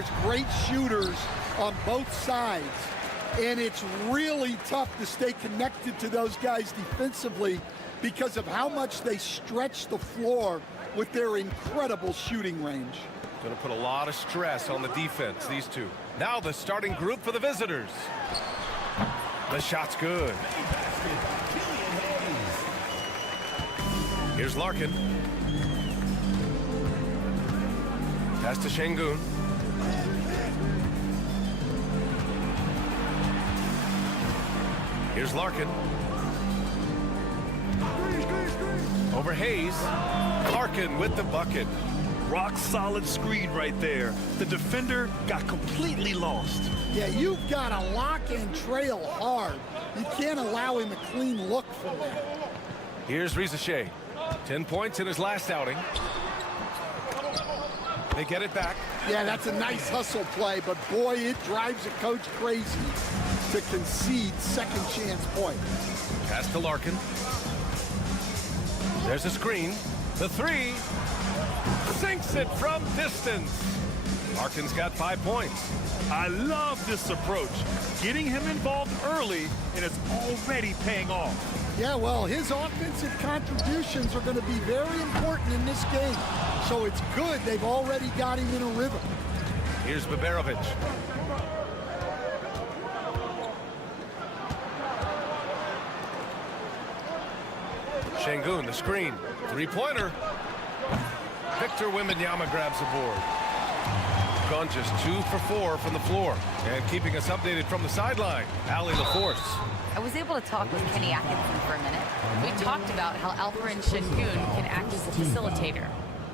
there's great shooters on both sides, and it's really tough to stay connected to those guys defensively because of how much they stretch the floor with their incredible shooting range. Going to put a lot of stress on the defense, these two. Now the starting group for the visitors. The shot's good. Here's Larkin. Pass to Şengün. Here's Larkin. Over Hayes. Larkin with the bucket. Rock solid screen right there. The defender got completely lost. Yeah, you've got to lock and trail hard. You can't allow him a clean look from there. Here's Rizache. 10 points in his last outing. They get it back. Yeah, that's a nice hustle play, but boy, it drives a coach crazy to concede second chance points. Pass to Larkin. There's a screen. The three. Sinks it from distance. Larkin's got 5 points. I love this approach. Getting him involved early, and it's already paying off. Yeah, well, his offensive contributions are going to be very important in this game. So it's good they've already got him in a rhythm. Here's Baberovic. Şengün, the screen. Three-pointer. Victor Wembanyama grabs the board. Gone just 2 for 4 from the floor. And keeping us updated from the sideline, Allie LaForce. I was able to talk with Kenny Atkinson for a minute. We talked about how Alperen Şengün can act as a facilitator.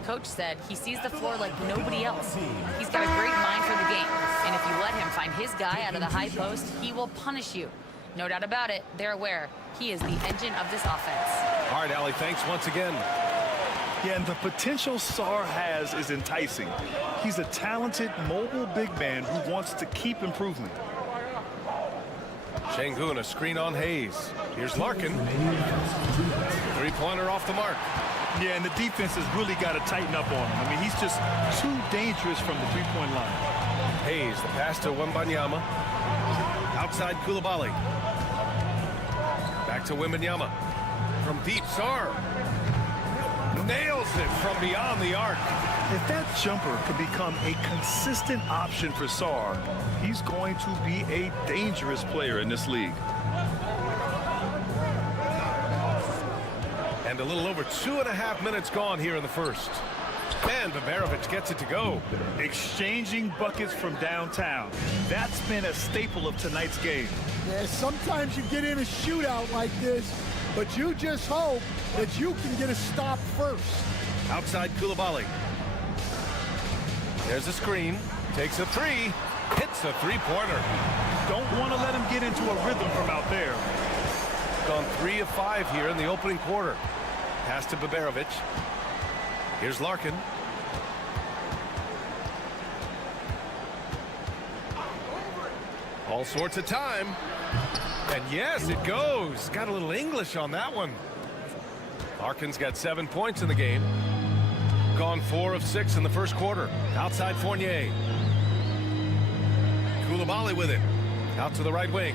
Coach said he sees the floor like nobody else. He's got a great mind for the game, and if you let him find his guy out of the high post, he will punish you. No doubt about it, they're aware he is the engine of this offense. All right, Allie, thanks once again. Yeah, and the potential Sarr has is enticing. He's a talented, mobile big man who wants to keep improving. Şengün, a screen on Hayes. Here's Larkin. Three-pointer off the mark. Yeah, and the defense has really got to tighten up on him. I mean, he's just too dangerous from the three-point line. Hayes, the pass to Wembanyama. Outside Coulibaly. Back to Wembanyama. From deep, Sarr. Nails it from beyond the arc. If that jumper could become a consistent option for Sarr, he's going to be a dangerous player in this league. And a little over 2.5 minutes gone here in the first. And Baberovic gets it to go. Exchanging buckets from downtown. That's been a staple of tonight's game. Yeah, sometimes you get in a shootout like this, but you just hope that you can get a stop first. Outside Coulibaly. There's a screen. Takes a three. Hits a three-pointer. Don't want to let him get into a rhythm from out there. Gone 3 of 5 here in the opening quarter. Pass to Baberovic. Here's Larkin. All sorts of time. And yes, it goes. Got a little English on that one. Larkin's got 7 points in the game. Gone 4 of 6 in the first quarter. Outside Fournier. Coulibaly with it. Out to the right wing.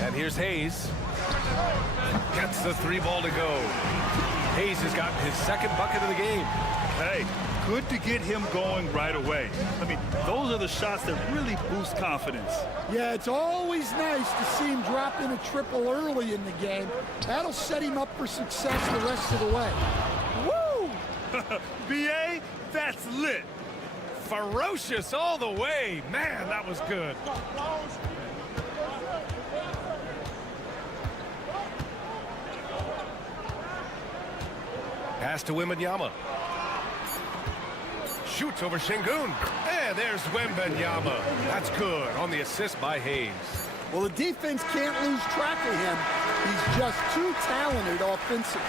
And here's Hayes. Gets the 3-ball to go. Hayes has gotten his second bucket of the game. Hey, good to get him going right away. I mean, those are the shots that really boost confidence. Yeah, it's always nice to see him drop in a triple early in the game. That'll set him up for success the rest of the way. Woo! B.A., that's lit. Ferocious all the way. Man, that was good. Pass to Wembanyama. Shoots over Şengün. And there's Wembanyama. That's good on the assist by Hayes. Well, the defense can't lose track of him. He's just too talented offensively.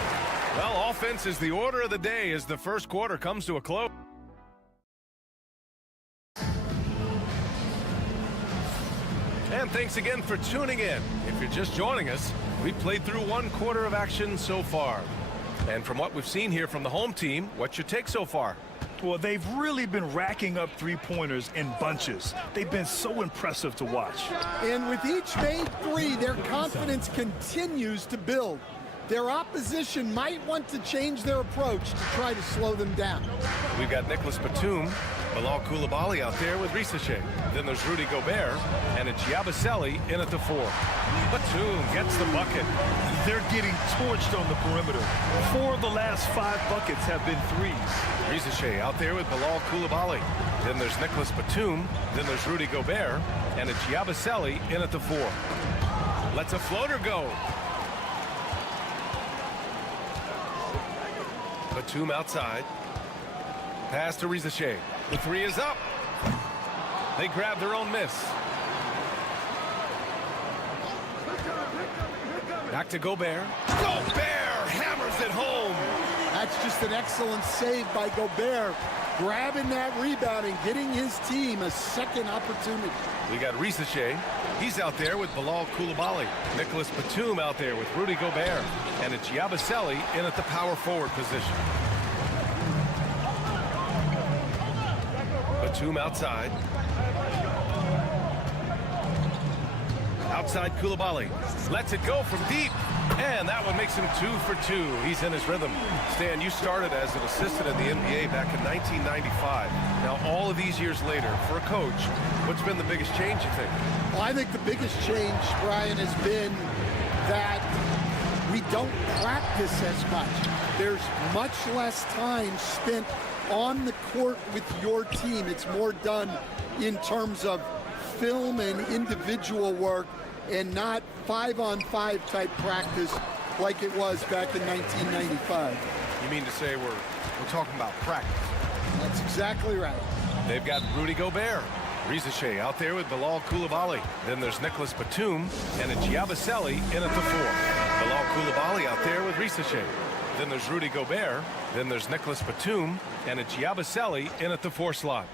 Well, offense is the order of the day as the first quarter comes to a close. And thanks again for tuning in. If you're just joining us, we've played through 1 quarter of action so far. And from what we've seen here from the home team, what's your take so far? Well, they've really been racking up three-pointers in bunches. They've been so impressive to watch. And with each made three, their confidence continues to build. Their opposition might want to change their approach to try to slow them down. We've got Nicholas Batum, Bilal Coulibaly out there with Risache. Then there's Rudy Gobert, and it's Yabusele in at the 4. Batum gets the bucket. They're getting torched on the perimeter. 4 of the last 5 buckets have been threes. Risache out there with Bilal Coulibaly. Then there's Nicholas Batum. Then there's Rudy Gobert, and it's Yabusele in at the 4. Lets a floater go. Batum outside. Pass to Risache. The 3 is up. They grab their own miss. Back to Gobert. Gobert hammers it home. That's just an excellent save by Gobert, grabbing that rebound and getting his team a second opportunity. We got Risache. He's out there with Bilal Coulibaly. Nicholas Batum out there with Rudy Gobert. And it's Yabusele in at the power forward position. Batum outside. Outside Coulibaly. Lets it go from deep. And that one makes him 2 for 2. He's in his rhythm. Stan, you started as an assistant in the NBA back in 1995. Now, all of these years later, for a coach, what's been the biggest change, you think? Well, I think the biggest change, Brian, has been that we don't practice as much. There's much less time spent on the court with your team. It's more done in terms of film and individual work and not 5-on-5 type practice like it was back in 1995. You mean to say we're talking about practice? That's exactly right. They've got Rudy Gobert. Risache out there with Bilal Coulibaly. Then there's Nicholas Batum, and it's Yabusele in at the 4. Bilal Coulibaly out there with Risache. Then there's Rudy Gobert. Then there's Nicholas Batum, and it's Yabusele in at the 4 slot.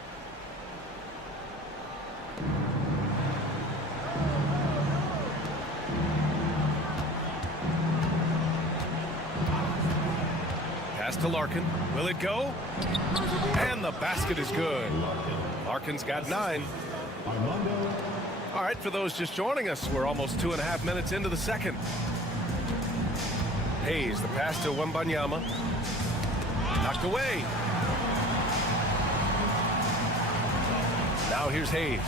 Pass to Larkin. Will it go? And the basket is good. Larkin's got 9. All right, for those just joining us, we're almost 2.5 minutes into the second. Hayes, the pass to Wembanyama. Knocked away. Now here's Hayes.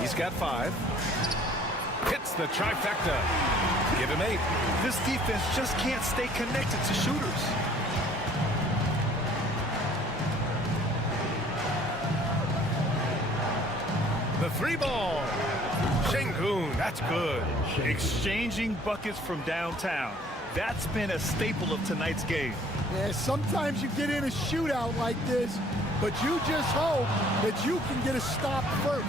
He's got 5. Hits the trifecta. Give him 8. This defense just can't stay connected to shooters. The 3 ball. Şengün, that's good. Exchanging buckets from downtown. That's been a staple of tonight's game. Yeah, sometimes you get in a shootout like this, but you just hope that you can get a stop first.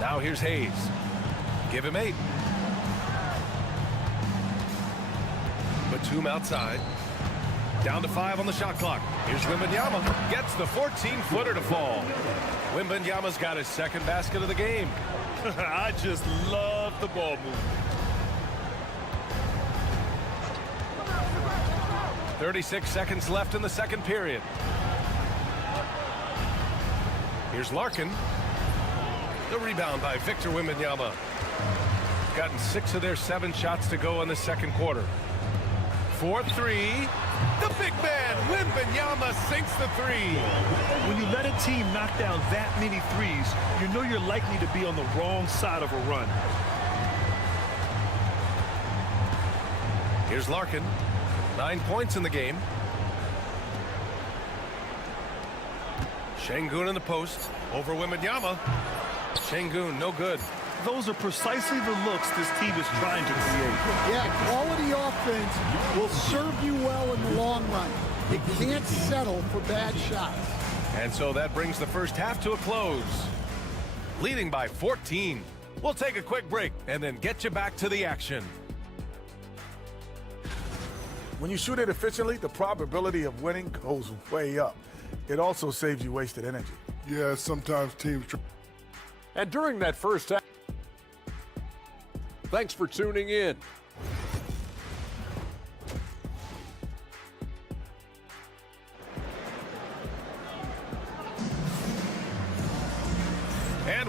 Now here's Hayes. Give him 8. Batum outside. Down to 5 on the shot clock. Here's Wembanyama. Gets the 14-footer to fall. Wembanyama's got his second basket of the game. I just love the ball movement. 36 seconds left in the second period. Here's Larkin. The rebound by Victor Wembanyama. Gotten 6 of their 7 shots to go in the second quarter. 4-3. The big man, Wembanyama, sinks the 3. When you let a team knock down that many threes, you know you're likely to be on the wrong side of a run. Here's Larkin. 9 points in the game. Şengün in the post. Over Wembanyama. Şengün, no good. Those are precisely the looks this team is trying to create. Yeah, quality offense will serve you well in the long run. It can't settle for bad shots. And so that brings the first half to a close. Leading by 14. We'll take a quick break and then get you back to the action. When you shoot it efficiently, the probability of winning goes way up. It also saves you wasted energy. Yeah, sometimes teams try. And during that first half, thanks for tuning in.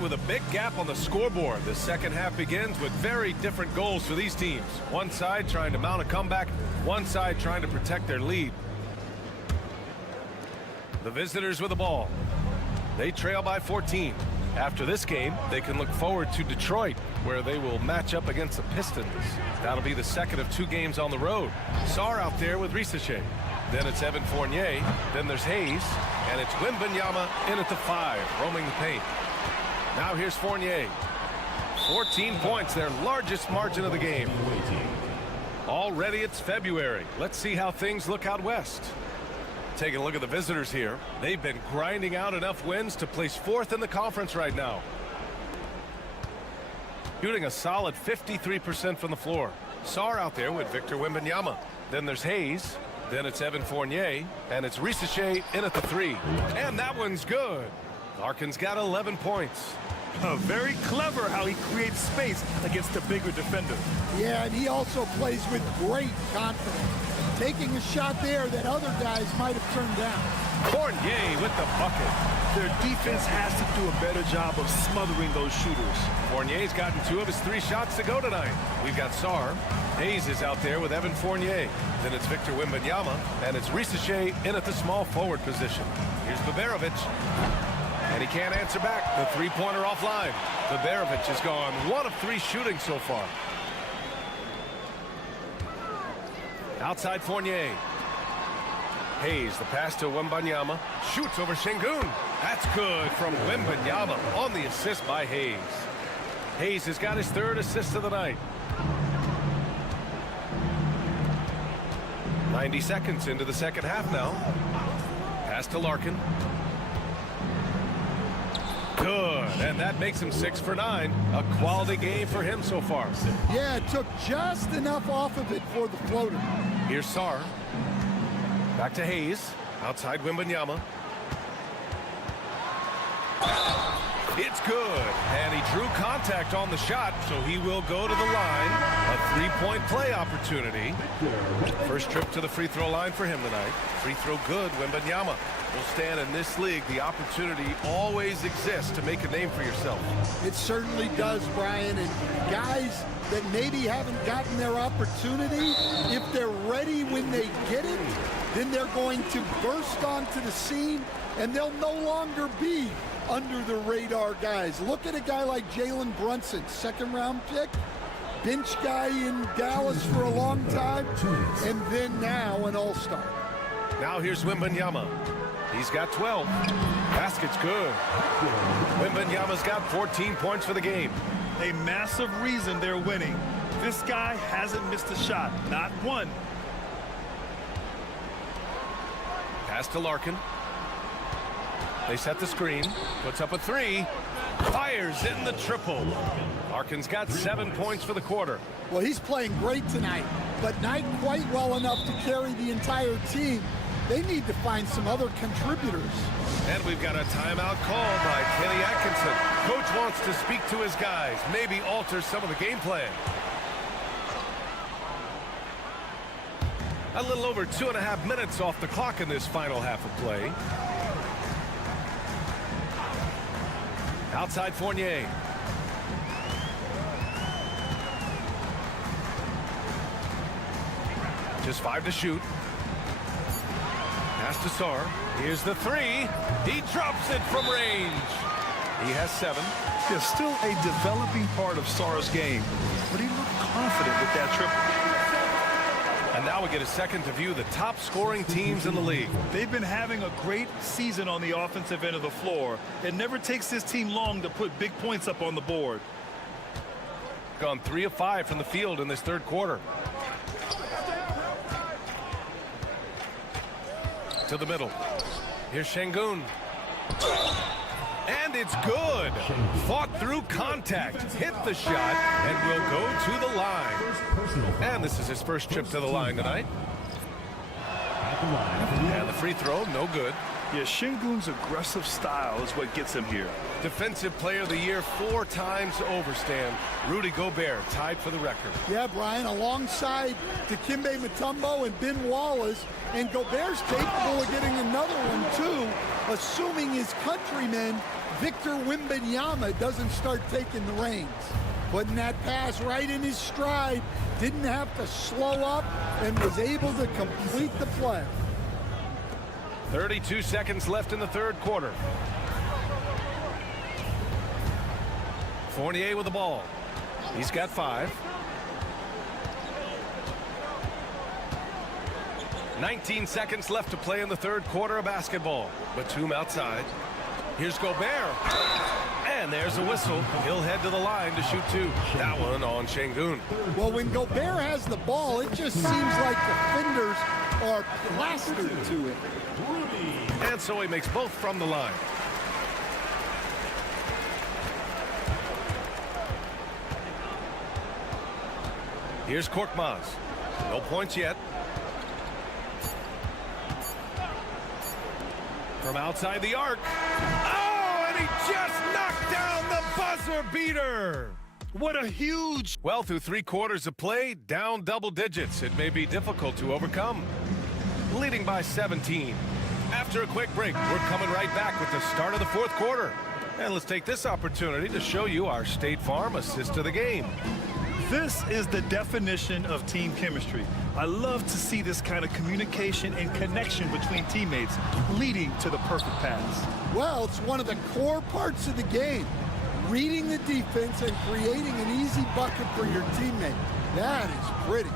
begin with a big gap on the scoreboard. The second half begins with very different goals for these teams. One side trying to mount a comeback, one side trying to protect their lead. The visitors with the ball. They trail by 14. After this game, they can look forward to Detroit, where they will match up against the Pistons. That'll be the second of 2 games on the road. Sarr out there with Risachet. Then it's Evan Fournier. Then there's Hayes. And it's Wembanyama in at the 5, roaming the paint. Now here's Fournier. 14 points, their largest margin of the game. Already it's February. Let's see how things look out west. Taking a look at the visitors here. They've been grinding out enough wins to place 4th in the conference right now. Shooting a solid 53% from the floor. Sarr out there with Victor Wembanyama. Then there's Hayes. Then it's Evan Fournier. And it's Risachet in at the 3. And that one's good. Larkin's got 11 points. Very clever how he creates space against the bigger defender. Yeah, and he also plays with great confidence, taking a shot there that other guys might have turned down. Fournier with the bucket. Their defense has to do a better job of smothering those shooters. Fournier's gotten 2 of his 3 shots to go tonight. We've got Sarr. Hayes is out there with Evan Fournier. Then it's Victor Wembanyama, and it's Risachet in at the small forward position. Here's Baberovic. And he can't answer back. The 3-pointer offline. Baberovic has gone 1 of 3 shooting so far. Outside Fournier. Hayes, the pass to Wembanyama. Shoots over Şengün. That's good from Wembanyama on the assist by Hayes. Hayes has got his 3rd assist of the night. 90 seconds into the second half now. Pass to Larkin. Good, and that makes him 6 for 9. A quality game for him so far. Yeah, it took just enough off of it for the floater. Here's Sarr. Back to Hayes. Outside Wembanyama. It's good, and he drew contact on the shot, so he will go to the line. A 3-point play opportunity. First trip to the free throw line for him tonight. Free throw good, Wembanyama. Will stand in this league. The opportunity always exists to make a name for yourself. It certainly does, Brian, and guys that maybe haven't gotten their opportunity, if they're ready when they get it, then they're going to burst onto the scene, and they'll no longer be under the radar guys. Look at a guy like Jalen Brunson, 2nd-round pick, bench guy in Dallas for a long time, and then now an all-star. Now here's Wembanyama. He's got 12. Basket's good. Wembanyama's got 14 points for the game. A massive reason they're winning. This guy hasn't missed a shot, not one. Pass to Larkin. They set the screen. Puts up a 3. Fires in the triple. Larkin's got 7 points for the quarter. Well, he's playing great tonight, but not quite well enough to carry the entire team. They need to find some other contributors. And we've got a timeout call by Kenny Atkinson. Coach wants to speak to his guys, maybe alter some of the game plan. A little over 2.5 minutes off the clock in this final half of play. Outside Fournier. Just 5 to shoot. Pass to Sarr. Here's the 3. He drops it from range. He has 7. There's still a developing part of Sarr's game, but he looked confident with that triple. And now we get a second to view the top scoring teams in the league. They've been having a great season on the offensive end of the floor. It never takes this team long to put big points up on the board. Gone 3 of 5 from the field in this 3rd quarter. To the middle. Here's Şengün. And it's good. Fought through contact, hit the shot, and will go to the line. And this is his first trip to the line tonight. And the free throw, no good. Yeah, Şengün's aggressive style is what gets him here. Defensive Player of the Year 4 times over, Stan. Rudy Gobert tied for the record. Yeah, Brian, alongside Dikembe Mutombo and Ben Wallace, and Gobert's capable of getting another one, too. assuming his countryman, Victor Wembanyama, doesn't start taking the reins. Putting that pass right in his stride, didn't have to slow up, and was able to complete the play. 32 seconds left in the third quarter. Fournier with the ball. He's got 5. 19 seconds left to play in the third quarter of basketball. Batum outside. Here's Gobert. And there's a whistle. He'll head to the line to shoot 2. That one on Şengün. Well, when Gobert has the ball, it just seems like defenders are plastered to it. And so he makes both from the line. Here's Korkmaz. No points yet. From outside the arc. Oh, and he just knocked down the buzzer beater. What a huge... Well, through 3 quarters of play, down double digits. It may be difficult to overcome. Leading by 17. After a quick break, we're coming right back with the start of the fourth quarter. And let's take this opportunity to show you our State Farm assist of the game. This is the definition of team chemistry. I love to see this kind of communication and connection between teammates leading to the perfect pass. Well, it's one of the core parts of the game. Reading the defense and creating an easy bucket for your teammate. That is pretty.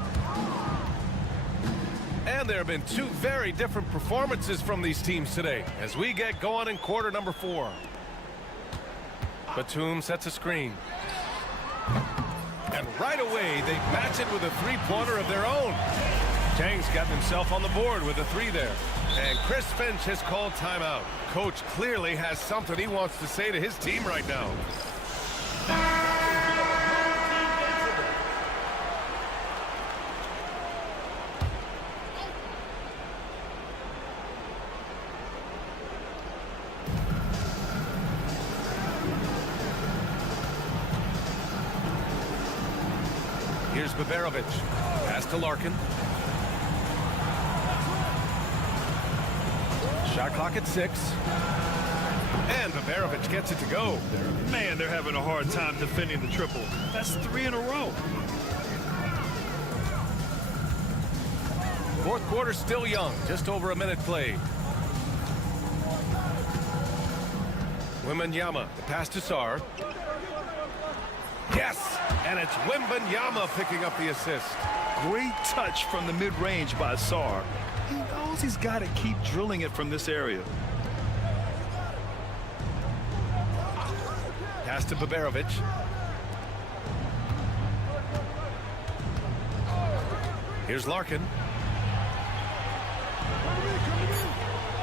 And there have been 2 very different performances from these teams today as we get going in quarter number 4. Batum sets a screen. And right away, they match it with a 3-pointer of their own. Chang's got himself on the board with a 3 there. And Chris Finch has called timeout. Coach clearly has something he wants to say to his team right now. Here's Baberovic. Pass to Larkin. Shot clock at 6. And Baberovic gets it to go. Man, they're having a hard time defending the triple. That's 3 in a row. Fourth quarter still young. Just over a minute played. Wembanyama. The pass to Sarr. Yes! And it's Wembanyama picking up the assist. Great touch from the mid-range by Sarr. He knows he's got to keep drilling it from this area. Pass to Baberovic. Here's Larkin.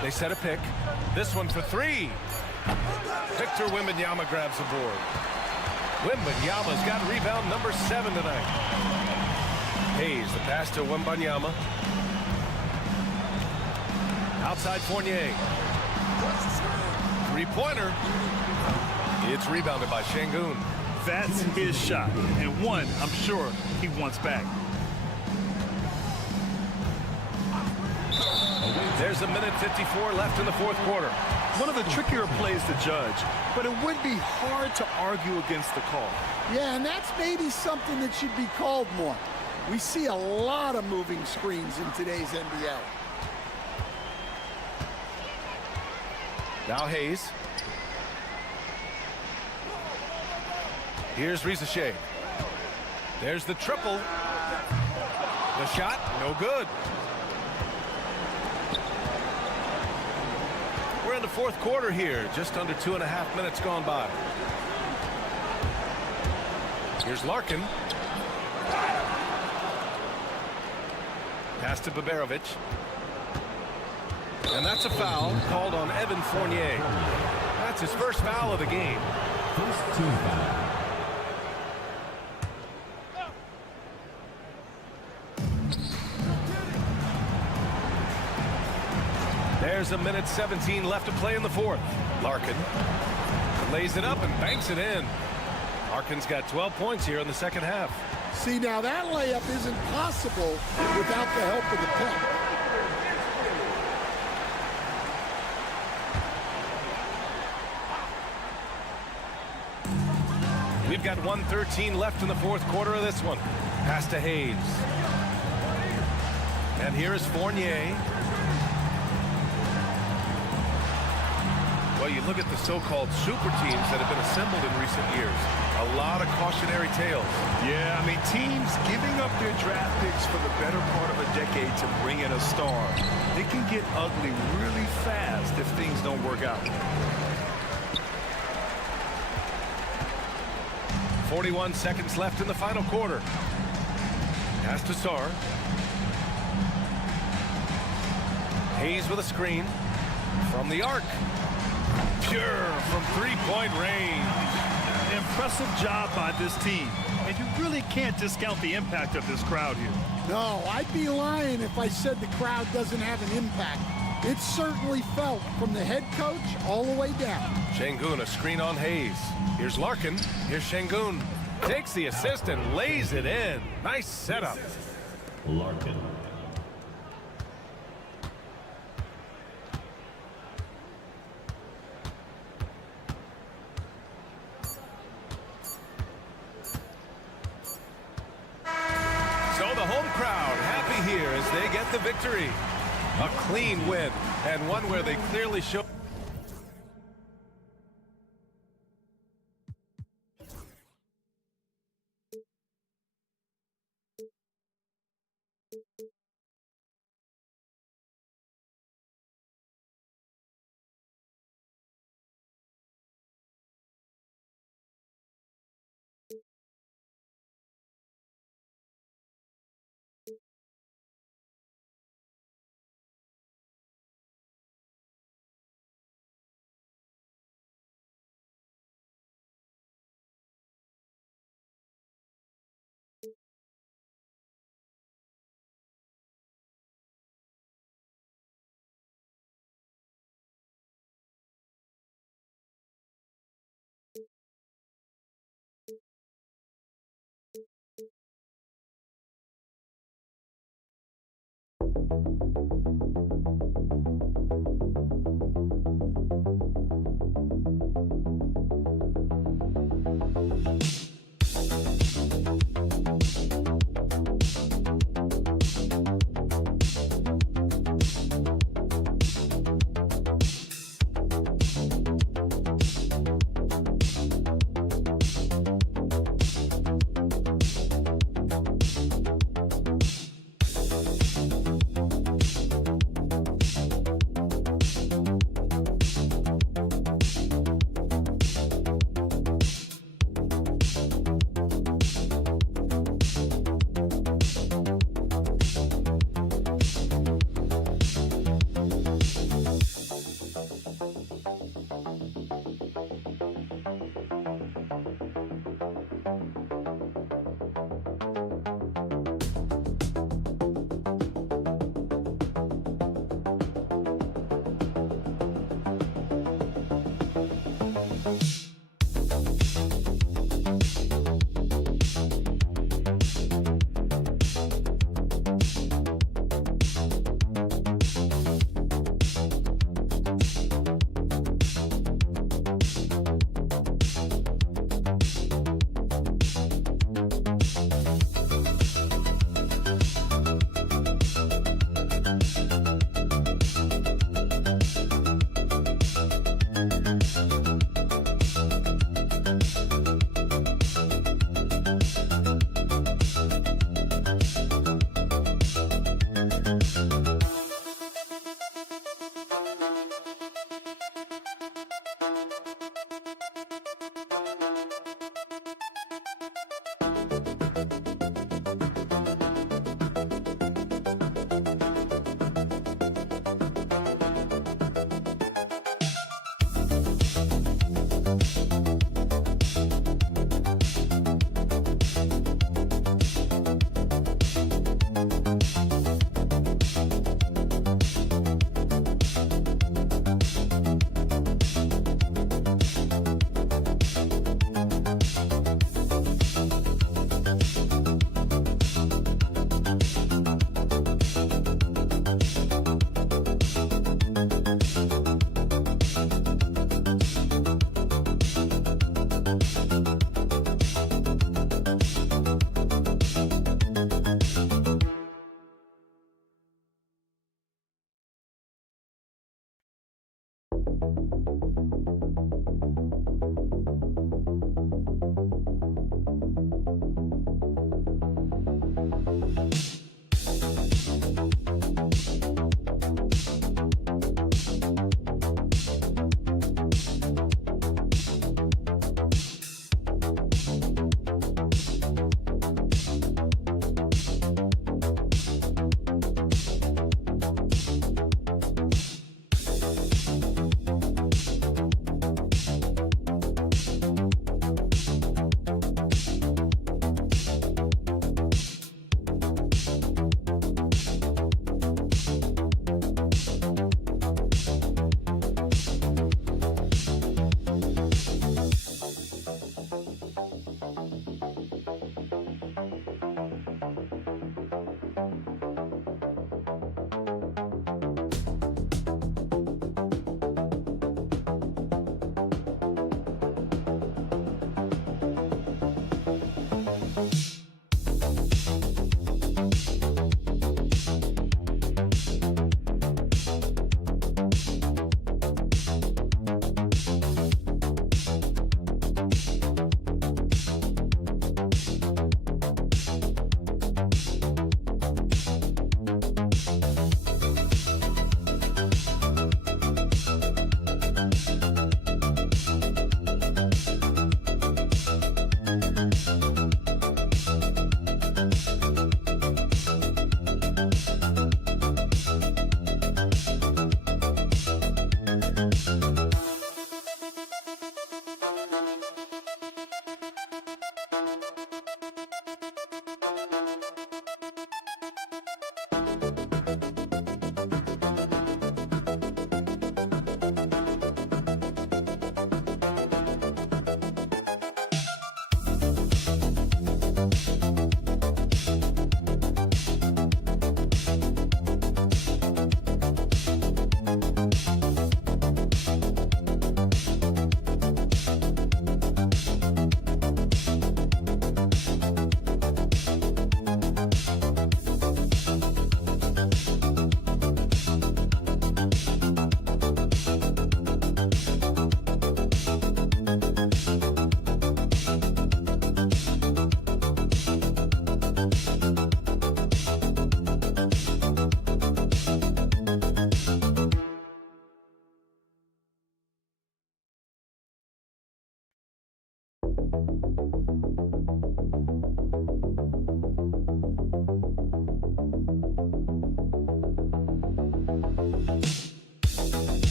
They set a pick. This one for 3. Victor Wembanyama grabs the board. Wembanyama's got rebound number 7 tonight. Hayes, the pass to Wembanyama. Outside Fournier. 3-pointer. It's rebounded by Şengün. That's his shot, and one I'm sure he wants back. There's a minute 54 left in the fourth quarter. One of the trickier plays to judge, but it would be hard to argue against the call. Yeah, and that's maybe something that should be called more. We see a lot of moving screens in today's NBA. Now Hayes. Here's Risache. There's the triple. The shot, no good. We're in the fourth quarter here. Just under 2.5 minutes gone by. Here's Larkin. Pass to Baberovic. And that's a foul called on Evan Fournier. That's his first foul of the game. First team foul. There's a minute 17 left to play in the fourth. Larkin lays it up and banks it in. Larkin's got 12 points here in the second half. See, now that layup isn't possible without the help of the pick. We've got 1:13 left in the fourth quarter of this one. Pass to Hayes. And here is Fournier. Well, you look at the so-called super teams that have been assembled in recent years. A lot of cautionary tales. Yeah, I mean, teams giving up their draft picks for the better part of a decade to bring in a star. It can get ugly really fast if things don't work out. 41 seconds left in the final quarter. Pass to Sarr. Hayes with a screen from the arc. Pure from three-point range. An impressive job by this team. And you really can't discount the impact of this crowd here. No, I'd be lying if I said the crowd doesn't have an impact. It's certainly felt from the head coach all the way down. Şengün, a screen on Hayes. Here's Larkin. Here's Şengün. Takes the assist and lays it in. Nice setup. Larkin. So the home crowd happy here as they get the victory. A clean win, and one where they clearly show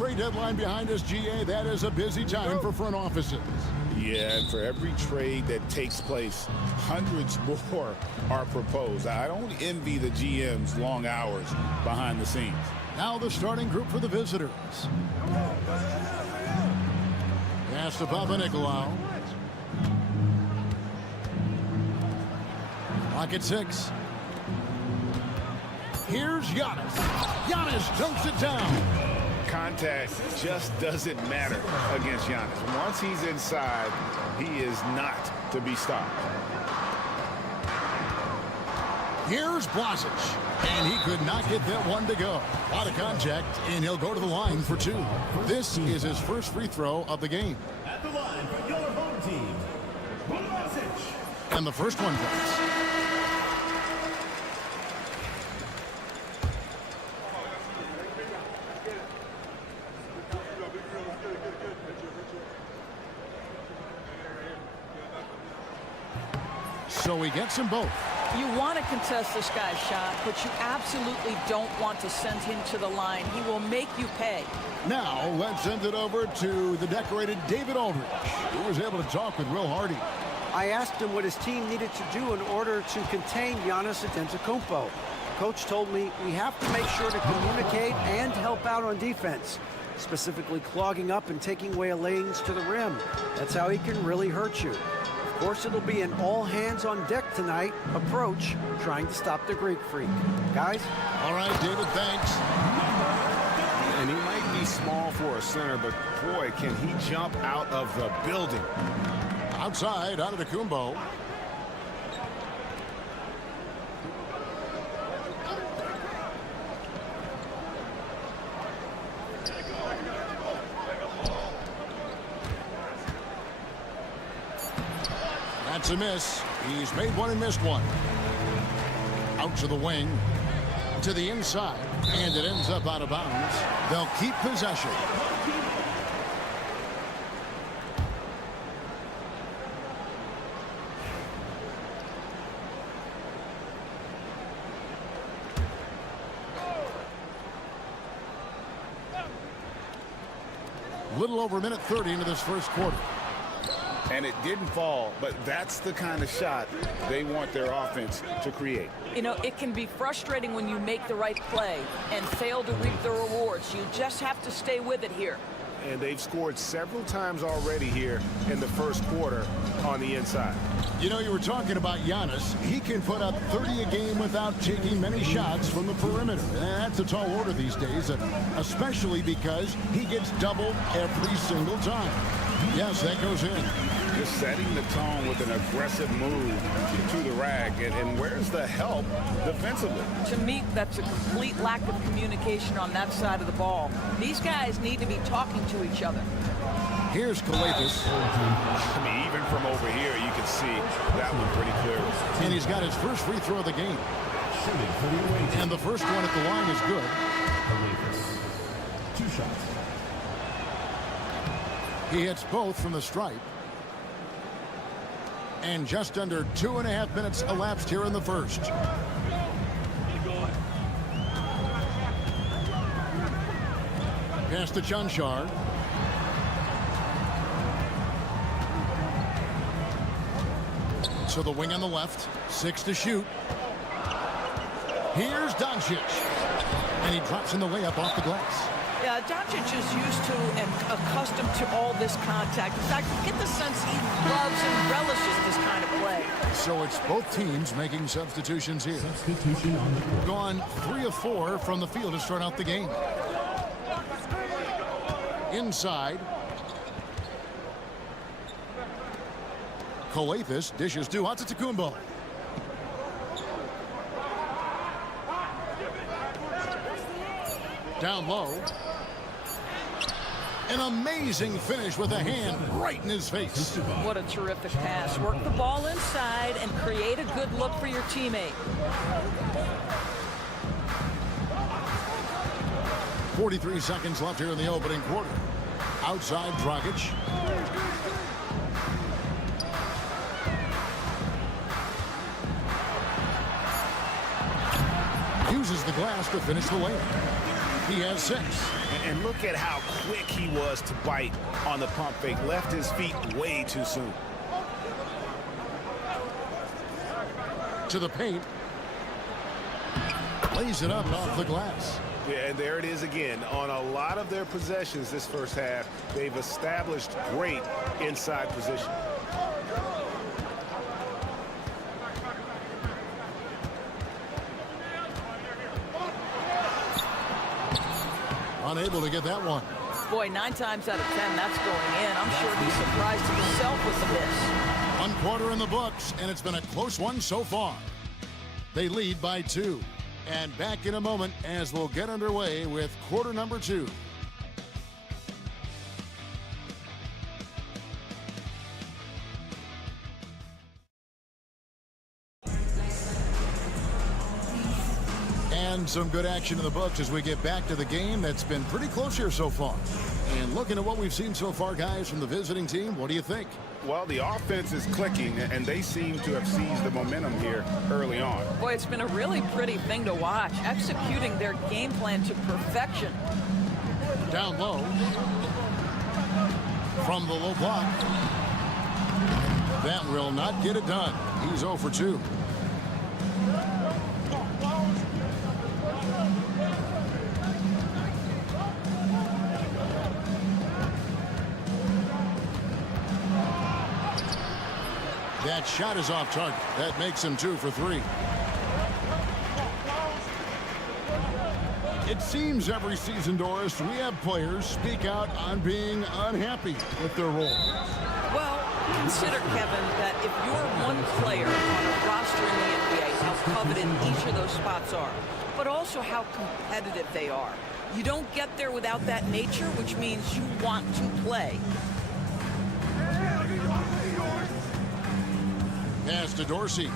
Trade deadline behind us, GA. That is a busy time for front offices. Yeah, and for every trade that takes place, hundreds more are proposed. I don't envy the GM's long hours behind the scenes. Now the starting group for the visitors. Pass to Papanikolaou. Clock at 6. Here's Giannis. Giannis dunks it down. Contact just doesn't matter against Giannis. Once he's inside, he is not to be stopped. Here's Blasic, and he could not get that one to go. Out of contact, and he'll go to the line for 2. This is his first free throw of the game. At the line for your home team, Blasic. And the first one goes. So he gets them both. You want to contest this guy's shot, but you absolutely don't want to send him to the line. He will make you pay. Now let's send it over to the decorated David Aldridge, who was able to talk with Will Hardy. I asked him what his team needed to do in order to contain Giannis Antetokounmpo. Coach told me we have to make sure to communicate and help out on defense, specifically clogging up and taking away lanes to the rim. That's how he can really hurt you. Of course, it'll be an all-hands-on-deck tonight approach, trying to stop the Greek Freak. Guys? All right, David, thanks. And he might be small for a center, but boy, can he jump out of the building. Outside, Antetokounmpo. That's a miss. He's made one and missed one. Out to the wing, to the inside, and it ends up out of bounds. They'll keep possession. Little over a minute 30 into this first quarter. And it didn't fall, but that's the kind of shot they want their offense to create. You know, it can be frustrating when you make the right play and fail to reap the rewards. You just have to stay with it here. And they've scored several times already here in the first quarter on the inside. You know, you were talking about Giannis. He can put up 30 a game without taking many shots from the perimeter. And that's a tall order these days, especially because he gets doubled every single time. Yes, that goes in. Just setting the tone with an aggressive move to the rack. And where's the help defensively? To me, that's a complete lack of communication on that side of the ball. These guys need to be talking to each other. Here's Calathes. I mean, even from over here, you can see that one pretty clearly. And he's got his first free throw of the game. And the first one at the line is good. Calathes. 2 shots. He hits both from the stripe. And just under 2.5 minutes elapsed here in the first. Pass to Chanchar. To the wing on the left. 6 to shoot. Here's Doncic. And he drops in the layup off the glass. Yeah, Doncic is used to and accustomed to all this contact. In fact, you get the sense he loves and relishes this kind of play. So it's both teams making substitutions here. Substitution on the court. Gone 3 of 4 from the field to start out the game. Inside. Calathes dishes to Antetokounmpo. Down low. An amazing finish with a hand right in his face. What a terrific pass. Work the ball inside and create a good look for your teammate. 43 seconds left here in the opening quarter. Outside, Dragic. Uses the glass to finish the layup. He has 6. And look at how quick he was to bite on the pump fake. Left his feet way too soon. To the paint. Lays it up off the glass. Yeah, and there it is again. On a lot of their possessions this first half, they've established great inside position. Unable to get that one. Boy, 9 times out of 10, that's going in. I'm sure he's surprised himself with the miss. One quarter in the books, and it's been a close one so far. They lead by 2. And back in a moment as we'll get underway with quarter number 2. And some good action in the books as we get back to the game that's been pretty close here so far. And looking at what we've seen so far, guys, from the visiting team, what do you think? Well, the offense is clicking, and they seem to have seized the momentum here early on. Boy, it's been a really pretty thing to watch, executing their game plan to perfection. Down low. From the low block. That will not get it done. He's 0 for 2. That shot is off target. That makes him 2 for 3. It seems every season, Doris, we have players speak out on being unhappy with their role. Well, consider, Kevin, that if you're one player on a roster in the NBA, how coveted each of those spots are, but also how competitive they are. You don't get there without that nature, which means you want to play. Pass to Dorsey.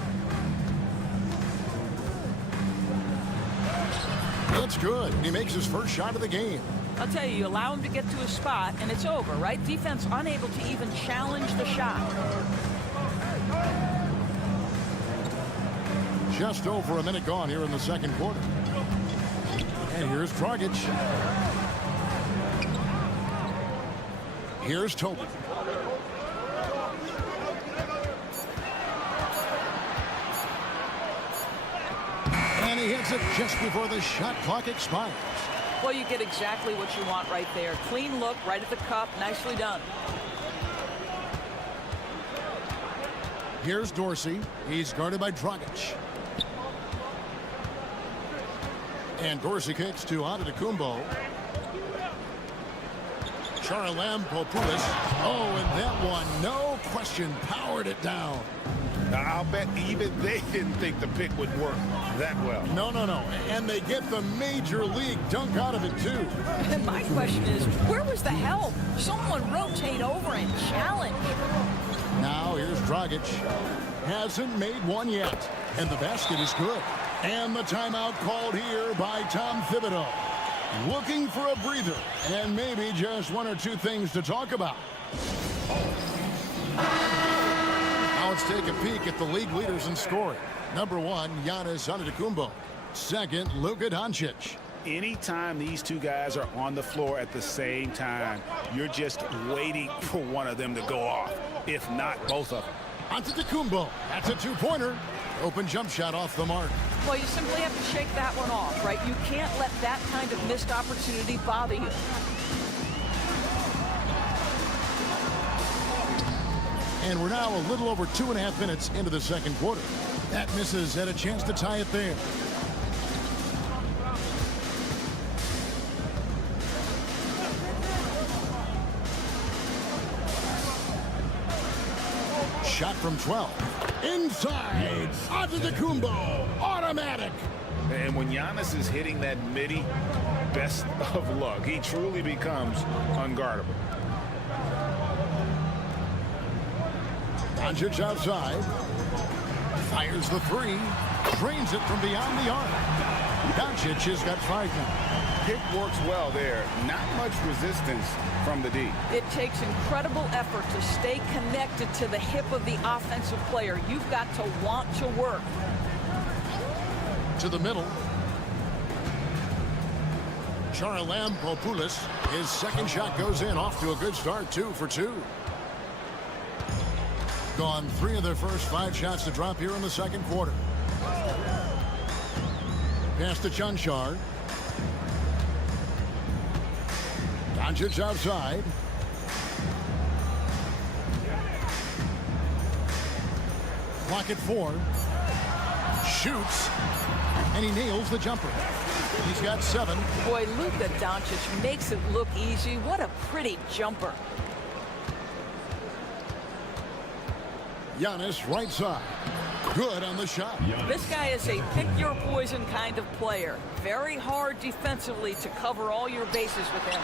That's good. He makes his first shot of the game. I'll tell you, you allow him to get to a spot, and it's over, right? Defense unable to even challenge the shot. Just over a minute gone here in the second quarter. And here's Dragic. Here's Tobin. And he hits it just before the shot clock expires. Well, you get exactly what you want right there. Clean look, right at the cup. Nicely done. Here's Dorsey. He's guarded by Dragic. And Dorsey kicks to Antetokounmpo. Charalampopoulos. Oh, and that one, no question, powered it down. I'll bet even they didn't think the pick would work that well. No. And they get the major league dunk out of it, too. And my question is, where was the help? Someone rotate over and challenge. Now here's Dragic. Hasn't made one yet. And the basket is good. And the timeout called here by Tom Thibodeau. Looking for a breather and maybe just 1 or 2 things to talk about. Now let's take a peek at the league leaders in scoring. Number 1, Giannis Antetokounmpo. Second, Luka Doncic. Anytime these two guys are on the floor at the same time, you're just waiting for one of them to go off, if not both of them. Antetokounmpo. That's a 2-pointer. Open jump shot off the mark. Well, you simply have to shake that one off, right? You can't let that kind of missed opportunity bother you. And we're now a little over 2.5 minutes into the second quarter. That misses, had a chance to tie it there. Shot from 12. Inside. Antetokounmpo. Automatic. And when Giannis is hitting that midi, best of luck. He truly becomes unguardable. Doncic outside. Fires the 3. Drains it from beyond the arc. Doncic has got 5 now. Pick works well there. Not much resistance from the D. It takes incredible effort to stay connected to the hip of the offensive player. You've got to want to work. To the middle. Charalampopoulos. His second shot goes in. Off to a good start. 2 for 2. Gone 3 of their first 5 shots to drop here in the second quarter. Pass to Chunchar. Doncic outside. Clock at 4. Shoots. And he nails the jumper. He's got 7. Boy, Luka Doncic makes it look easy. What a pretty jumper. Giannis right side. Good on the shot. This guy is a pick-your-poison kind of player. Very hard defensively to cover all your bases with him.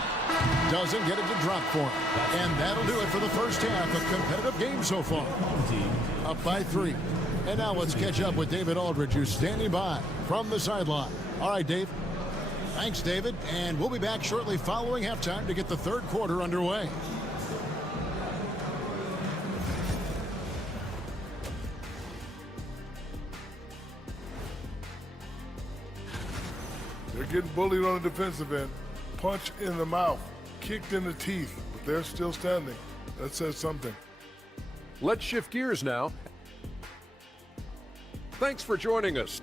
Doesn't get it to drop for him. And that'll do it for the first half. A competitive game so far. Up by 3. And now let's catch up with David Aldridge, who's standing by from the sideline. All right, Dave. Thanks, David. And we'll be back shortly following halftime to get the third quarter underway. They're getting bullied on the defensive end. Punch in the mouth, kicked in the teeth, but they're still standing. That says something. Let's shift gears now. Thanks for joining us.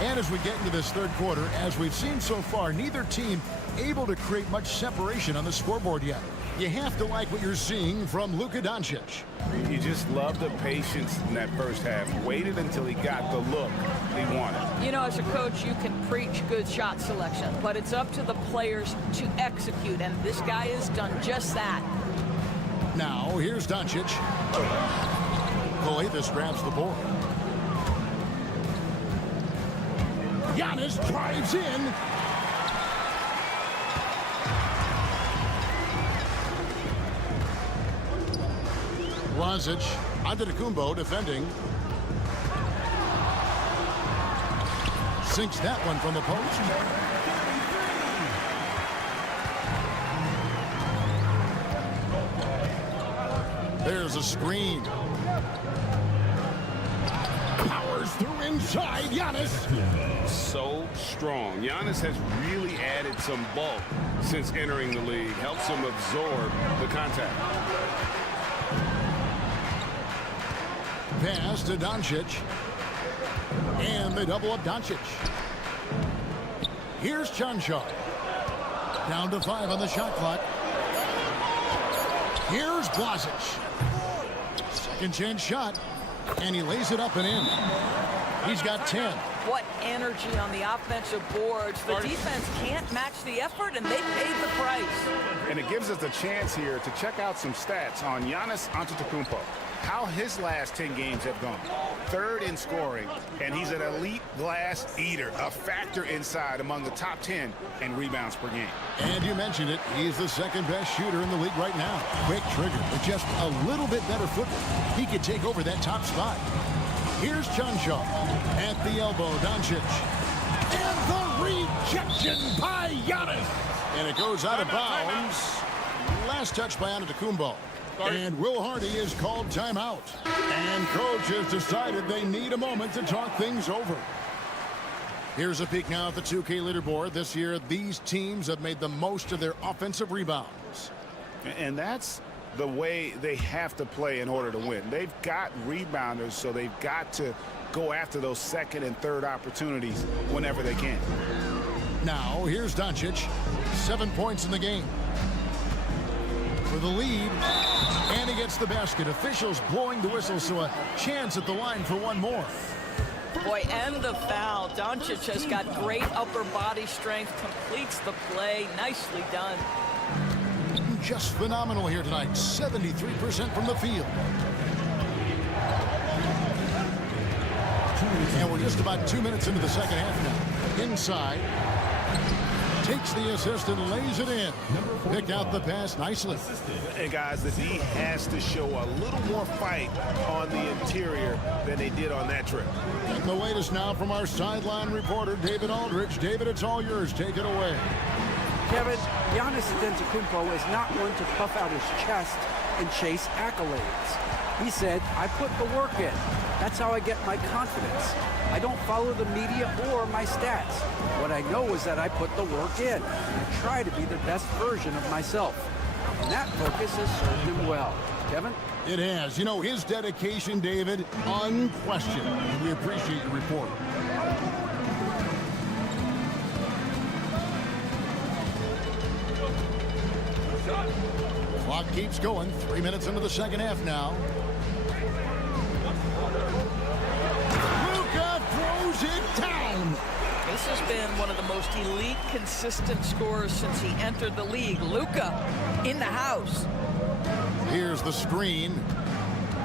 And as we get into this third quarter, as we've seen so far, neither team able to create much separation on the scoreboard yet. You have to like what you're seeing from Luka Doncic. You just love the patience in that first half. Waited until he got the look he wanted. You know, as a coach, you can preach good shot selection, but it's up to the players to execute, and this guy has done just that. Now, here's Doncic. Coathis grabs the board. Giannis drives in. Lazic, Antetokounmpo defending. Sinks that one from the post. There's a screen. Powers through inside, Giannis. So strong. Giannis has really added some bulk since entering the league. Helps him absorb the contact. Pass to Doncic. And they double up Doncic. Here's Chanshaw. Down to 5 on the shot clock. Here's Blasic. Second chance shot. And he lays it up and in. He's got 10. What energy on the offensive boards. The defense can't match the effort, and they paid the price. And it gives us a chance here to check out some stats on Giannis Antetokounmpo. How his last 10 games have gone. 3rd in scoring, and he's an elite glass eater, a factor inside among the top 10 in rebounds per game. And you mentioned it, he's the second best shooter in the league right now. Quick trigger with just a little bit better footwork. He could take over that top spot. Here's Chanshaw at the elbow, Doncic. And the rejection by Giannis. And it goes out of bounds. Last touch by Antetokounmpo. And Will Hardy is called timeout. And coach has decided they need a moment to talk things over. Here's a peek now at the 2K leaderboard. This year, these teams have made the most of their offensive rebounds. And that's the way they have to play in order to win. They've got rebounders, so they've got to go after those second and third opportunities whenever they can. Now, here's Doncic. 7 points in the game. For the lead, and he gets the basket. Officials blowing the whistle, so a chance at the line for one more. Boy, and the foul. Doncic has got great upper body strength, completes the play. Nicely done. Just phenomenal here tonight. 73% from the field. And we're just about 2 minutes into the second half now. Inside. Takes the assist and lays it in. Picked out the pass nicely. And guys, the D has to show a little more fight on the interior than they did on that trip. And the latest now from our sideline reporter, David Aldridge. David, it's all yours. Take it away. Kevin, Giannis Antetokounmpo is not one to puff out his chest and chase accolades. He said, I put the work in. That's how I get my confidence. I don't follow the media or my stats. What I know is that I put the work in. I try to be the best version of myself. And that focus has served him well. Kevin? It has. You know, his dedication, David, unquestioned. And we appreciate your report. Clock keeps going. 3 minutes into the second half now. Luka throws it down. This has been one of the most elite, consistent scorers since he entered the league. Luka in the house. Here's the screen.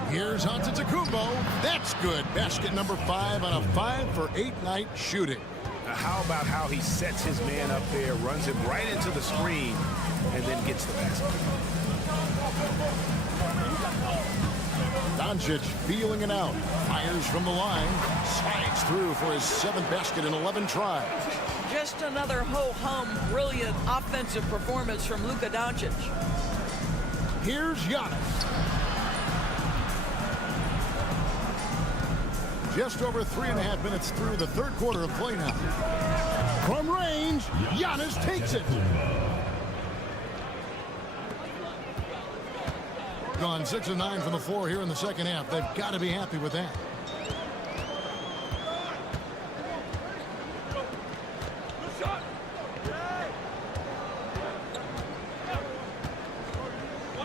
Here's Antetokounmpo. That's good. Basket number 5 on a 5-for-8 night shooting. Now how about how he sets his man up there, runs him right into the screen, and then gets the basket. Doncic feeling it out. Fires from the line. Slides through for his 7th basket in 11 tries. Just another ho-hum, brilliant offensive performance from Luka Doncic. Here's Giannis. Just over 3.5 minutes through the third quarter of play now. From range, Giannis takes it. Gone 6 of 9 from the floor here in the second half. They've got to be happy with that.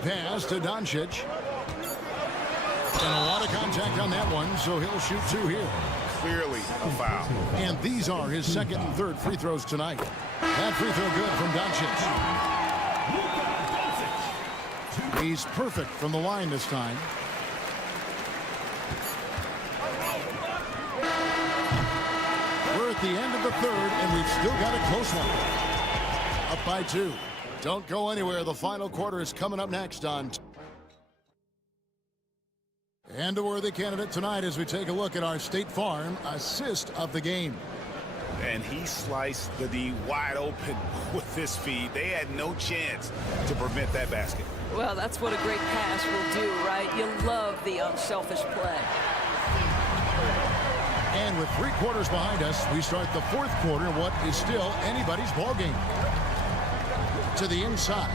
Pass to Doncic. And a lot of contact on that one, so he'll shoot 2 here. Clearly a foul. And these are his second and third free throws tonight. That free throw good from Doncic. He's perfect from the line this time. We're at the end of the third, and we've still got a close one. Up by 2. Don't go anywhere. The final quarter is coming up next on. And a worthy candidate tonight as we take a look at our State Farm assist of the game. And he sliced the D wide open with his feet. They had no chance to prevent that basket. Well, that's what a great pass will do, right? You love the unselfish play. And with 3 quarters behind us, we start the fourth quarter, what is still anybody's ball game. To the inside.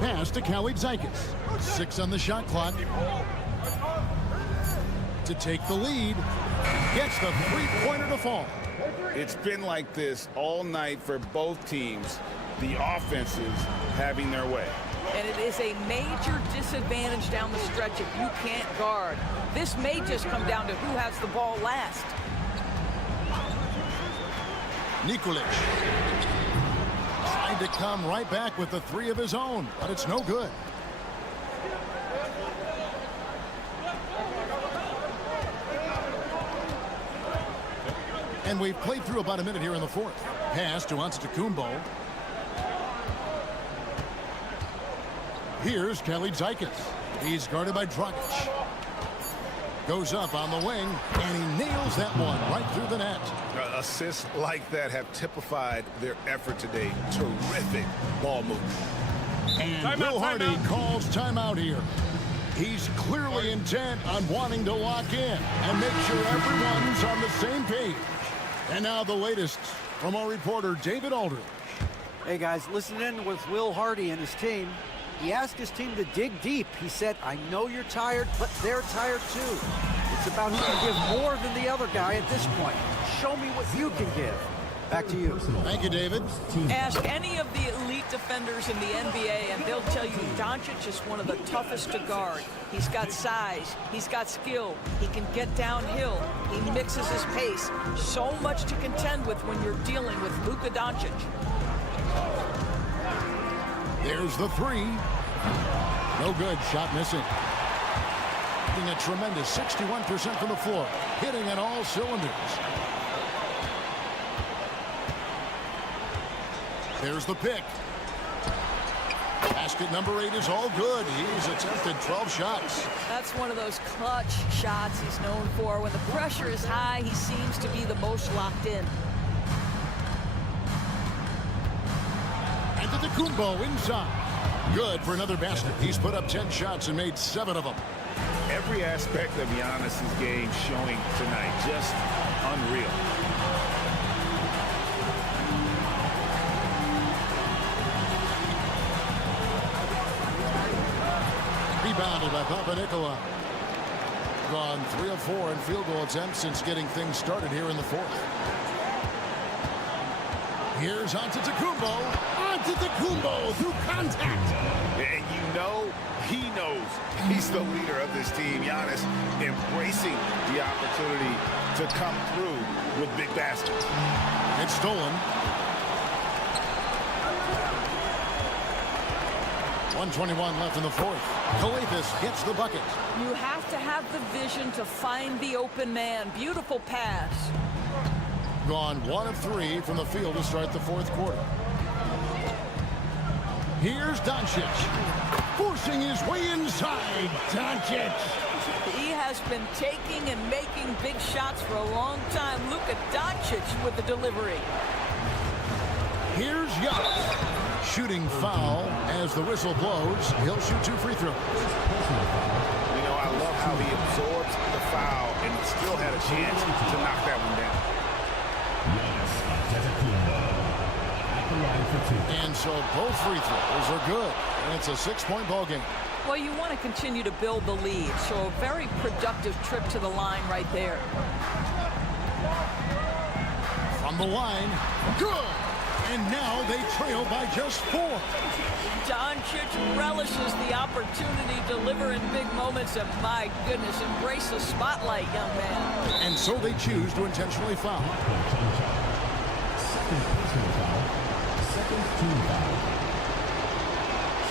Pass to Kalaitzakis. 6 on the shot clock. To take the lead. Gets the three-pointer to fall. It's been like this all night for both teams. The offenses having their way. And it is a major disadvantage down the stretch if you can't guard. This may just come down to who has the ball last. Nikolic tried to come right back with the 3 of his own, but it's no good. And we've played through about a minute here in the fourth. Pass to Antetokounmpo. Here's Kalaitzakis. He's guarded by Dragic. Goes up on the wing, and he nails that one right through the net. Assists like that have typified their effort today. Terrific ball movement. And Will Hardy calls timeout here. He's clearly intent on wanting to lock in and make sure everyone's on the same page. And now the latest from our reporter, David Aldridge. Hey, guys, listen in with Will Hardy and his team. He asked his team to dig deep. He said, I know you're tired, but they're tired too. It's about who can give more than the other guy at this point. Show me what you can give. Back to you. Thank you, David. Ask any of the elite defenders in the NBA, and they'll tell you Doncic is one of the toughest to guard. He's got size. He's got skill. He can get downhill. He mixes his pace. So much to contend with when you're dealing with Luka Doncic. There's the 3. No good. Shot missing. Hitting a tremendous 61% from the floor. Hitting on all cylinders. There's the pick. Basket number 8 is all good. He's attempted 12 shots. That's one of those clutch shots he's known for. When the pressure is high, he seems to be the most locked in. Antetokounmpo inside. Good for another basket. He's put up 10 shots and made 7 of them. Every aspect of Giannis's game showing tonight. Just unreal. Rebounded by Papanikolaou. Gone 3 of 4 in field goal attempts since getting things started here in the fourth. Here's Antetokounmpo. Antetokounmpo through contact. And you know he knows he's the leader of this team. Giannis embracing the opportunity to come through with big baskets. It's stolen. 1:21 left in the fourth. Calathes gets the bucket. You have to have the vision to find the open man. Beautiful pass. Gone 1 of 3 from the field to start the fourth quarter. Here's Doncic. Forcing his way inside. Doncic. He has been taking and making big shots for a long time. Luka Doncic with the delivery. Here's Giannis. Shooting foul as the whistle blows. He'll shoot 2 free throws. You know, I love how he absorbs the foul and still had a chance to knock that one down. And so both free throws are good. And it's a 6-point ball game. Well, you want to continue to build the lead, so a very productive trip to the line right there. From the line, good! And now they trail by just 4. Doncic relishes the opportunity to deliver in big moments, and my goodness, embrace the spotlight, young man. And so they choose to intentionally foul. Second team foul.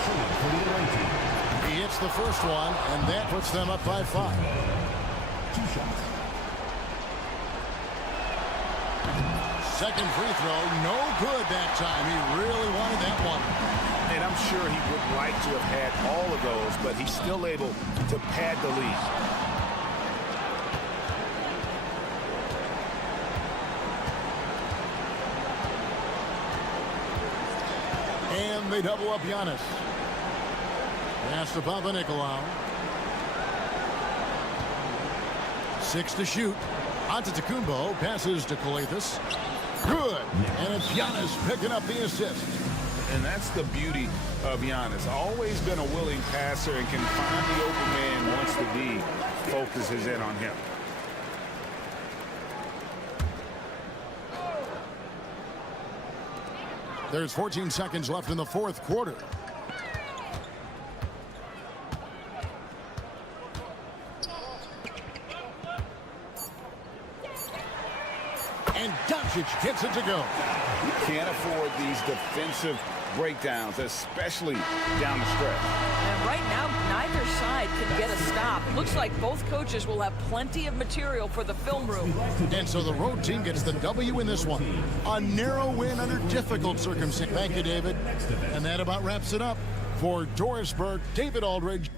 Shooting for the away team. He hits the first one, and that puts them up by 5. 2 shots. Second free throw, no good that time. He really wanted that one. And I'm sure he would like to have had all of those, but he's still able to pad the lead. And they double up Giannis. Pass to Papanikolaou. 6 to shoot. Antetokounmpo passes to Calathes. Good. And it's Giannis picking up the assist. And that's the beauty of Giannis. Always been a willing passer and can find the open man once the D focuses in on him. There's 14 seconds left in the fourth quarter. And Doncic gets it to go. You can't afford these defensive breakdowns, especially down the stretch. And right now, neither side can get a stop. Looks like both coaches will have plenty of material for the film room. And so the road team gets the W in this one. A narrow win under difficult circumstances. Thank you, David. And that about wraps it up. For Dorisburg, David Aldridge.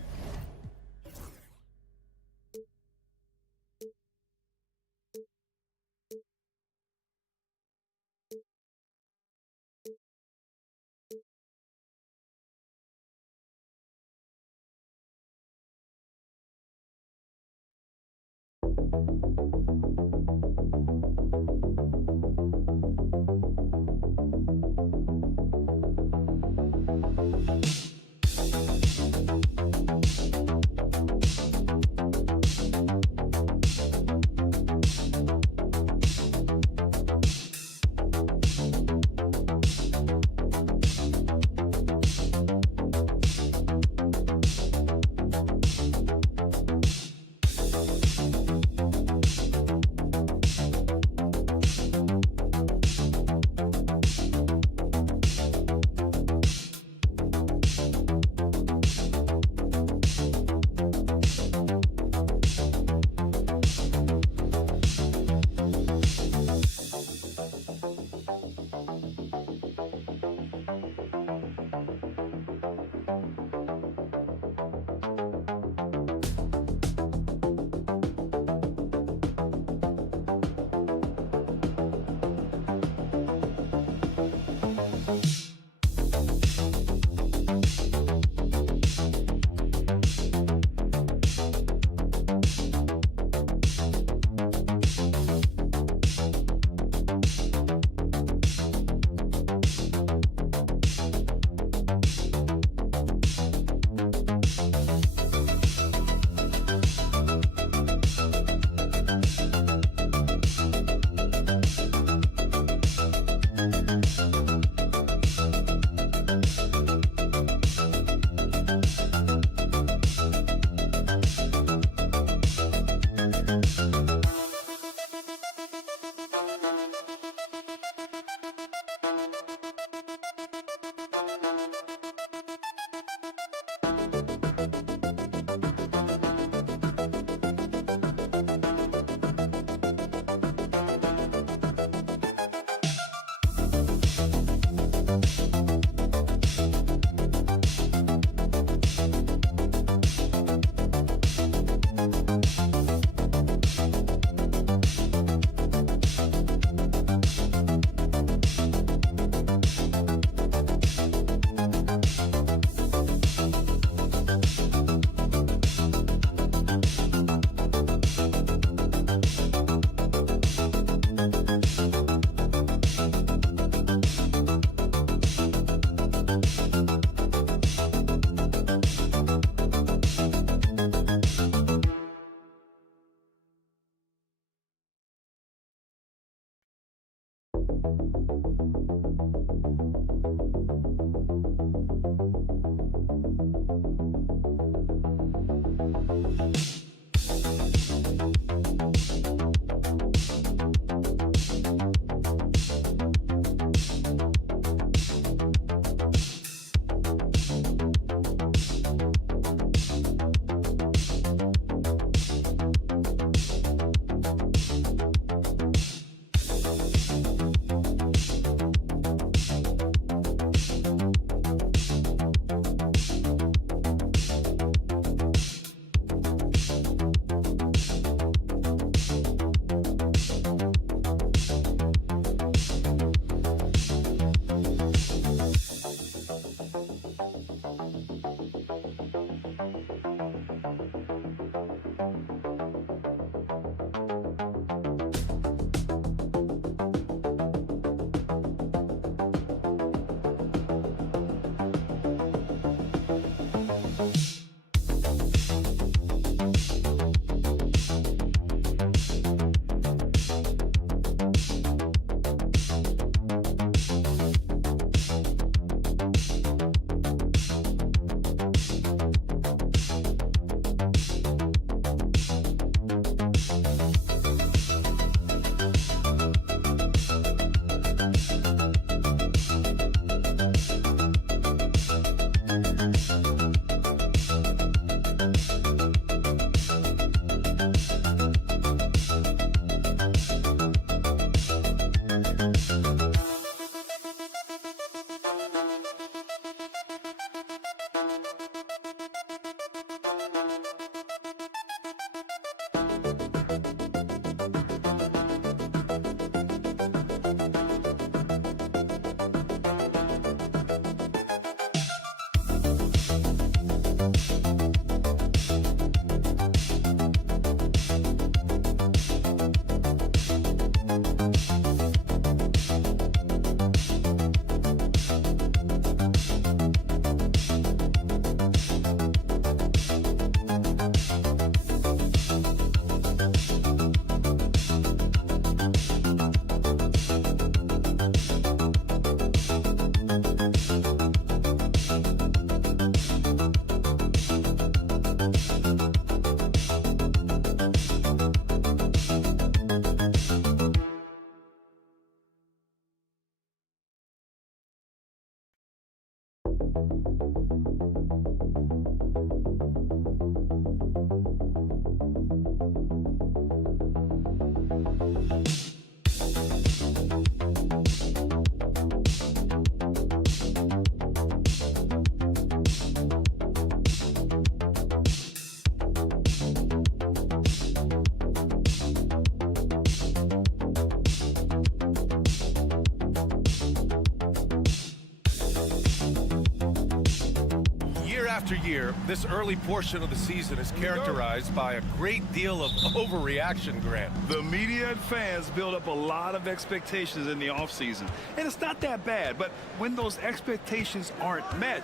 after year, this early portion of the season is characterized by a great deal of overreaction, Grant. The media and fans build up a lot of expectations in the offseason, and it's not that bad, but when those expectations aren't met,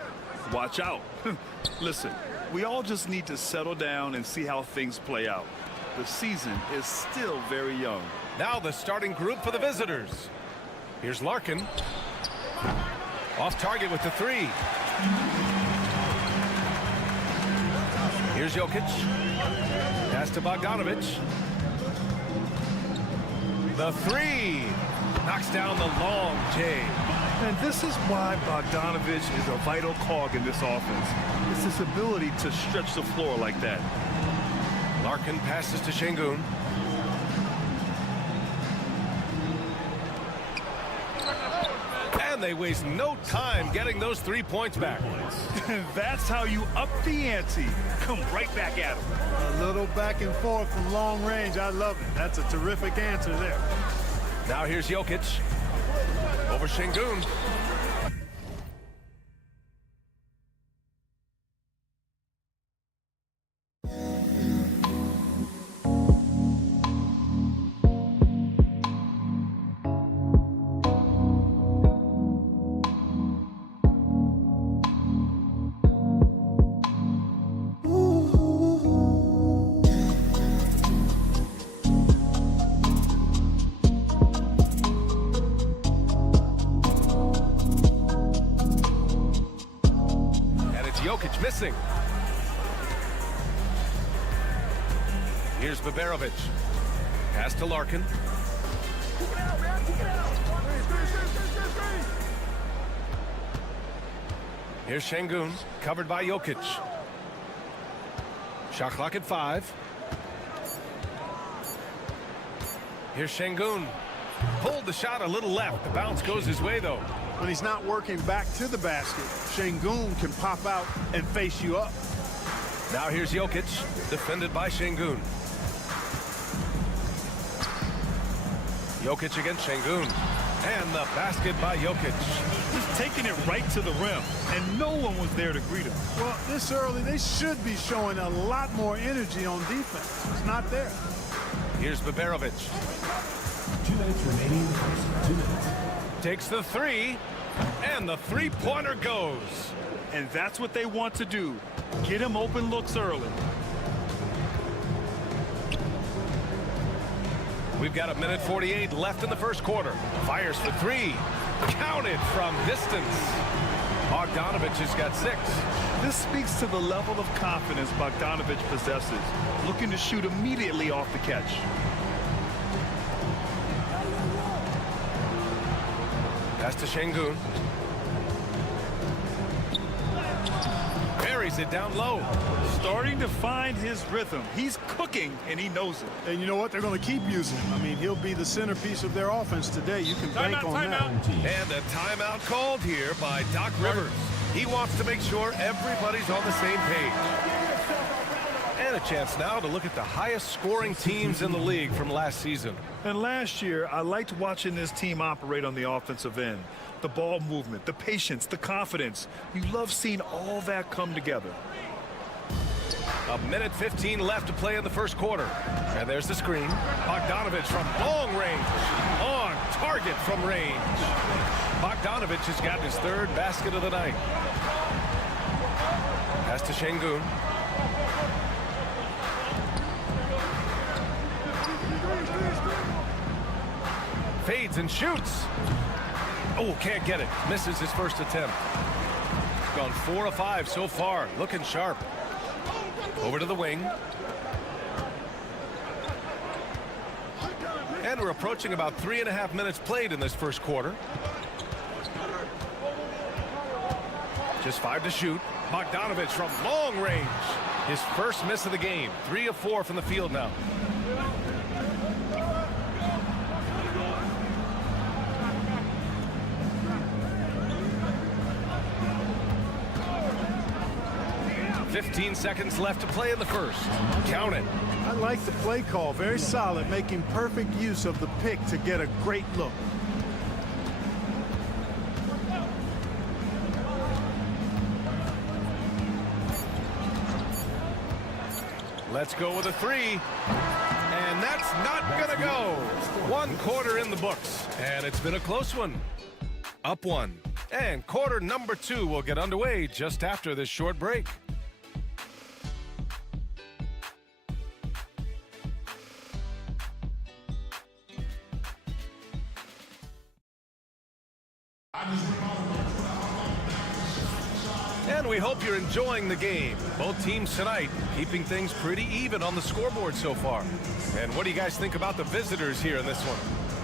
watch out. Listen, we all just need to settle down and see how things play out. The season is still very young. Now the starting group for the visitors. Here's Larkin. Off target with the three. Here's Jokic. Pass to Bogdanovic. The three. Knocks down the long J. And this is why Bogdanovich is a vital cog in this offense. It's his ability to stretch the floor like that. Larkin passes to Şengün. And they waste no time getting those 3 points back. That's how you up the ante. Come right back at him. A little back and forth from long range. I love it. That's a terrific answer there. Now here's Jokic. Over Şengün. Jokic missing. Here's Baberovic. Pass to Larkin. Here's Şengün, covered by Jokic. Shot clock at 5. Here's Şengün. Pulled the shot a little left. The bounce goes his way, though. When he's not working back to the basket, Şengün can pop out and face you up. Now here's Jokic, defended by Şengün. Jokic against Şengün. And the basket by Jokic. He's taking it right to the rim, and no one was there to greet him. Well, this early, they should be showing a lot more energy on defense. It's not there. Here's Baberovic. 2 minutes remaining. 2 minutes. Takes the 3, and the three-pointer goes. And that's what they want to do. Get him open looks early. We've got 1:48 left in the first quarter. Fires for 3. Counted from distance. Bogdanovich has got 6. This speaks to the level of confidence Bogdanovich possesses. Looking to shoot immediately off the catch. Pass to Şengün. Buries it down low. Starting to find his rhythm. He's cooking, and he knows it. And you know what? They're going to keep using him. I mean, he'll be the centerpiece of their offense today. You can bank on that. And a timeout called here by Doc Rivers. He wants to make sure everybody's on the same page. And a chance now to look at the highest scoring teams in the league from last season. And last year, I liked watching this team operate on the offensive end. The ball movement, the patience, the confidence. You love seeing all that come together. 1:15 left to play in the first quarter. And there's the screen. Bogdanovich from long range. On target from range. Bogdanovich has got his 3rd basket of the night. Pass to Şengün. Fades and shoots. Oh, can't get it. Misses his first attempt. Gone 4 of 5 so far. Looking sharp. Over to the wing. And we're approaching about 3.5 minutes played in this first quarter. Just 5 to shoot. Bogdanovich from long range. His first miss of the game. 3 of 4 from the field now. .15 seconds left to play in the first. Count it. I like the play call. Very solid, making perfect use of the pick to get a great look. Let's go with a 3. And that's not gonna go. 1 quarter in the books. And it's been a close one. Up 1. And quarter number 2 will get underway just after this short break. And we hope you're enjoying the game. Both teams tonight keeping things pretty even on the scoreboard so far. And what do you guys think about the visitors here in this one?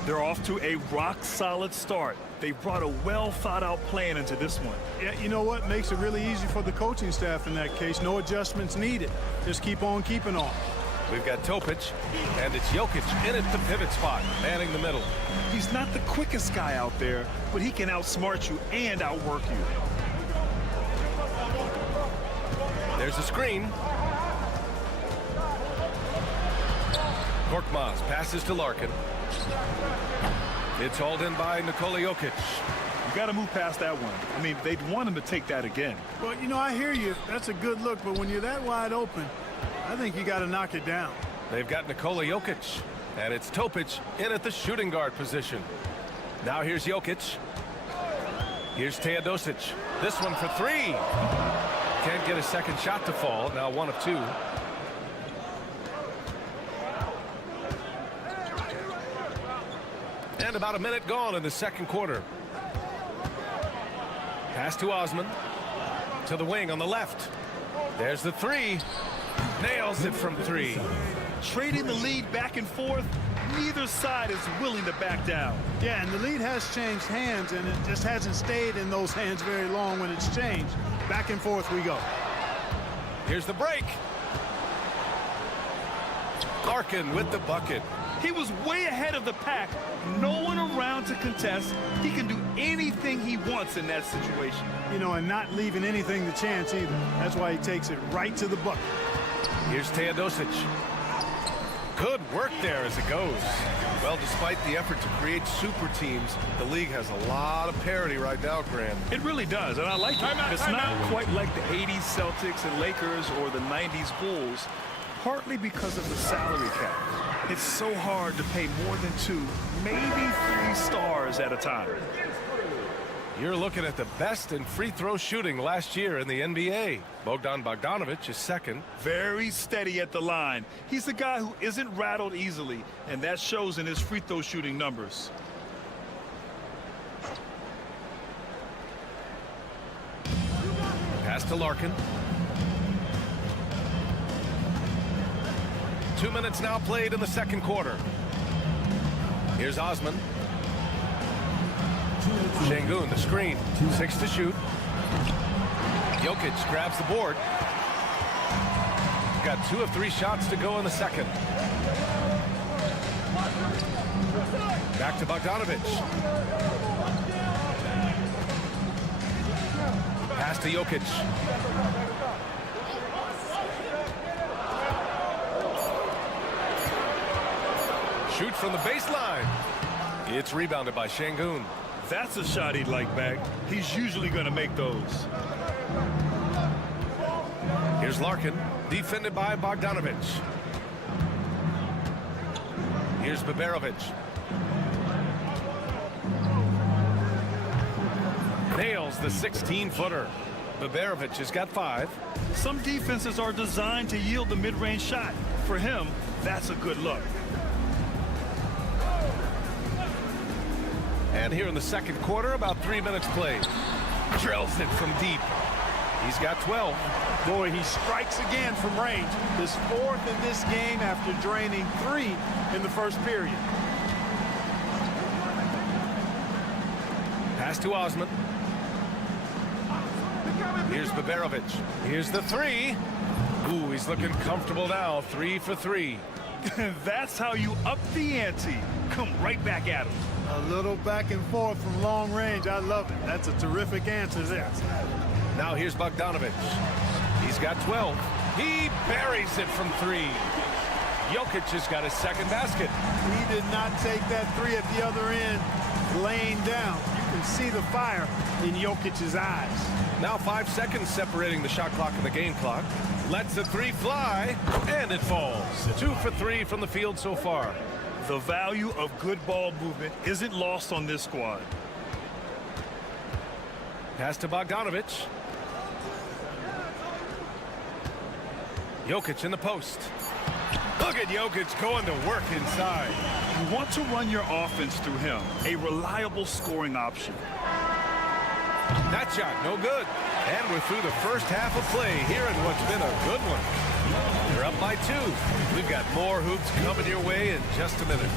They're off to a rock-solid start. They brought a well-thought-out plan into this one. Yeah, you know what? Makes it really easy for the coaching staff in that case. No adjustments needed. Just keep on keeping on. We've got Topic, and it's Jokic in at the pivot spot, manning the middle. He's not the quickest guy out there, but he can outsmart you and outwork you. There's a screen. Korkmaz passes to Larkin. It's hauled in by Nikola Jokic. You got to move past that one. I mean, they'd want him to take that again. Well, you know, I hear you. That's a good look, but when you're that wide open, I think you got to knock it down. They've got Nikola Jokic, and it's Topic in at the shooting guard position. Now here's Jokic. Here's Teodosic. This one for three. Can't get a second shot to fall. Now 1 of 2. And about a minute gone in the second quarter. Pass to Osman. To the wing on the left. There's the three. Nails it from 3. Trading the lead back and forth, neither side is willing to back down. Yeah, and the lead has changed hands, and it just hasn't stayed in those hands very long when it's changed. Back and forth we go. Here's the break. Larkin with the bucket. He was way ahead of the pack. No one around to contest. He can do anything he wants in that situation. You know, and not leaving anything to chance either. That's why he takes it right to the bucket. Here's Teodosic. Good work there as it goes. Well, despite the effort to create super teams, the league has a lot of parity right now, Grant. It really does, and I like it. It's not quite like the 80s Celtics and Lakers or the 90s Bulls, partly because of the salary cap. It's so hard to pay more than 2, maybe 3 stars at a time. You're looking at the best in free throw shooting last year in the NBA. Bogdan Bogdanovic is second. Very steady at the line. He's the guy who isn't rattled easily, and that shows in his free throw shooting numbers. Pass to Larkin. 2 minutes now played in the second quarter. Here's Osman. Şengün, the screen. 6 to shoot. Jokic grabs the board. Got 2 of 3 shots to go in the second. Back to Bogdanovic. Pass to Jokic. Shoot from the baseline. It's rebounded by Şengün. That's a shot he'd like back. He's usually going to make those. Here's Larkin, defended by Bogdanovic. Here's Baberovic. Nails the 16-footer. Baberovic has got 5. Some defenses are designed to yield the mid-range shot. For him, that's a good look. And here in the second quarter, about 3 minutes played. Drills it from deep. He's got 12. Boy, he strikes again from range. His 4th in this game after draining 3 in the first period. Pass to Osman. Here's Baberovic. Here's the 3. Ooh, he's looking comfortable now. 3 for 3. That's how you up the ante. Come right back at him. A little back and forth from long range. I love it. That's a terrific answer there. Now here's Bogdanovic. He's got 12. He buries it from 3. Jokic has got his second basket. He did not take that 3 at the other end, laying down. You can see the fire in Jokic's eyes. Now 5 seconds separating the shot clock and the game clock. Lets the 3 fly, and it falls. 2 for 3 from the field so far. The value of good ball movement isn't lost on this squad. Pass to Bogdanovic. Jokic in the post. Look at Jokic going to work inside. You want to run your offense through him, a reliable scoring option. That shot, no good. And we're through the first half of play here in what's been a good one. You're up by 2. We've got more hoops coming your way in just a minute.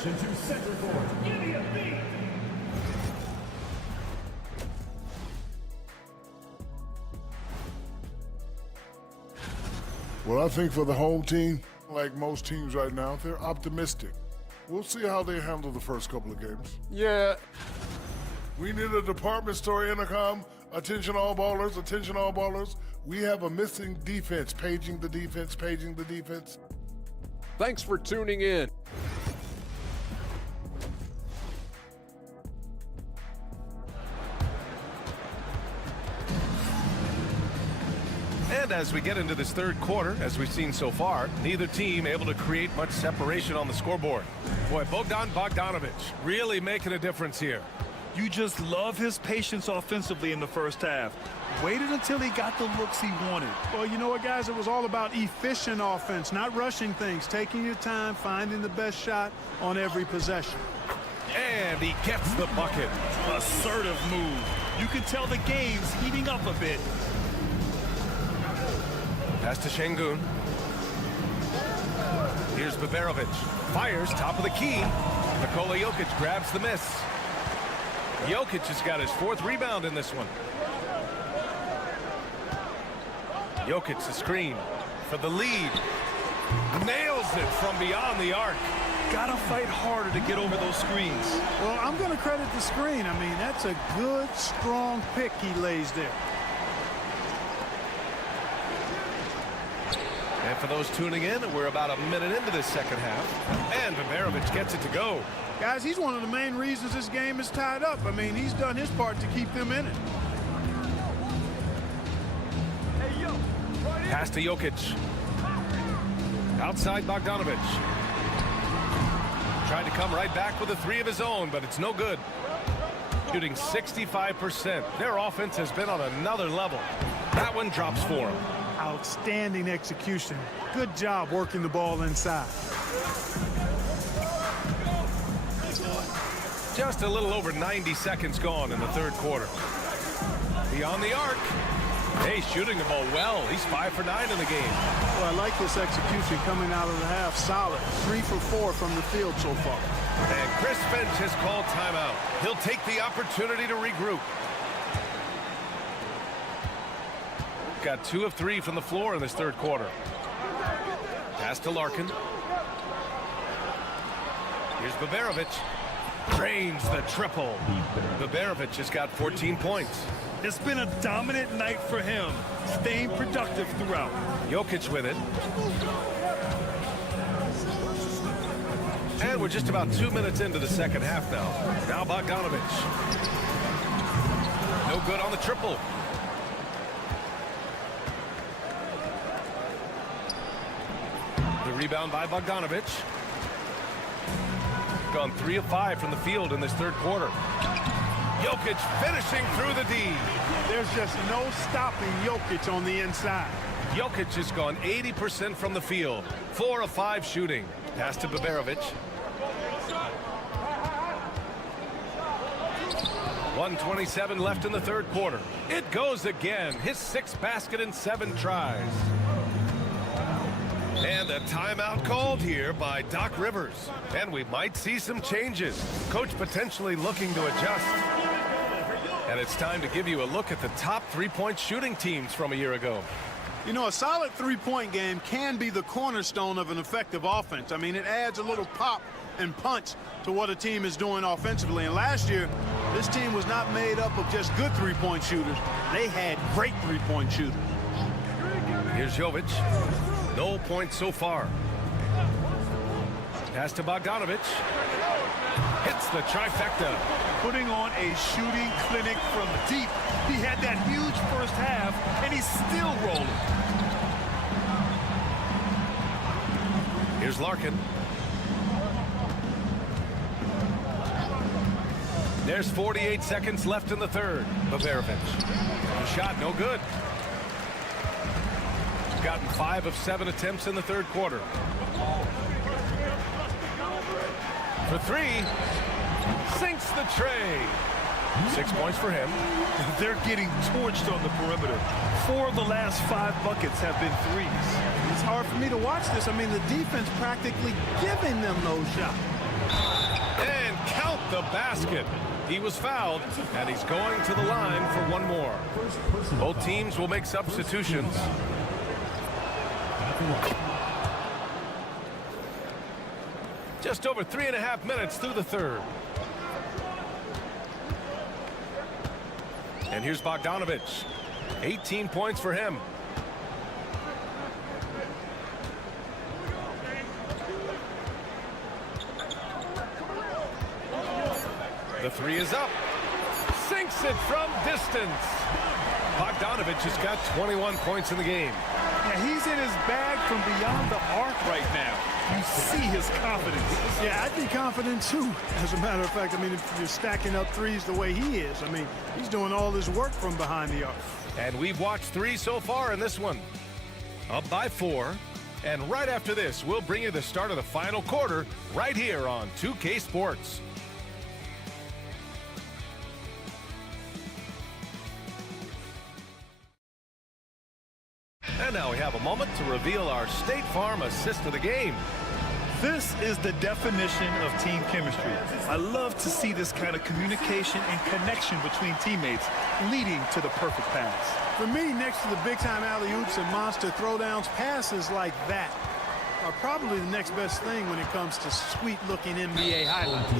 Switch into center court. Give me a beat. Well, I think for the home team, like most teams right now, they're optimistic. We'll see how they handle the first couple of games. Yeah. We need a department store intercom. Attention all ballers, attention all ballers. We have a missing defense. Paging the defense, paging the defense. Thanks for tuning in. And as we get into this third quarter, as we've seen so far, neither team able to create much separation on the scoreboard. Boy, Bogdan Bogdanovic really making a difference here. You just love his patience offensively in the first half. Waited until he got the looks he wanted. Well, you know what, guys? It was all about efficient offense, not rushing things, taking your time, finding the best shot on every possession. And he gets the bucket. Assertive move. You can tell the game's heating up a bit. Pass to Şengün. Here's Baberovic. Fires top of the key. Nikola Jokic grabs the miss. Jokic has got his fourth rebound in this one. Jokic the screen for the lead. Nails it from beyond the arc. Gotta fight harder to get over those screens. Well, I'm going to credit the screen. I mean, that's a good, strong pick he lays there. And for those tuning in, we're about a minute into this second half. And Baberovic gets it to go. Guys, he's one of the main reasons this game is tied up. I mean, he's done his part to keep them in it. Pass to Jokic. Outside Bogdanovic. Tried to come right back with a three of his own, but it's no good. Shooting 65%. Their offense has been on another level. That one drops for him. Outstanding execution. Good job working the ball inside. Just a little over 90 seconds gone in the third quarter. Beyond the arc. Hey, shooting the ball well. He's 5 for 9 in the game. Well, I like this execution coming out of the half. Solid. 3 for 4 from the field so far. And Chris Finch has called timeout. He'll take the opportunity to regroup. Got 2 of 3 from the floor in this third quarter. Pass to Larkin. Here's Baberovic. Drains the triple. Baberovic has got 14 points. It's been a dominant night for him, staying productive throughout. Jokic with it. And we're just about 2 minutes into the second half now. Now Bogdanovic. No good on the triple. The rebound by Bogdanovic. Gone 3 of 5 from the field in this third quarter. Jokic finishing through the D. There's just no stopping Jokic on the inside. Jokic has gone 80% from the field. 4 of 5 shooting. Pass to Baberovic. 1:27 left in the third quarter. It goes again. His 6th basket in 7 tries. And a timeout called here by Doc Rivers. And we might see some changes. Coach potentially looking to adjust. And it's time to give you a look at the top three-point shooting teams from a year ago. You know, a solid three-point game can be the cornerstone of an effective offense. I mean, it adds a little pop and punch to what a team is doing offensively. And last year, this team was not made up of just good three-point shooters. They had great three-point shooters. Here's Jovic. No points so far. Pass to Bogdanovic. Hits the trifecta. Putting on a shooting clinic from deep. He had that huge first half, and he's still rolling. Here's Larkin. There's 48 seconds left in the third. Baberovic. The shot no good. He's gotten 5 of 7 attempts in the third quarter. For 3. Sinks the tray. 6 points for him. They're getting torched on the perimeter. 4 of the last 5 buckets have been threes. It's hard for me to watch this. I mean, the defense practically giving them those shots. And count the basket. He was fouled, and he's going to the line for one more. Both teams will make substitutions. Just over 3.5 minutes through the third. And here's Bogdanovic. 18 points for him. The three is up. Sinks it from distance. Bogdanovic has got 21 points in the game. Yeah, he's in his bag from beyond the arc right now. You see his confidence. Yeah, I'd be confident too, as a matter of fact. I mean, if you're stacking up threes the way he is, I mean, he's doing all his work from behind the arc. And we've watched 3 so far in this one. Up by 4. And right after this, we'll bring you the start of the final quarter right here on 2K Sports. And now we have a moment to reveal our State Farm assist of the game. This is the definition of team chemistry. I love to see this kind of communication and connection between teammates leading to the perfect pass. For me, next to the big-time alley-oops and monster throwdowns, passes like that are probably the next best thing when it comes to sweet-looking NBA highlights.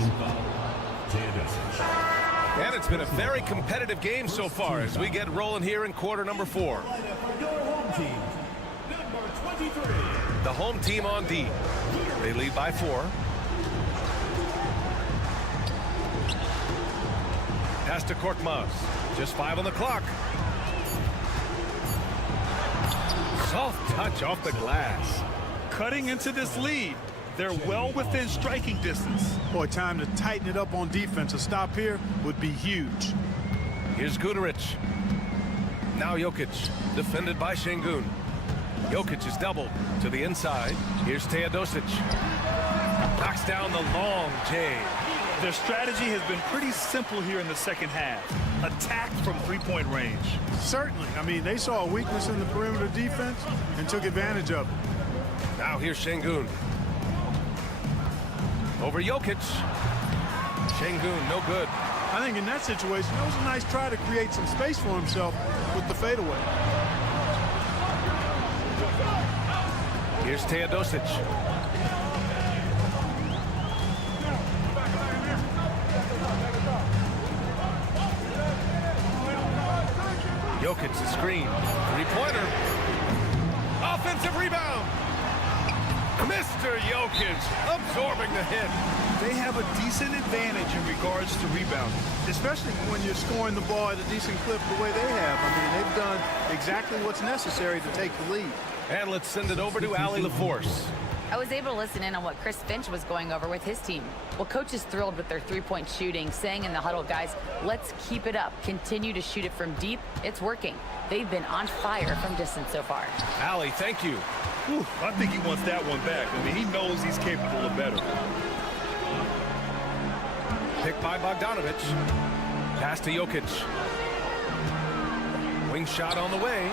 And it's been a very competitive game so far as we get rolling here in quarter number 4. The home team on D. They lead by 4. Pass to Korkmaz. Just 5 on the clock. Soft touch off the glass. Cutting into this lead. They're well within striking distance. Boy, time to tighten it up on defense. A stop here would be huge. Here's Guduric. Now Jokic, defended by Şengün. Jokic is doubled to the inside. Here's Teodosic. Knocks down the long J. Their strategy has been pretty simple here in the second half. Attack from three-point range. Certainly. I mean, they saw a weakness in the perimeter defense and took advantage of it. Now here's Şengün. Over Jokic. Şengün, no good. I think in that situation, it was a nice try to create some space for himself with the fadeaway. Here's Teodosic. Jokic the screen. Three-pointer. Offensive rebound. Mr. Jokic absorbing the hit. They have a decent advantage in regards to rebounding. Especially when you're scoring the ball at a decent clip the way they have. I mean, they've done exactly what's necessary to take the lead. And let's send it over to Allie LaForce. I was able to listen in on what Chris Finch was going over with his team. Well, coach is thrilled with their three-point shooting, saying in the huddle, guys, let's keep it up. Continue to shoot it from deep. It's working. They've been on fire from distance so far. Allie, thank you. Whew, I think he wants that one back. I mean, he knows he's capable of better. Picked by Bogdanovic. Pass to Jokic. Wing shot on the way.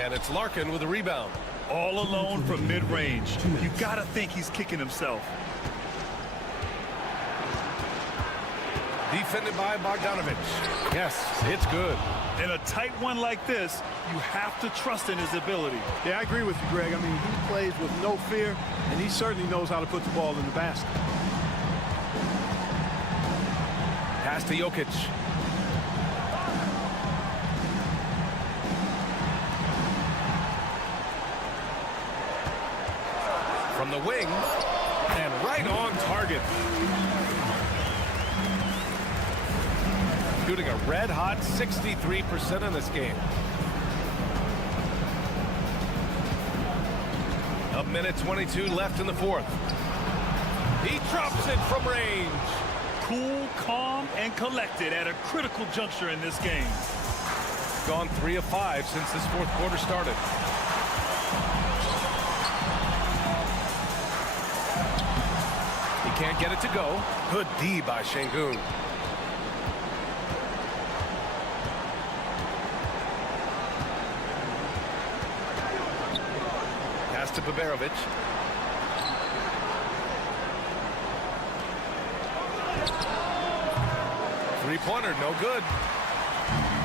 And it's Larkin with a rebound. All alone from mid-range. You got to think he's kicking himself. Defended by Bogdanovic. Yes, it's good. In a tight one like this, you have to trust in his ability. Yeah, I agree with you, Greg. I mean, he plays with no fear, and he certainly knows how to put the ball in the basket. Pass to Jokic. From the wing, and right on target. Shooting a red-hot 63% in this game. A minute 22 left in the fourth. He drops it from range. Cool, calm, and collected at a critical juncture in this game. Gone 3 of 5 since this fourth quarter started. He can't get it to go. Good D by Şengün. Pass to Baberovic. Three-pointer, no good.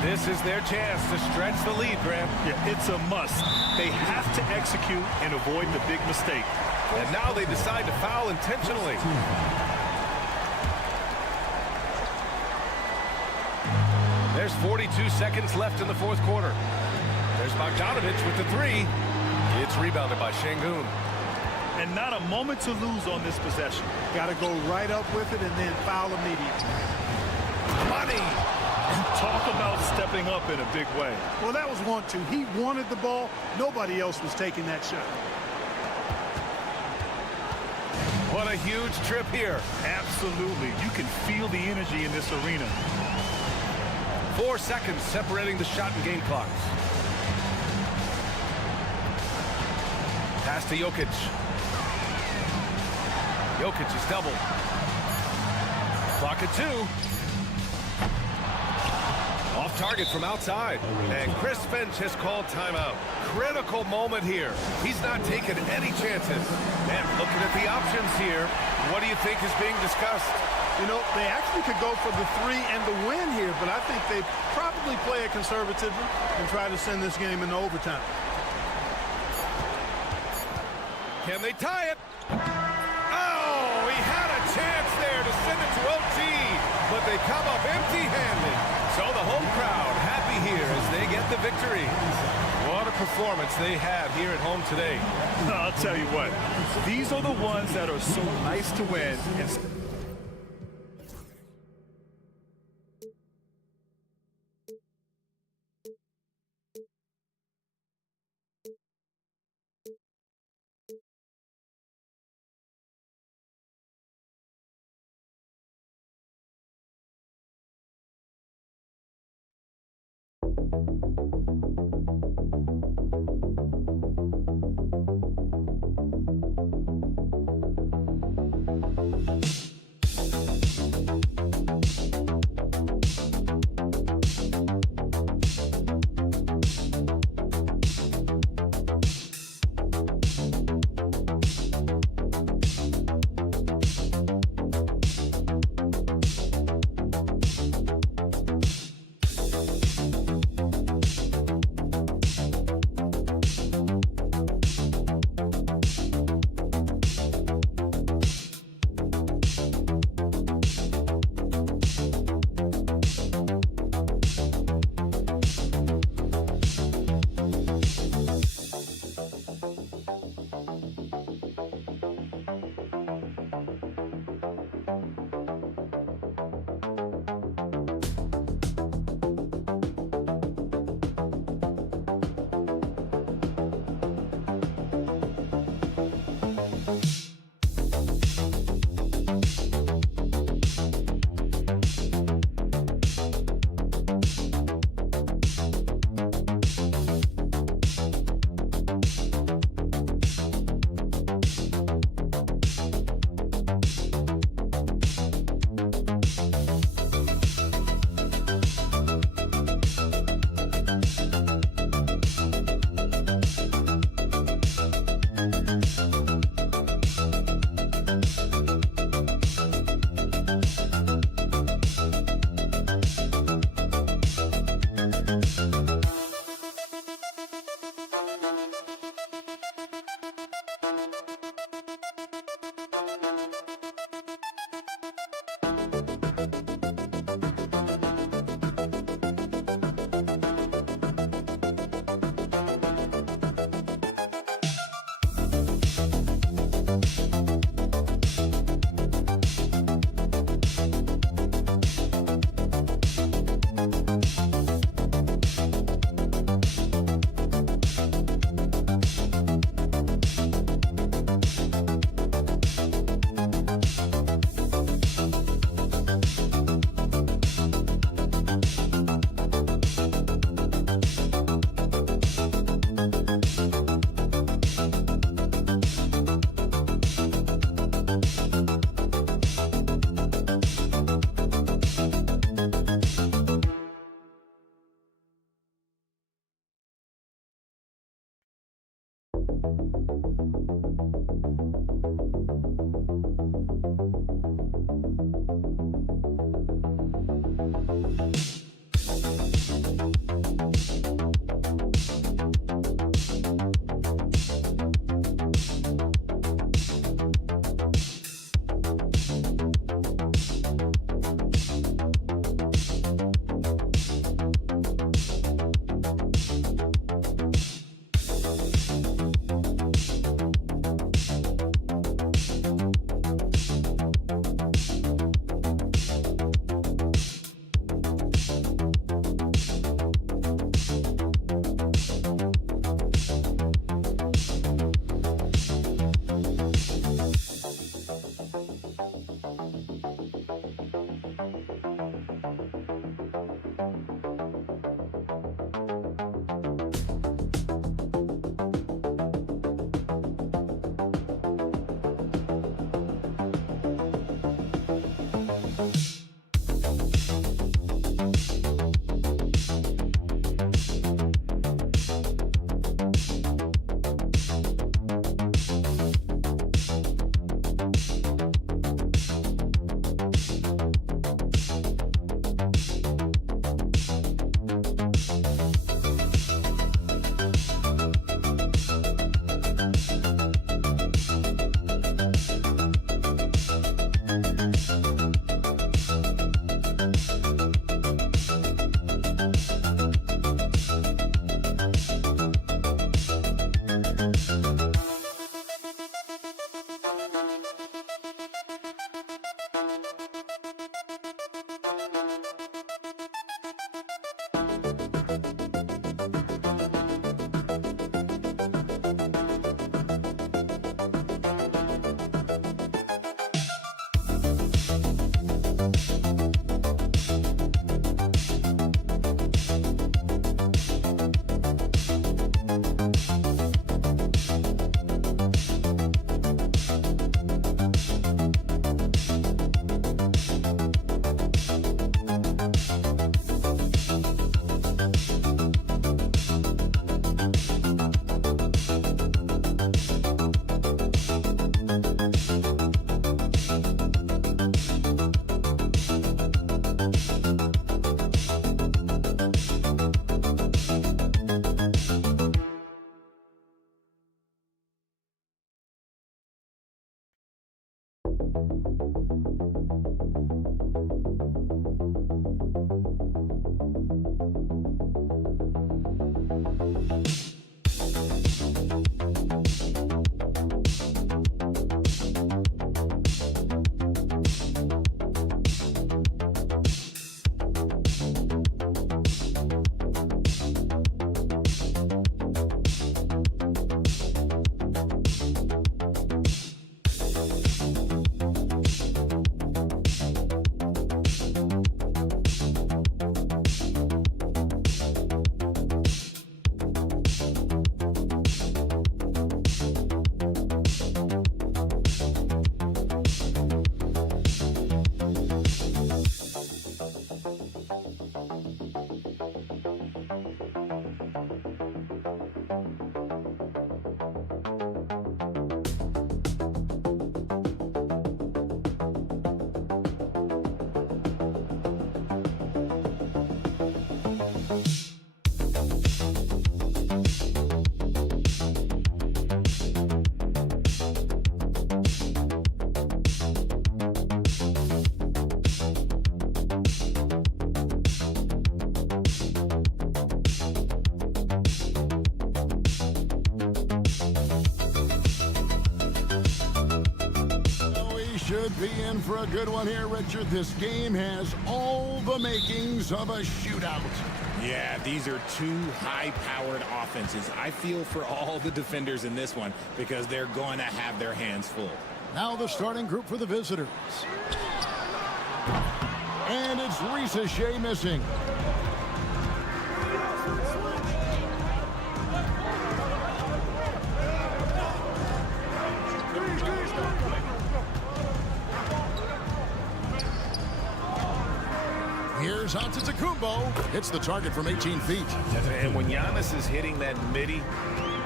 This is their chance to stretch the lead, Grant. Yeah, it's a must. They have to execute and avoid the big mistake. And now they decide to foul intentionally. There's 42 seconds left in the fourth quarter. There's Bogdanovich with the three. It's rebounded by Şengün. And not a moment to lose on this possession. Got to go right up with it and then foul immediately. Money! Talk about stepping up in a big way. Well, that was 1-2. He wanted the ball. Nobody else was taking that shot. What a huge trip here. Absolutely. You can feel the energy in this arena. 4 seconds separating the shot and game clocks. Pass to Jokic. Jokic is doubled. Clock at 2. Off target from outside. And Chris Finch has called timeout. Critical moment here. He's not taking any chances. And looking at the options here, what do you think is being discussed? You know, they actually could go for the three and the win here, but I think they probably play it conservatively and try to send this game into overtime. Can they tie it? Oh, he had a chance there to send it to OT, but they come up empty-handed. So the home crowd happy here as they get the victory. What a performance they had here at home today. I'll tell you what, these are the ones that are so nice to win. And Should be in for a good one here, Richard. This game has all the makings of a shootout. Yeah, these are two high-powered offenses. I feel for all the defenders in this one because they're going to have their hands full. Now the starting group for the visitors. And it's Risa Shea missing. Here's Antetokounmpo. Hits the target from 18 feet. And when Giannis is hitting that midi,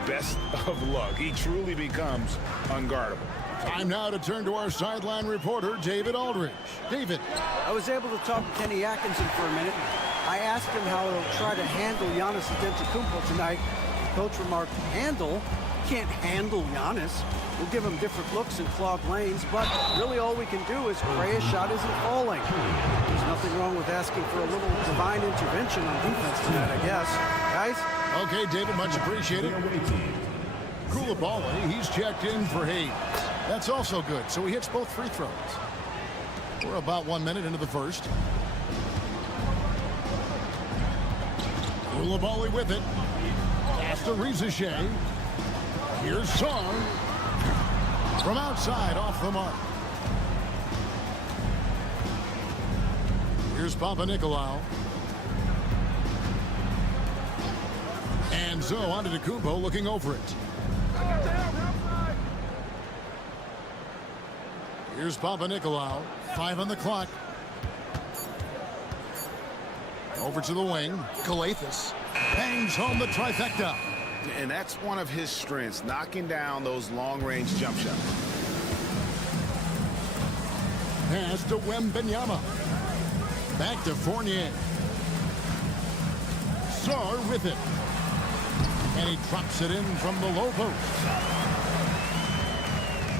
best of luck. He truly becomes unguardable. Time now to turn to our sideline reporter, David Aldridge. David. I was able to talk to Kenny Atkinson for a minute. I asked him how he'll try to handle Giannis Antetokounmpo tonight. The coach remarked, handle? Can't handle Giannis. We'll give him different looks and clogged lanes, but really all we can do is pray his shot isn't falling. There's nothing wrong with asking for a little divine intervention on defense tonight, I guess. Guys? Okay, David, much appreciated. Koulibaly, he's checked in for Hayes. That's also good, so he hits both free throws. We're about 1 minute into the first. Koulibaly with it. Pass to Risa Shea. Here's Song. From outside, off the mark. Here's Papanikolaou. And so Antetokounmpo looking over it. Here's Papanikolaou. 5 on the clock. Over to the wing. Kalathis bangs home the trifecta. And that's one of his strengths, knocking down those long-range jump shots. Pass to Wembanyama. Back to Fournier. Sarr with it. And he drops it in from the low post.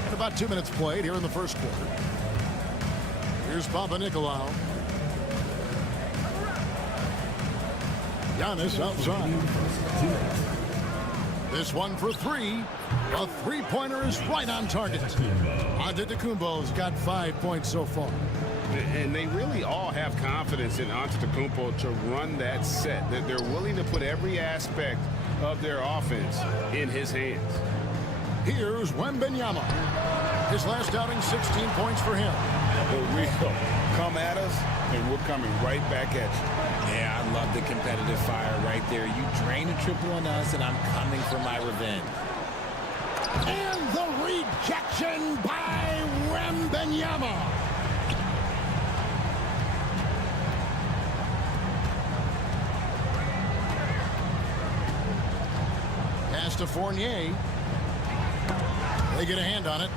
And about 2 minutes played here in the first quarter. Here's Papanikolaou. Giannis outside. This one for three. A three-pointer is right on target. Antetokounmpo's got 5 points so far. And they really all have confidence in Antetokounmpo to run that set. That they're willing to put every aspect of their offense in his hands. Here's Wembanyama. His last outing, 16 points for him. For real. Come at us, and we're coming right back at you. Yeah, I love the competitive fire right there. You drain a triple on us, and I'm coming for my revenge. And the rejection by Wembanyama. Pass to Fournier. They get a hand on it.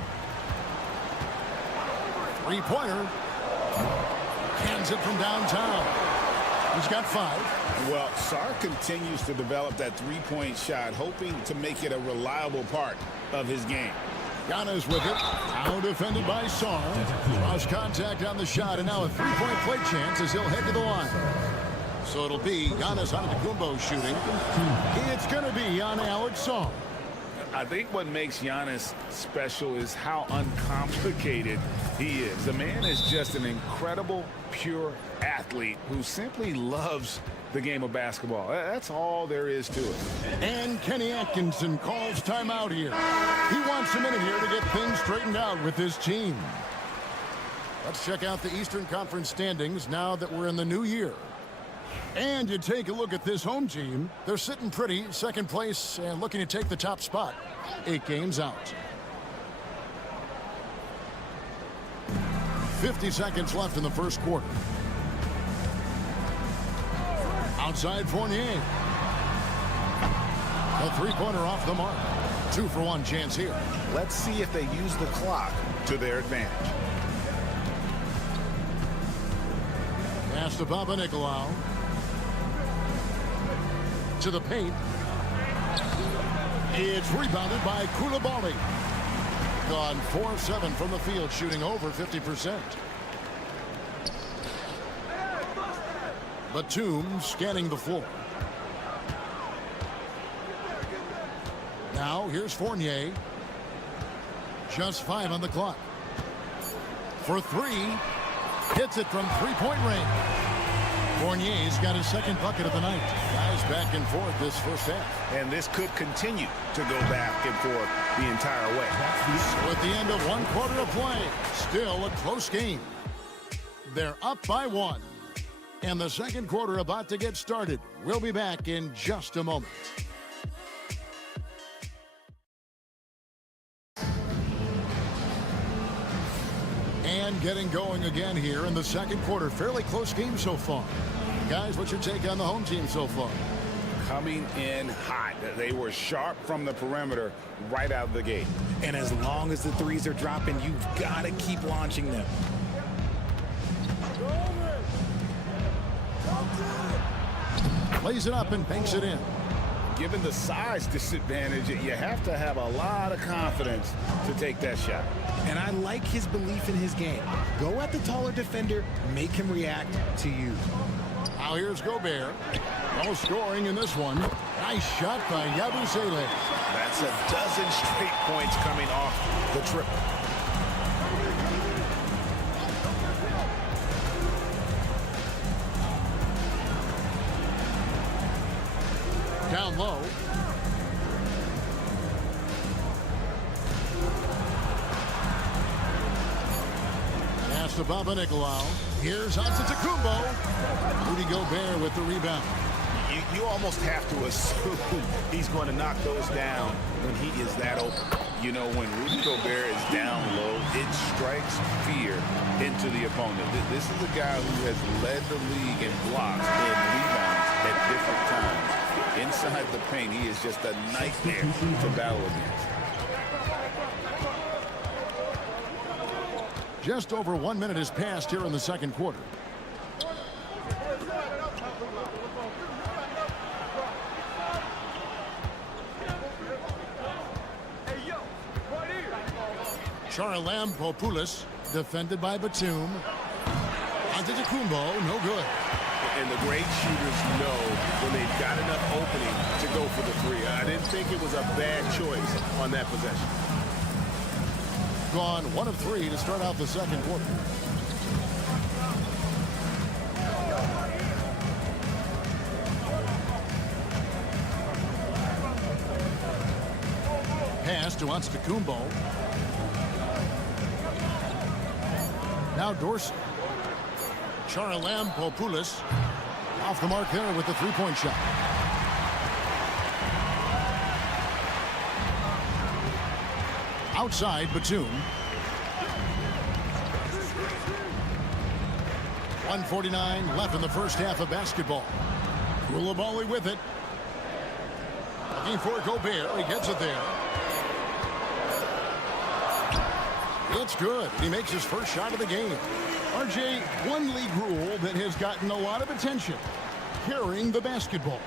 Three-pointer. Cans it from downtown. He's got 5. Well, Sarr continues to develop that three-point shot, hoping to make it a reliable part of his game. Giannis with it. Now defended by Sar. Cross contact on the shot, and now a three-point play chance as he'll head to the line. So it'll be Giannis Antetokounmpo shooting. It's going to be on Alex Sar. I think what makes Giannis special is how uncomplicated he is. The man is just an incredible, pure athlete who simply loves the game of basketball. That's all there is to it. And Kenny Atkinson calls timeout here. He wants a minute here to get things straightened out with his team. Let's check out the Eastern Conference standings now that we're in the new year. And you take a look at this home team. They're sitting pretty, second place, and looking to take the top spot. 8 games out. 50 seconds left in the first quarter. Outside Fournier. A three-pointer off the mark. 2-for-1 chance here. Let's see if they use the clock to their advantage. Pass to Papanikolaou. To the paint. It's rebounded by Koulibaly. Gone 4 of 7 from the field, shooting over 50%. Batum scanning the floor. Now here's Fournier. Just 5 on the clock. For 3. Hits it from three-point range. Fournier's got his second bucket of the night. Guys back and forth this first half. And this could continue to go back and forth the entire way. So at the end of 1 quarter of play, still a close game. They're up by 1. And the second quarter about to get started. We'll be back in just a moment. And getting going again here in the second quarter. Fairly close game so far. Guys, what's your take on the home team so far? Coming in hot. They were sharp from the perimeter right out of the gate. And as long as the threes are dropping, you've got to keep launching them. Plays it up and banks it in. Given the size disadvantage, you have to have a lot of confidence to take that shot. And I like his belief in his game. Go at the taller defender, make him react to you. Now here's Gobert. No scoring in this one. Nice shot by Yabusele. That's a dozen straight points coming off the triple. Down low. Pass to Papanikolaou. Here's Antetokounmpo. Rudy Gobert with the rebound. You almost have to assume he's going to knock those down when he is that open. You know, when Rudy Gobert is down low, it strikes fear into the opponent. This is a guy who has led the league in blocks and rebounds at different times. Inside the paint, he is just a nightmare to battle against. Just over 1 minute has passed here in the second quarter. Charalampopoulos defended by Batum. Antetokounmpo, no good. And the great shooters know when they've got enough opening to go for the three. I didn't think it was a bad choice on that possession. Gone 1 of 3 to start out the second quarter. Pass to Antetokounmpo. Now Dorsey. Charalampopoulos off the mark there with the three-point shot. Outside Batum. 1:49 left in the first half of basketball. Koulibaly with it. Looking for Gobert. He gets it there. It's good. He makes his first shot of the game. RJ, one league rule that has gotten a lot of attention. Carrying the basketball.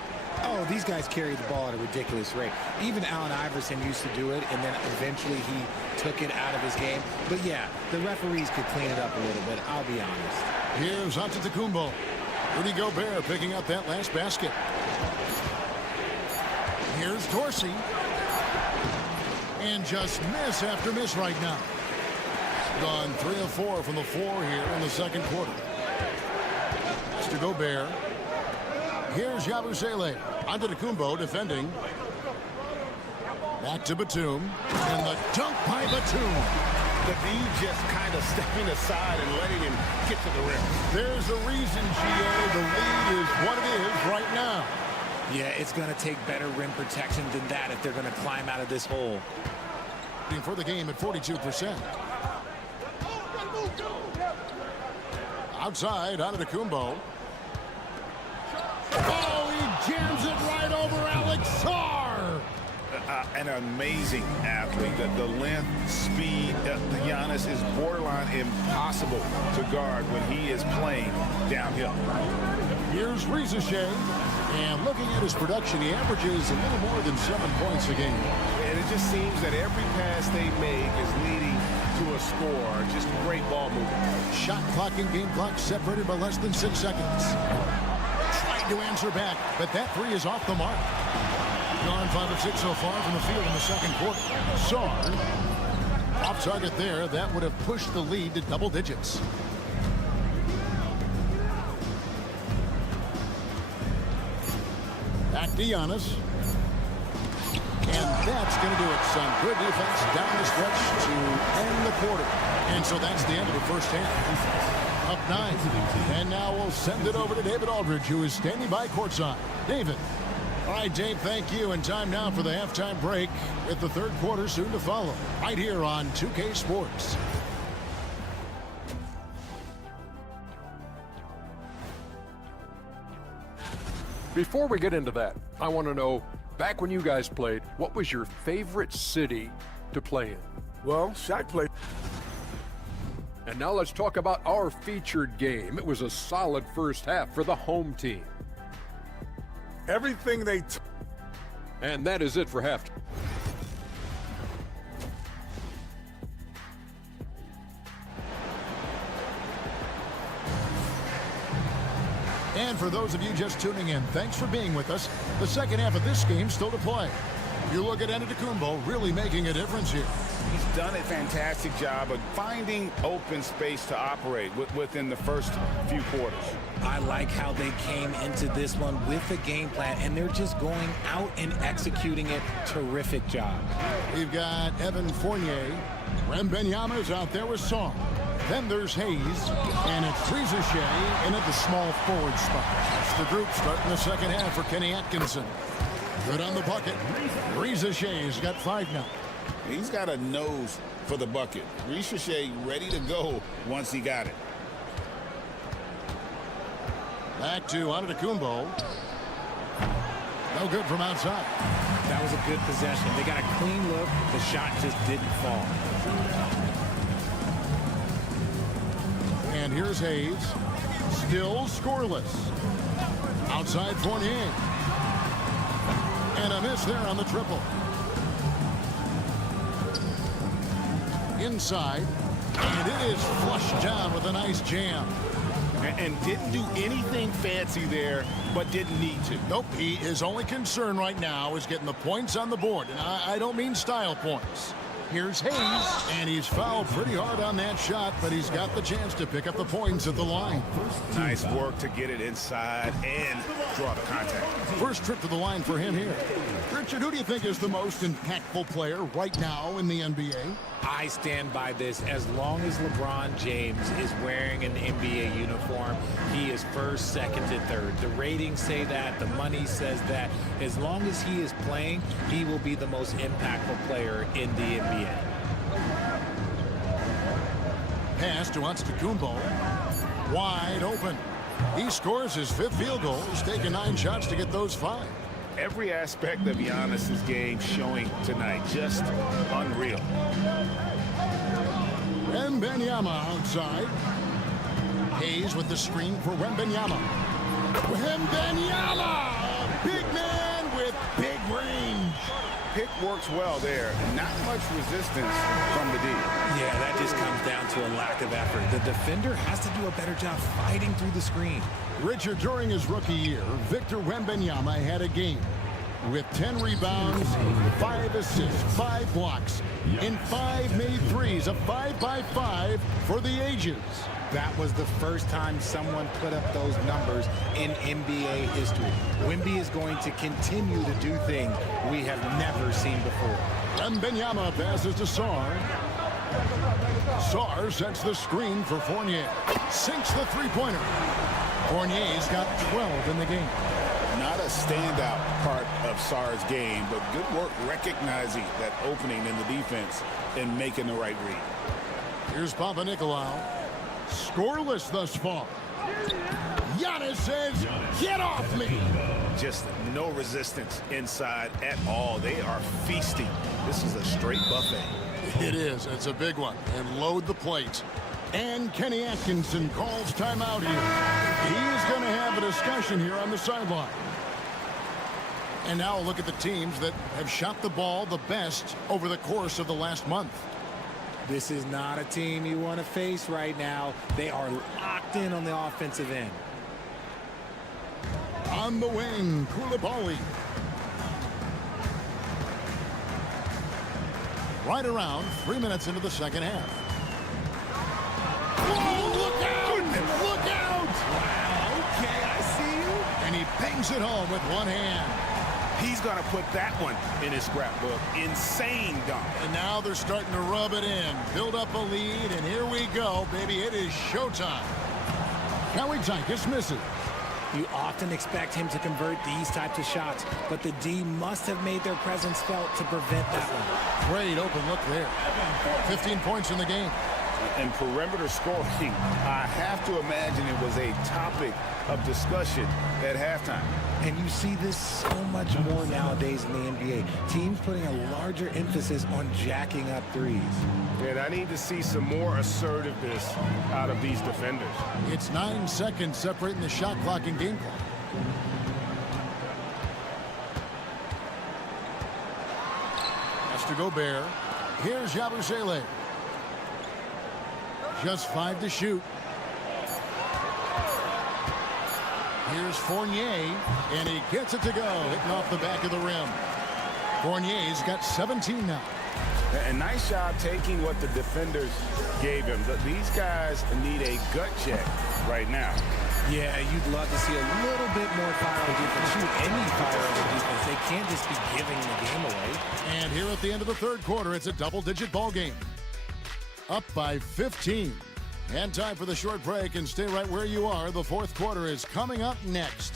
Oh, these guys carry the ball at a ridiculous rate. Even Allen Iverson used to do it, and then eventually he took it out of his game. But yeah, the referees could clean it up a little bit, I'll be honest. Here's Antetokounmpo. Rudy Gobert picking up that last basket. Here's Dorsey. And just miss after miss right now. Gone 3 of 4 from the floor here in the second quarter. To Gobert. Here's Yabusele. Antetokounmpo defending. Back to Batum. And the dunk by Batum. The D just kind of stepping aside and letting him get to the rim. There's a reason, GA. The lead is what it is right now. Yeah, it's going to take better rim protection than that if they're going to climb out of this hole. For the game at 42%. Outside, Antetokounmpo. Oh, he jams it right over Alex Sarr. An amazing athlete. The length, speed, Giannis is borderline impossible to guard when he is playing downhill. Here's Rizachet. And looking at his production, he averages a little more than 7 points a game. And it just seems that every pass they make is leading to a score. Just great ball movement. Shot clock and game clock separated by less than 6 seconds. Trying to answer back, but that three is off the mark. Gone 5 of 6 so far from the field in the second quarter. Sarr off target there. That would have pushed the lead to double digits. Back to Giannis. And that's going to do it, son. Good defense down the stretch to end the quarter. And so that's the end of the first half. Up 9. And now we'll send it over to David Aldridge, who is standing by courtside. David. All right, Dave, thank you. And time now for the halftime break with the third quarter soon to follow. Right here on 2K Sports. Before we get into that, I want to know, back when you guys played, what was your favorite city to play in? Well, Shaq played. And now let's talk about our featured game. It was a solid first half for the home team. Everything they and that is it for halftime. And for those of you just tuning in, thanks for being with us. The second half of this game still to play. You look at Antetokounmpo really making a difference here. He's done a fantastic job of finding open space to operate within the first few quarters. I like how they came into this one with a game plan, and they're just going out and executing it. Terrific job. We've got Evan Fournier. Wembanyama's out there with Song. Then there's Hayes, and it's Rizachet in at the small forward spot. That's the group starting the second half for Kenny Atkinson. Good on the bucket. Rizachet's got 5 now. He's got a nose for the bucket. Rizachet ready to go once he got it. Back to Antetokounmpo. No good from outside. That was a good possession. They got a clean look. The shot just didn't fall. And here's Hayes. Still scoreless. Outside Fournier. And a miss there on the triple. Inside. And it is flushed down with a nice jam. And didn't do anything fancy there, but didn't need to. Nope, his only concern right now is getting the points on the board. And I don't mean style points. Here's Hayes, and he's fouled pretty hard on that shot, but he's got the chance to pick up the points at the line. Nice work to get it inside and draw the contact. First trip to the line for him here. Richard, who do you think is the most impactful player right now in the NBA? I stand by this. As long as LeBron James is wearing an NBA uniform, he is first, second, and third. The ratings say that. The money says that. As long as he is playing, he will be the most impactful player in the NBA. Pass to Antetokounmpo. Wide open. He scores his 5th field goal. He's taken 9 shots to get those 5. Every aspect of Giannis' game showing tonight. Just unreal. Wembanyama outside. Hayes with the screen for Wembanyama. Wembanyama! Big man with big range. pick works well there. Not much resistance from the D. Yeah, that just comes down to a lack of effort. The defender has to do a better job fighting through the screen. Richard, during his rookie year, Victor Wembanyama had a game with 10 rebounds, 5 assists, 5 blocks, and 5 made threes, a 5-by-5 for the ages. That was the first time someone put up those numbers in NBA history. Wemby is going to continue to do things we have never seen before. Wembanyama passes to Sarr. Sarr sets the screen for Fournier. Sinks the three-pointer. Fournier's got 12 in the game. Not a standout part of Sarr's game, but good work recognizing that opening in the defense and making the right read. Here's Papanikolaou. Scoreless thus far. Giannis says, get off me. Just no resistance inside at all. They are feasting. This is a straight buffet. It is. It's a big one. And load the plate. And Kenny Atkinson calls timeout here. He's going to have a discussion here on the sideline. And now look at the teams that have shot the ball the best over the course of the last month. This is not a team you want to face right now. They are locked in on the offensive end. On the wing, Koulibaly. Right around 3 minutes into the second half. Whoa, look out! Goodness. Look out! Wow, okay, I see you. And he bangs it home with one hand. He's going to put that one in his scrapbook. Insane dunk. And now they're starting to rub it in. Build up a lead, and here we go, baby. It is showtime. Kelly Tykus misses. You often expect him to convert these types of shots, but the D must have made their presence felt to prevent that one. Great open look there. 15 points in the game. And perimeter scoring, I have to imagine it was a topic of discussion at halftime. And you see this so much more nowadays in the NBA. Teams putting a larger emphasis on jacking up threes. And I need to see some more assertiveness out of these defenders. It's 9 seconds separating the shot clock and game clock. Has to go Bear. Here's Yabusele. Just 5 to shoot. Here's Fournier, and he gets it to go, hitting off the back of the rim. Fournier's got 17 now. A nice job taking what the defenders gave him. These guys need a gut check right now. Yeah, you'd love to see a little bit more fire on defense. Shoot any fire on the defense. They can't just be giving the game away. And here at the end of the third quarter, it's a double-digit ball game. Up by 15. And time for the short break, and stay right where you are. The fourth quarter is coming up next.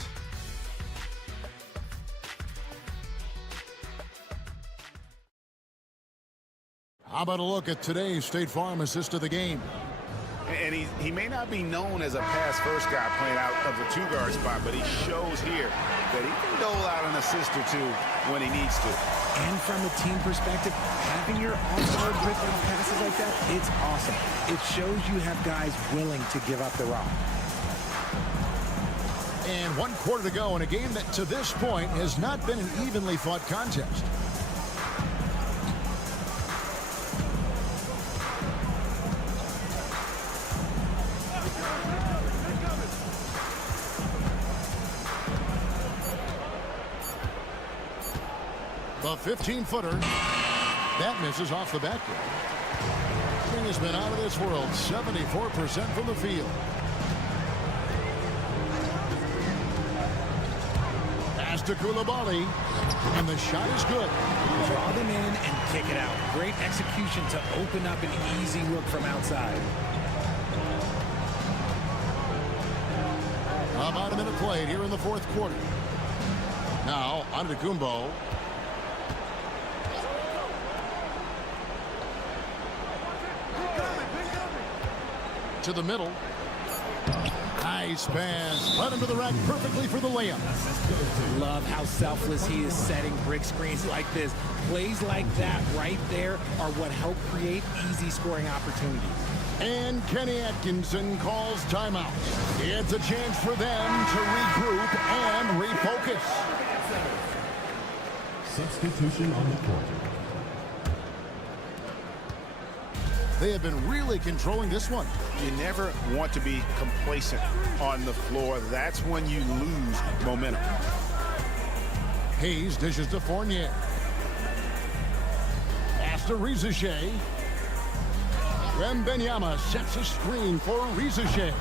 How about a look at today's State Farm assist of the game? And he may not be known as a pass-first guy playing out of the two-guard spot, but he shows here that he can dole out an assist or two when he needs to. And from a team perspective, having your all-star breakdown passes like that, it's awesome. It shows you have guys willing to give up the rock. And 1 quarter to go in a game that to this point has not been an evenly fought contest. The 15-footer. That misses off the backboard. Thing has been out of this world. 74% from the field. Pass to Koulibaly. And the shot is good. Draw them in and kick it out. Great execution to open up an easy look from outside. About a minute played here in the fourth quarter. Now, Antetokounmpo. To the middle. Nice pass. Led him to the rack perfectly for the layup. Love how selfless he is setting brick screens like this. Plays like that right there are what help create easy scoring opportunities. And Kenny Atkinson calls timeout. It's a chance for them to regroup and refocus. substitution on the court. They have been really controlling this one. You never want to be complacent on the floor. That's when you lose momentum. Hayes dishes to Fournier. Pass to Rizichet. Wembanyama sets a screen for Rizichet.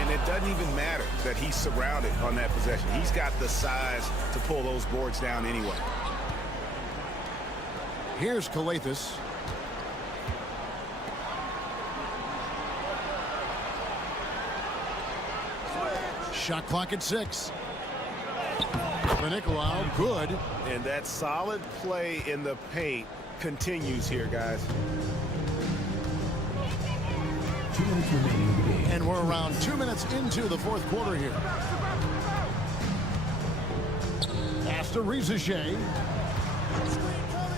And it doesn't even matter that he's surrounded on that possession. He's got the size to pull those boards down anyway. Here's Calathes. Shot clock at 6. Nicolau, good. And that solid play in the paint continues here, guys. 2 minutes remaining in the game. And we're around 2 minutes into the fourth quarter here. Pass to Rizichet.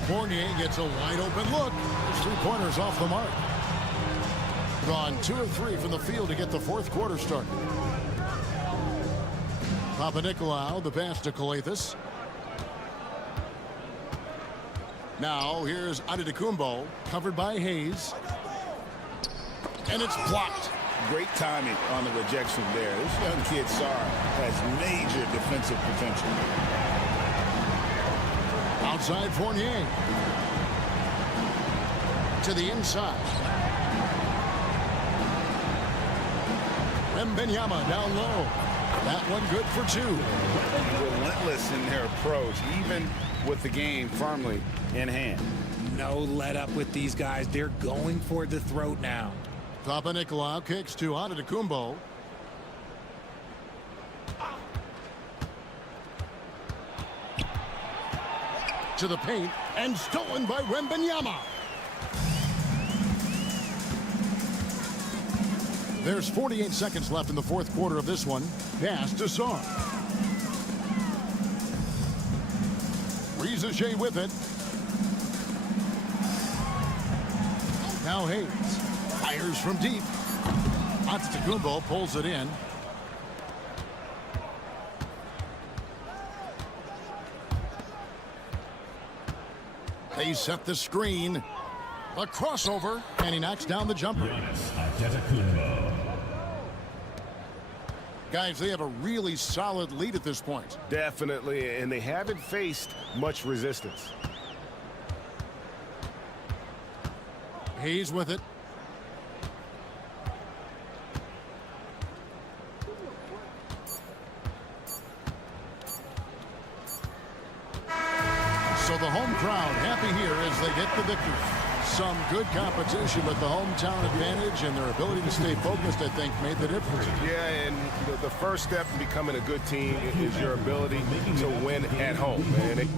Fournier gets a wide open look. His 3-pointers off the mark. Gone 2 of 3 from the field to get the fourth quarter started. Nicolau, the pass to Calathes. Now here's Antetokounmpo, covered by Hayes. And it's blocked. Great timing on the rejection there. This young kid, Sarr, has major defensive potential. Outside Fournier. To the inside. Wembanyama down low. That one good for 2. Relentless in their approach, even with the game firmly in hand. No let up with these guys. They're going for the throat now. Nicolau kicks to Antetokounmpo. To the paint and stolen by Wembanyama. There's 48 seconds left in the fourth quarter of this one. Pass to Sarr. Rizichet with it. Now Hayes fires from deep. Antetokounmpo pulls it in. They set the screen. A crossover, and he knocks down the jumper. Guys, they have a really solid lead at this point. Definitely, and they haven't faced much resistance. Hayes with it. So the home crowd happy here as they get the victory. Some good competition with the hometown advantage, and their ability to stay focused, I think, made the difference. Yeah, and the first step in becoming a good team is your ability to win at home. And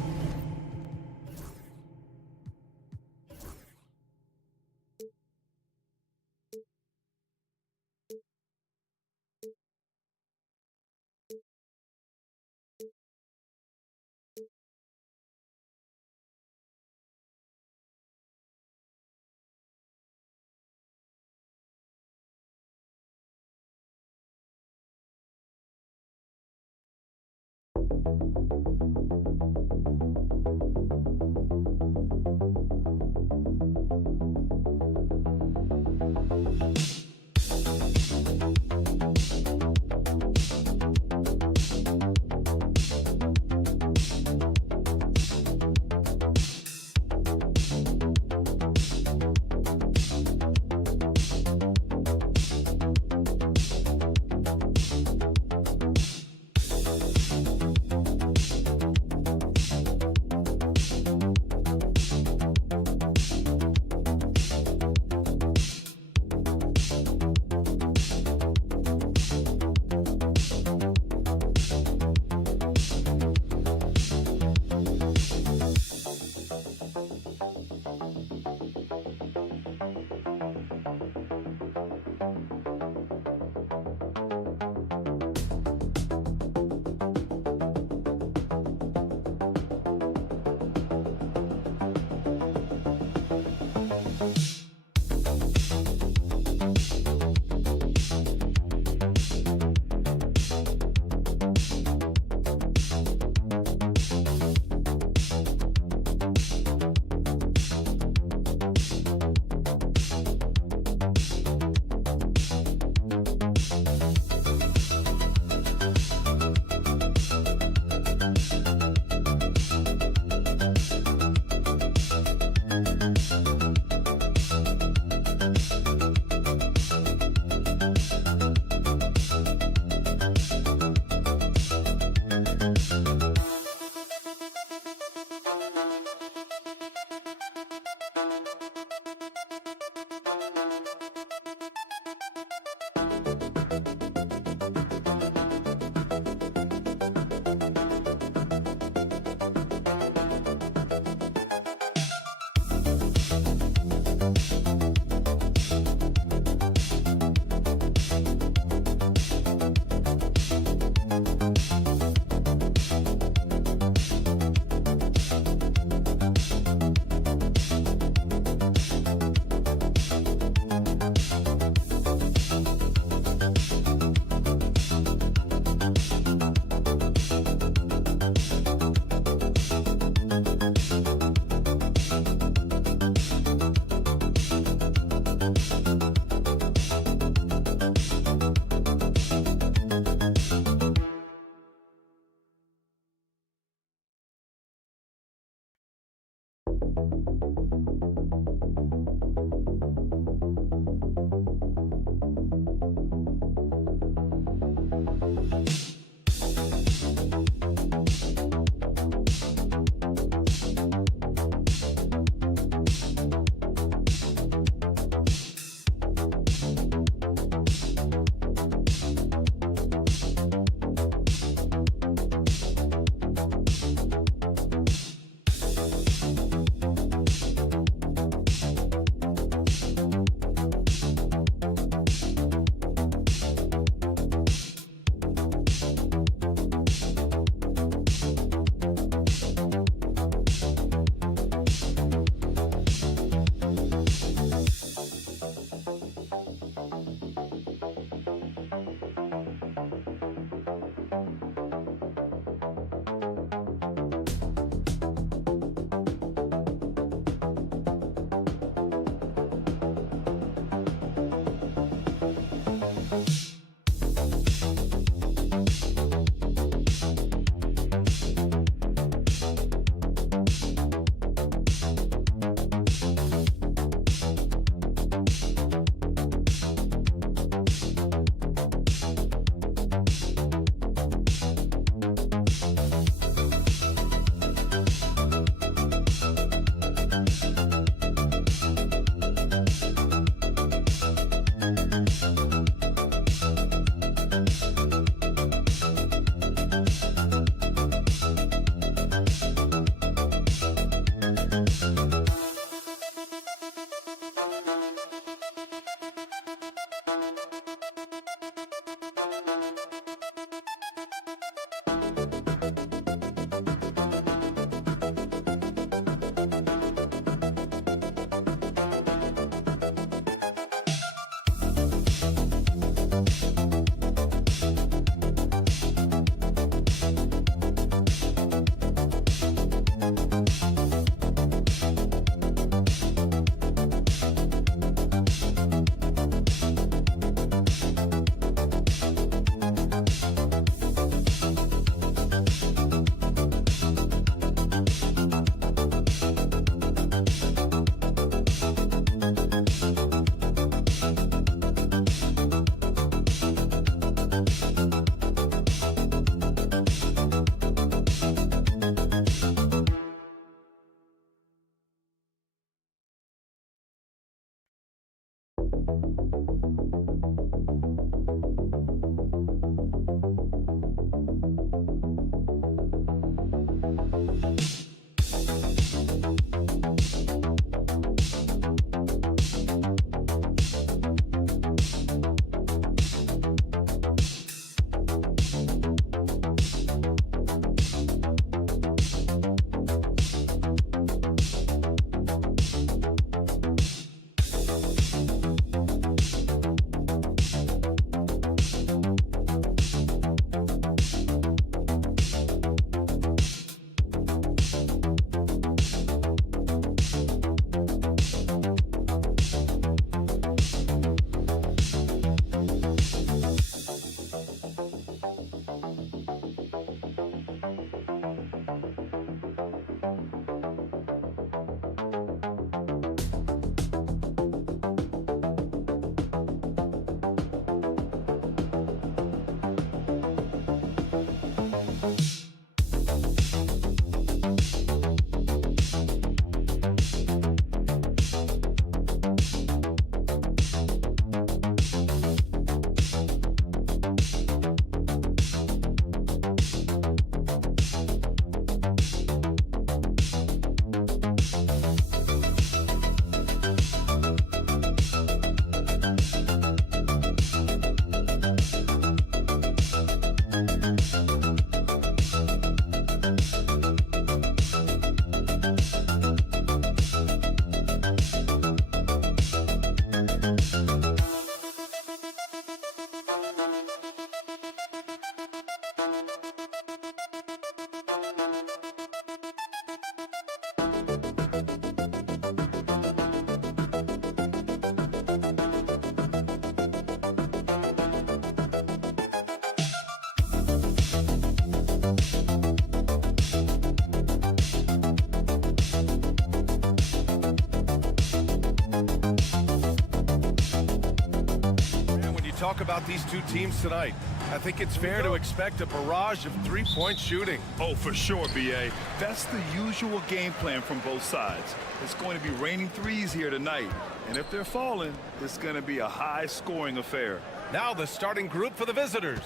talk about these two teams tonight. I think it's fair to expect a barrage of three-point shooting. Oh, for sure, B.A. That's the usual game plan from both sides. It's going to be raining threes here tonight. And if they're falling, it's going to be a high-scoring affair. Now the starting group for the visitors.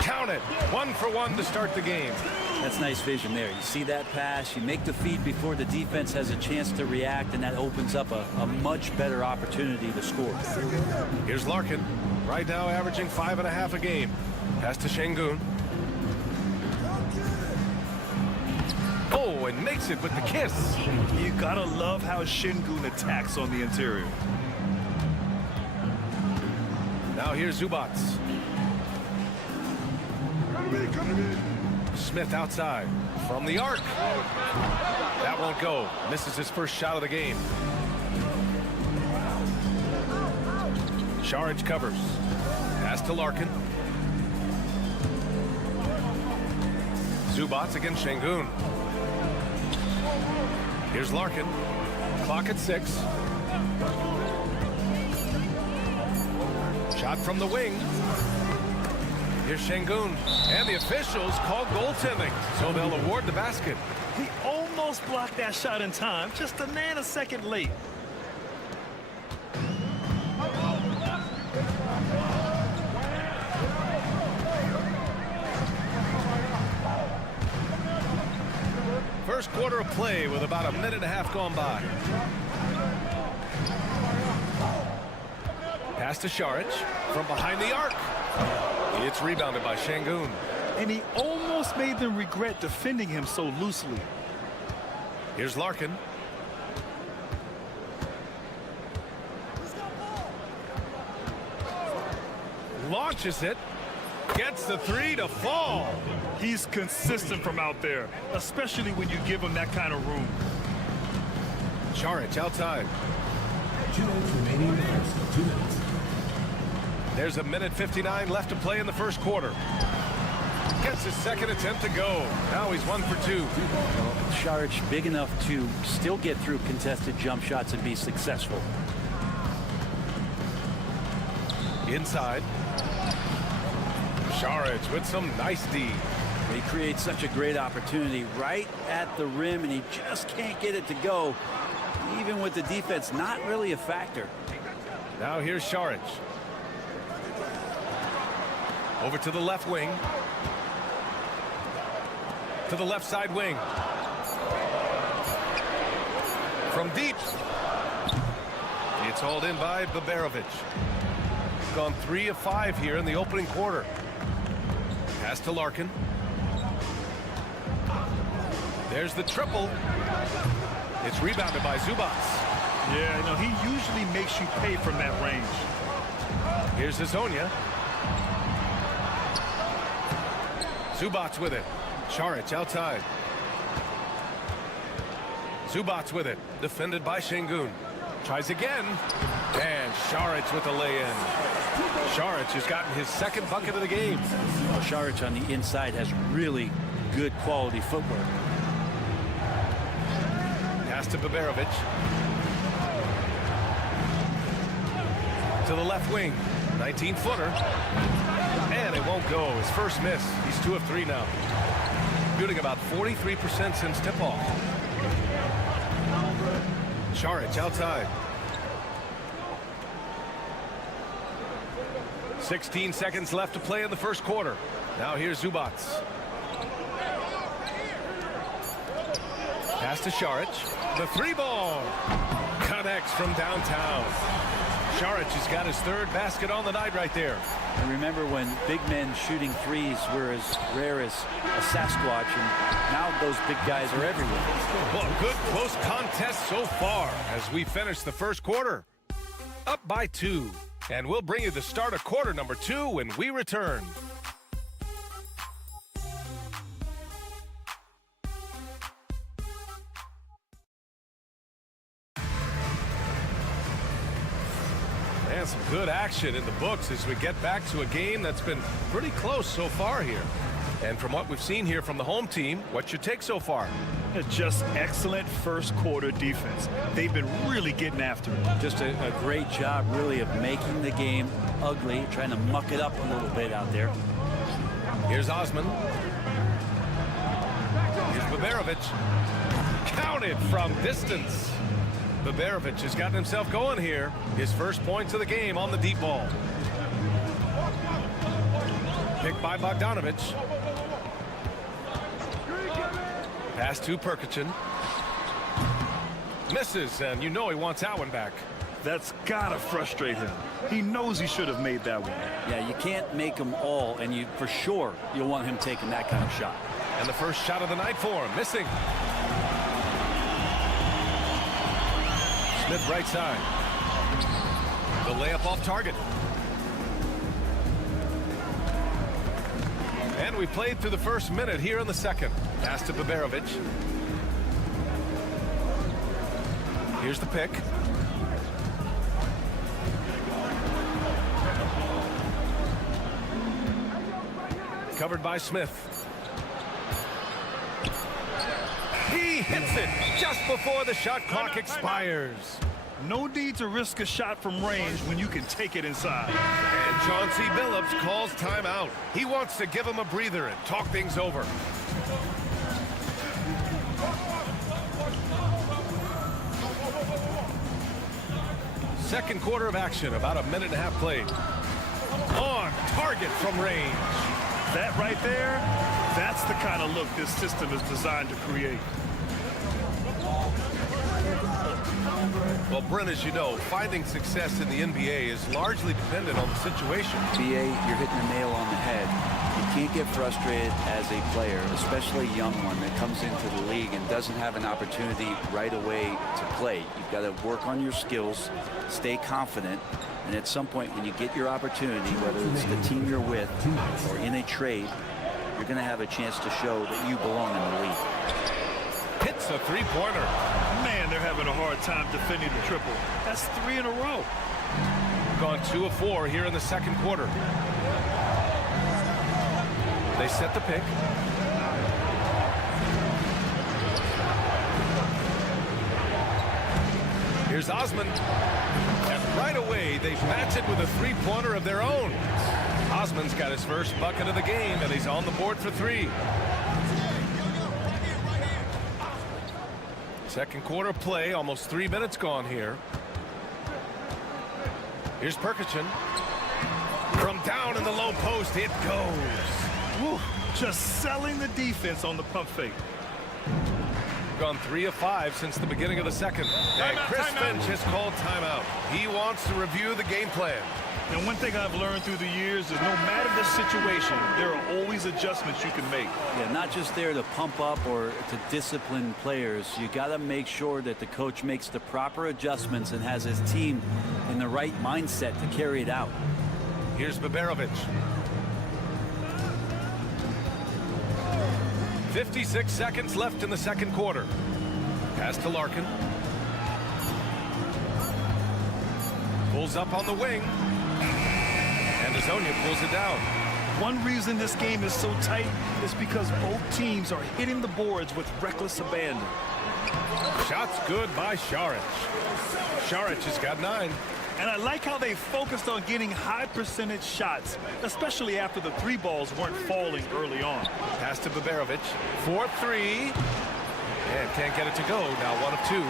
Count it. 1 for 1 to start the game. That's nice vision there. You see that pass, you make the feed before the defense has a chance to react, and that opens up a much better opportunity to score. Here's Larkin, right now averaging 5.5 a game. Pass to Şengün. Oh, and makes it with the kiss. You gotta love how Şengün attacks on the interior. Now here's Zubac. Smith outside from the arc. That won't go. Misses his first shot of the game. Šarić covers. Pass to Larkin. Zubac against Şengün. Here's Larkin. Clock at 6. Shot from the wing. Here's Şengün, and the officials call goaltending, so they'll award the basket. He almost blocked that shot in time, just a nanosecond late. First quarter of play with about 1.5 minutes gone by. Pass to Šarić from behind the arc. It's rebounded by Şengün. And he almost made them regret defending him so loosely. Here's Larkin. Launches it. Gets the three to fall. He's consistent from out there, especially when you give him that kind of room. Šarić outside. 2 minutes remaining in the first. 2 minutes. There's 1:59 left to play in the first quarter. Gets his second attempt to go. Now he's 1 for 2. Well, Šarić big enough to still get through contested jump shots and be successful. Inside. Šarić with some nice D. He creates such a great opportunity right at the rim, and he just can't get it to go. Even with the defense not really a factor. Now here's Šarić. Over to the left wing. To the left side wing. From deep. It's hauled in by Baberovic. Gone 3 of 5 here in the opening quarter. Pass to Larkin. There's the triple. It's rebounded by Zubac. Yeah, no, he usually makes you pay from that range. Here's Hazonia. Zubac with it. Šarić outside. Zubac with it. Defended by Şengün. Tries again. And Šarić with the lay-in. Šarić has gotten his second bucket of the game. Well, Šarić on the inside has really good quality footwork. Pass to Baberovic. To the left wing. 19-footer. And it won't go. His first miss. He's 2 of 3 now. Shooting about 43% since tip-off. Šarić outside. 16 seconds left to play in the first quarter. Now here's Zubac. Pass to Šarić. The 3-ball. Connects from downtown. Šarić has got his 3rd basket on the night right there. And remember when big men shooting threes were as rare as a Sasquatch, and now those big guys are everywhere. Well, a good close contest so far as we finish the first quarter. Up by 2. And we'll bring you the start of quarter number 2 when we return. And some good action in the books as we get back to a game that's been pretty close so far here. And from what we've seen here from the home team, what's your take so far? Just excellent first quarter defense. They've been really getting after it. Just a great job, really, of making the game ugly, trying to muck it up a little bit out there. Here's Osman. Here's Baberovic. Counted from distance. Baberovic has gotten himself going here. His first points of the game on the deep ball. Picked by Bogdanovic. Pass to Perkichin. Misses, and you know he wants that one back. That's gotta frustrate him. He knows he should have made that one. Yeah, you can't make them all, and you for sure you'll want him taking that kind of shot. And the first shot of the night for him, missing. Smith right side. The layup off target. And we played through the first minute here in the second. Pass to Baberovic. Here's the pick. Covered by Smith. He hits it just before the shot clock expires. No need to risk a shot from range when you can take it inside. And Chauncey Billups calls timeout. He wants to give him a breather and talk things over. Second quarter of action, about a minute and a half played. On target from range. That right there, that's the kind of look this system is designed to create. Well, Brent, as you know, finding success in the NBA is largely dependent on the situation. BA, you're hitting the nail on the head. You can't get frustrated as a player, especially a young one that comes into the league and doesn't have an opportunity right away to play. You've got to work on your skills, stay confident, and at some point when you get your opportunity, whether it's the team you're with or in a trade, you're going to have a chance to show that you belong in the league. Hits a three-pointer. Man, they're having a hard time defending the triple. That's 3 in a row. Gone 2 of 4 here in the second quarter. They set the pick. Here's Osman. And right away, they match it with a three-pointer of their own. Osman's got his first bucket of the game, and he's on the board for 3. Second quarter play, almost 3 minutes gone here. Here's Perkichin. From down in the low post, it goes. Woo, just selling the defense on the pump fake. Gone 3 of 5 since the beginning of the second. And Chris Finch has called timeout. He wants to review the game plan. And one thing I've learned through the years is no matter the situation, there are always adjustments you can make. Yeah, not just there to pump up or to discipline players. You got to make sure that the coach makes the proper adjustments and has his team in the right mindset to carry it out. Here's Baberovic. 56 seconds left in the second quarter. Pass to Larkin. Pulls up on the wing. And Azonia pulls it down. One reason this game is so tight is because both teams are hitting the boards with reckless abandon. Shots good by Šarić. Šarić has got 9. And I like how they focused on getting high percentage shots, especially after the 3 balls weren't falling early on. Pass to Baberovic. 4-3. And can't get it to go. Now 1 of 2.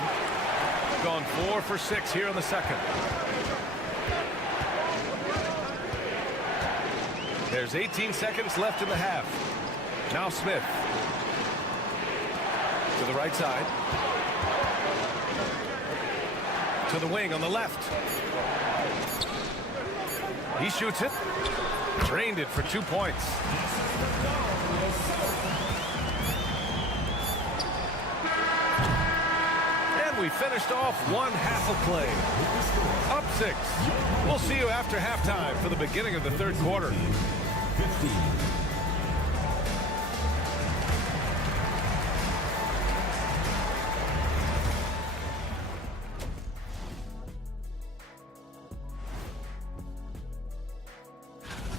Gone 4 for 6 here in the second. There's 18 seconds left in the half. Now Smith. To the right side. To the wing on the left. He shoots it. Drained it for 2 points. And we finished off one half of play. Up 6. We'll see you after halftime for the beginning of the third quarter. 15.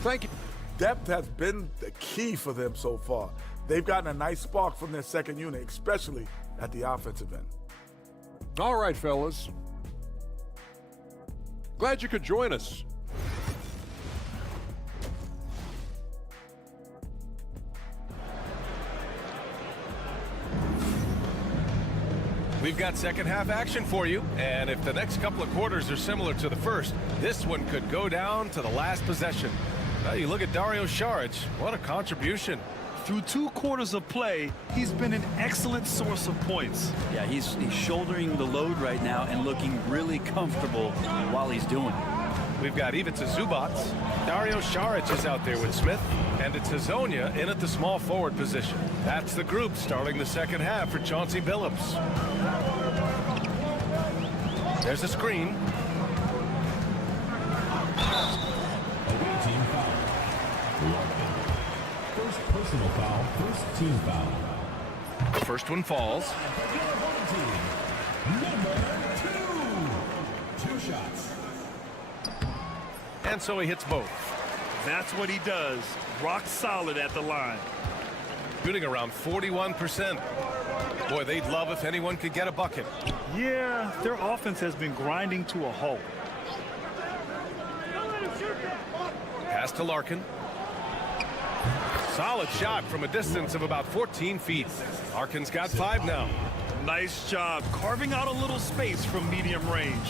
Thank you. Depth has been the key for them so far. They've gotten a nice spark from their second unit, especially at the offensive end. All right, fellas. Glad you could join us. We've got second half action for you, and if the next couple of quarters are similar to the first, this one could go down to the last possession. Now you look at Dario Saric, what a contribution. Through 2 quarters of play, he's been an excellent source of points. Yeah, he's shouldering the load right now and looking really comfortable while he's doing it. We've got Ivica Zubac. Dario Saric is out there with Smith, and it's Hazonia in at the small forward position. That's the group starting the second half for Chauncey Billups. There's a screen. Away team foul. Larkin. First personal foul, first team foul. The first one falls. Your home team. Number 2. 2 shots. And so he hits both. That's what he does. Rock solid at the line. Shooting around 41%. Boy, they'd love if anyone could get a bucket. Yeah, their offense has been grinding to a halt. Pass to Larkin. Solid shot from a distance of about 14 feet. Larkin's got 5 now. Nice job carving out a little space from medium range.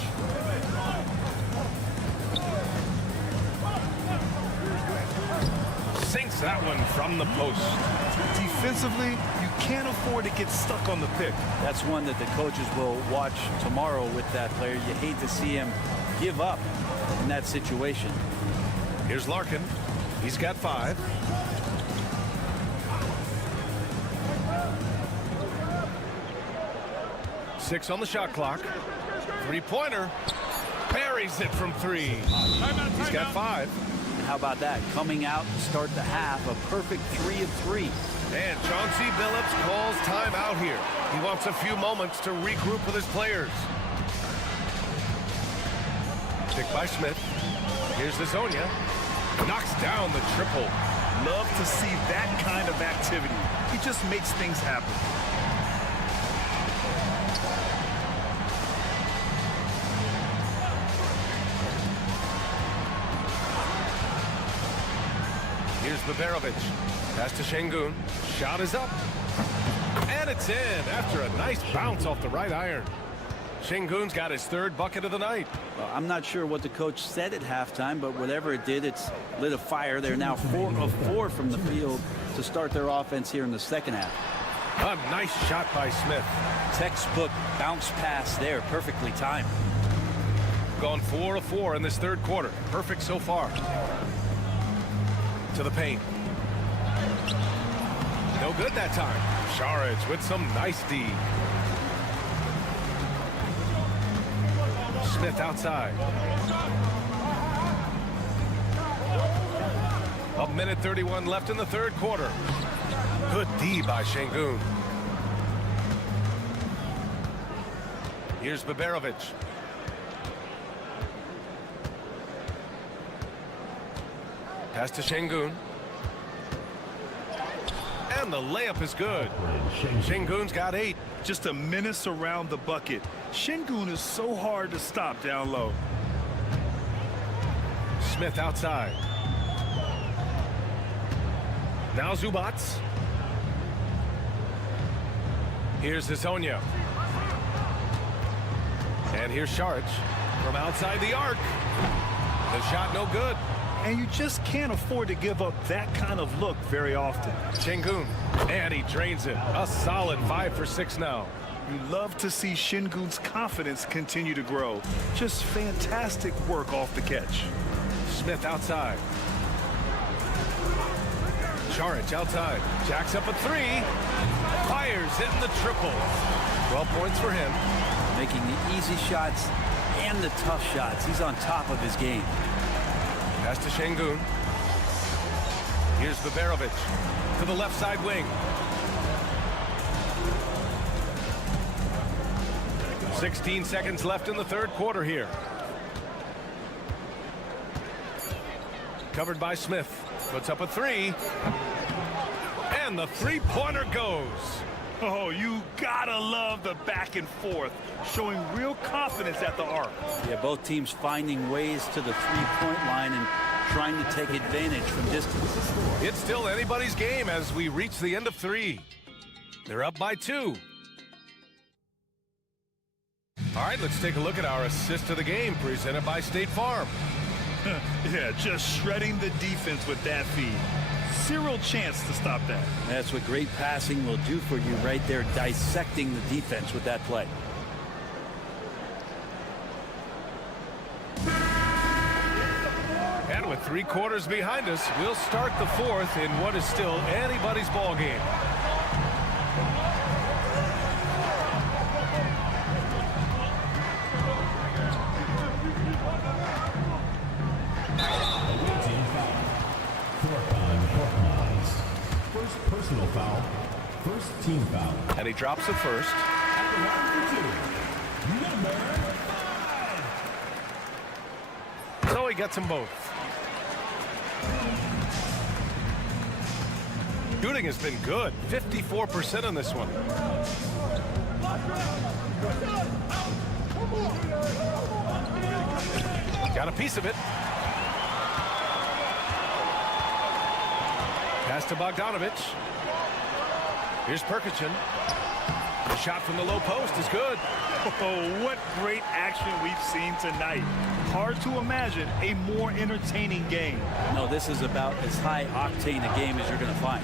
Sinks that one from the post. Defensively, you can't afford to get stuck on the pick. That's one that the coaches will watch tomorrow with that player. You hate to see him give up in that situation. Here's Larkin. He's got 5. Six on the shot clock. 3-pointer. Buries it from 3. He's got 5. How about that? Coming out to start the half, a perfect 3 of 3. And Chauncey Billups calls time out here. He wants a few moments to regroup with his players. Pick by Smith. Here's Hazonia. Knocks down the triple. Love to see that kind of activity. He just makes things happen. Here's Baberovic. Pass to Şengün. Shot is up. And it's in after a nice bounce off the right iron. Şengün's got his 3rd bucket of the night. Well, I'm not sure what the coach said at halftime, but whatever it did, it's lit a fire. They're now 4 of 4 from the field to start their offense here in the second half. A nice shot by Smith. Textbook bounce pass there, perfectly timed. Gone 4 of 4 in this 3rd quarter. Perfect so far. To the paint. No good that time. Saric with some nice D. Smith outside. 1:31 left in the 3rd quarter. Good D by Şengün. Here's Baberovic. Pass to Şengün. And the layup is good. Şengün's got 8. Just a menace around the bucket. Şengün is so hard to stop down low. Smith outside. Now Zubac. Here's Hazonia. And here's Saric from outside the arc. The shot no good. And you just can't afford to give up that kind of look very often. Şengün, and he drains it. A solid 5 for 6 now. You love to see Şengün's confidence continue to grow. Just fantastic work off the catch. Smith outside. Saric outside. Jacks up a 3. Fires hitting the triple. 12 points for him. Making the easy shots and the tough shots. He's on top of his game. Pass to Şengün. Here's Baberovic to the left side wing. 16 seconds left in the 3rd quarter here. Covered by Smith. Puts up a three. And the three-pointer goes. Oh, you gotta love the back and forth, showing real confidence at the arc. Yeah, both teams finding ways to the three-point line and trying to take advantage from distance. It's still anybody's game as we reach the end of 3. They're up by 2. All right, let's take a look at our assist of the game presented by State Farm. Yeah, just shredding the defense with that feed. Zero chance to stop that. That's what great passing will do for you right there, dissecting the defense with that play. And with 3 quarters behind us, we'll start the 4th in what is still anybody's ball game. First personal foul. First team foul. And he drops the first. At the line for 2. Number 5. So he gets them both. Shooting has been good. 54% on this one. Got a piece of it. Pass to Bogdanovich. Here's Perkichin. The shot from the low post is good. Oh, what great action we've seen tonight. Hard to imagine a more entertaining game. No, this is about as high octane a game as you're going to find.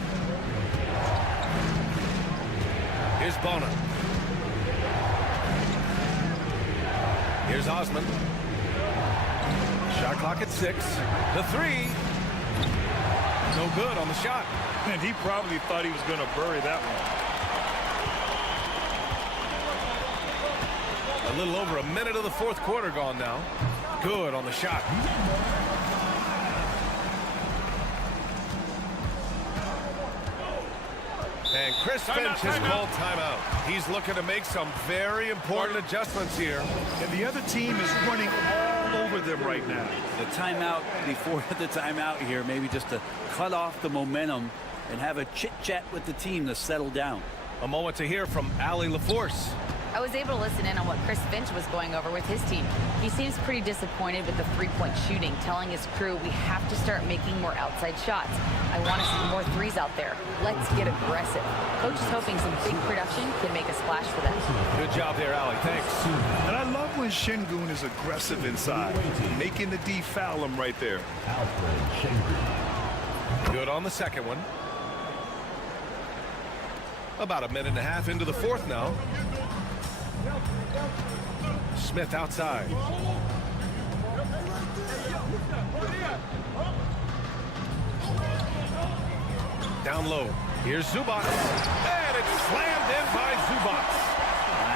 Here's Bona. Here's Osman. Shot clock at 6. The 3. No good on the shot. And he probably thought he was going to bury that one. A little over a minute of the 4th quarter gone now. Good on the shot. And Chris Finch has called timeout. He's looking to make some very important adjustments here. And the other team is running all over them right now. The timeout before the timeout here, maybe just to cut off the momentum and have a chit-chat with the team to settle down. A moment to hear from Allie LaForce. I was able to listen in on what Chris Finch was going over with his team. He seems pretty disappointed with the three-point shooting, telling his crew we have to start making more outside shots. I want to see more threes out there. Let's get aggressive. Coach is hoping some big production can make a splash for them. Good job there, Allie. Thanks. And I love when Şengün is aggressive inside, making the D foul him right there. Good on the second one. About a minute and a half into the 4th now. Smith outside. Down low. Here's Zubac. And it's slammed in by Zubac.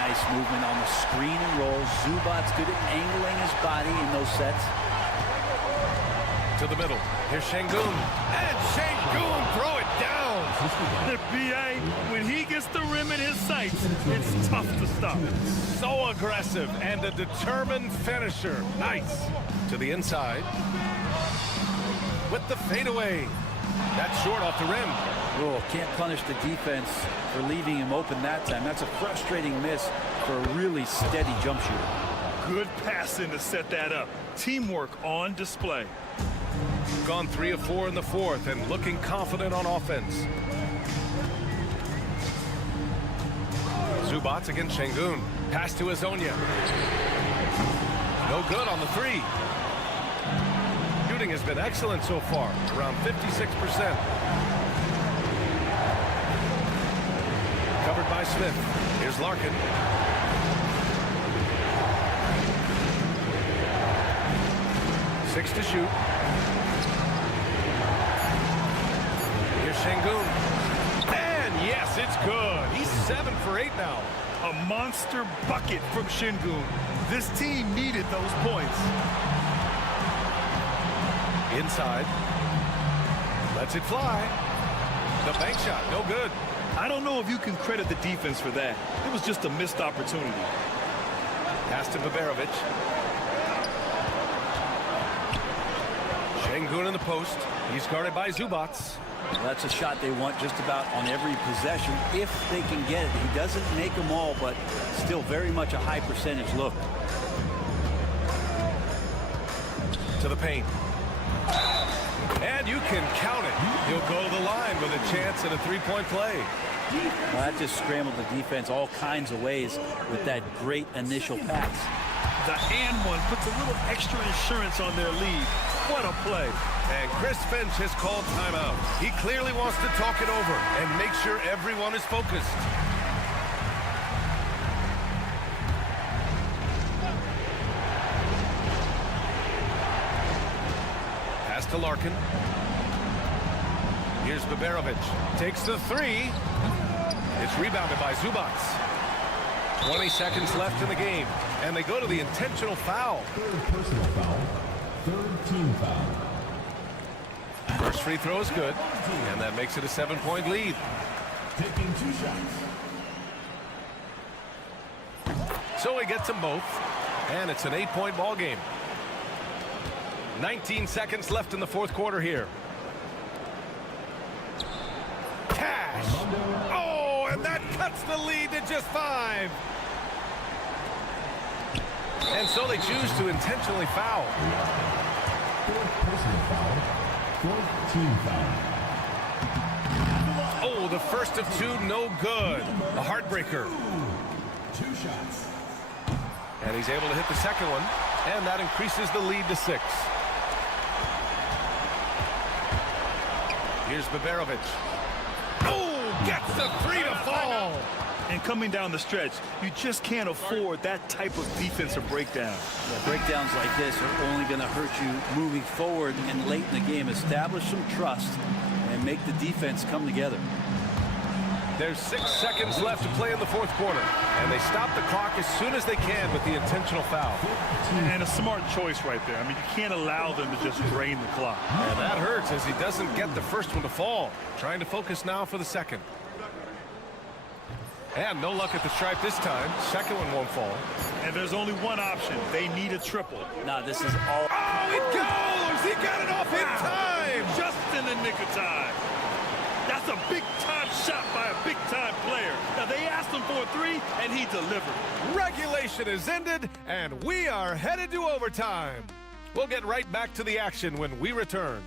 Nice movement on the screen and roll. Zubac's good at angling his body in those sets. To the middle. Here's Şengün. And Şengün throw it down. The BA, when he gets the rim in his sights, it's tough to stop. So aggressive and a determined finisher. Nice. To the inside. With the fadeaway. That's short off the rim. Oh, can't punish the defense for leaving him open that time. That's a frustrating miss for a really steady jump shooter. Good passing to set that up. Teamwork on display. Gone 3 of 4 in the 4th and looking confident on offense. Zubac against Şengün. Pass to Azonia. No good on the 3. Shooting has been excellent so far, around 56%. Covered by Smith. Here's Larkin. Six to shoot. Here's Şengün. And yes, it's good. He's 7 for 8 now. A monster bucket from Şengün. This team needed those points. Inside. Lets it fly. The bank shot, no good. I don't know if you can credit the defense for that. It was just a missed opportunity. Pass to Baberovic. Şengün in the post. He's guarded by Zubats. Well, that's a shot they want just about on every possession if they can get it. He doesn't make them all, but still very much a high percentage look. To the paint. And you can count it. He'll go to the line with a chance at a three-point play. Well, that just scrambled the defense all kinds of ways with that great initial pass. The and one puts a little extra insurance on their lead. What a play. And Chris Finch has called timeout. He clearly wants to talk it over and make sure everyone is focused. Pass to Larkin. Here's Baberovic. Takes the three. It's rebounded by Zubats. 20 seconds left in the game. And they go to the intentional foul. Third personal foul. Third team foul. First free throw is good. And that makes it a 7-point lead. Taking 2 shots. So he gets them both. And it's an 8-point ball game. 19 seconds left in the fourth quarter here. Cash. Oh, and that cuts the lead to just 5. And so they choose to intentionally foul. Fourth personal foul. Fourth team foul. Oh, the first of 2, no good. A heartbreaker. 2 shots. And he's able to hit the second one. And that increases the lead to 6. Here's Baberovic. Oh, gets the 3 to fall. And coming down the stretch, you just can't afford that type of defensive breakdown. Yeah, breakdowns like this are only going to hurt you moving forward and late in the game. Establish some trust and make the defense come together. There's 6 seconds left to play in the fourth quarter. And they stop the clock as soon as they can with the intentional foul. And a smart choice right there. I mean, you can't allow them to just drain the clock. And that hurts as he doesn't get the first one to fall. Trying to focus now for the second. And no luck at the stripe this time. Second one won't fall. And there's only one option. They need a triple. Nah, this is all... Oh, it goes! He got it off in time! Just in the nick of time. That's a big-time shot by a big-time player. Now, they asked him for a 3, and he delivered. Regulation is ended, and we are headed to overtime. We'll get right back to the action when we return.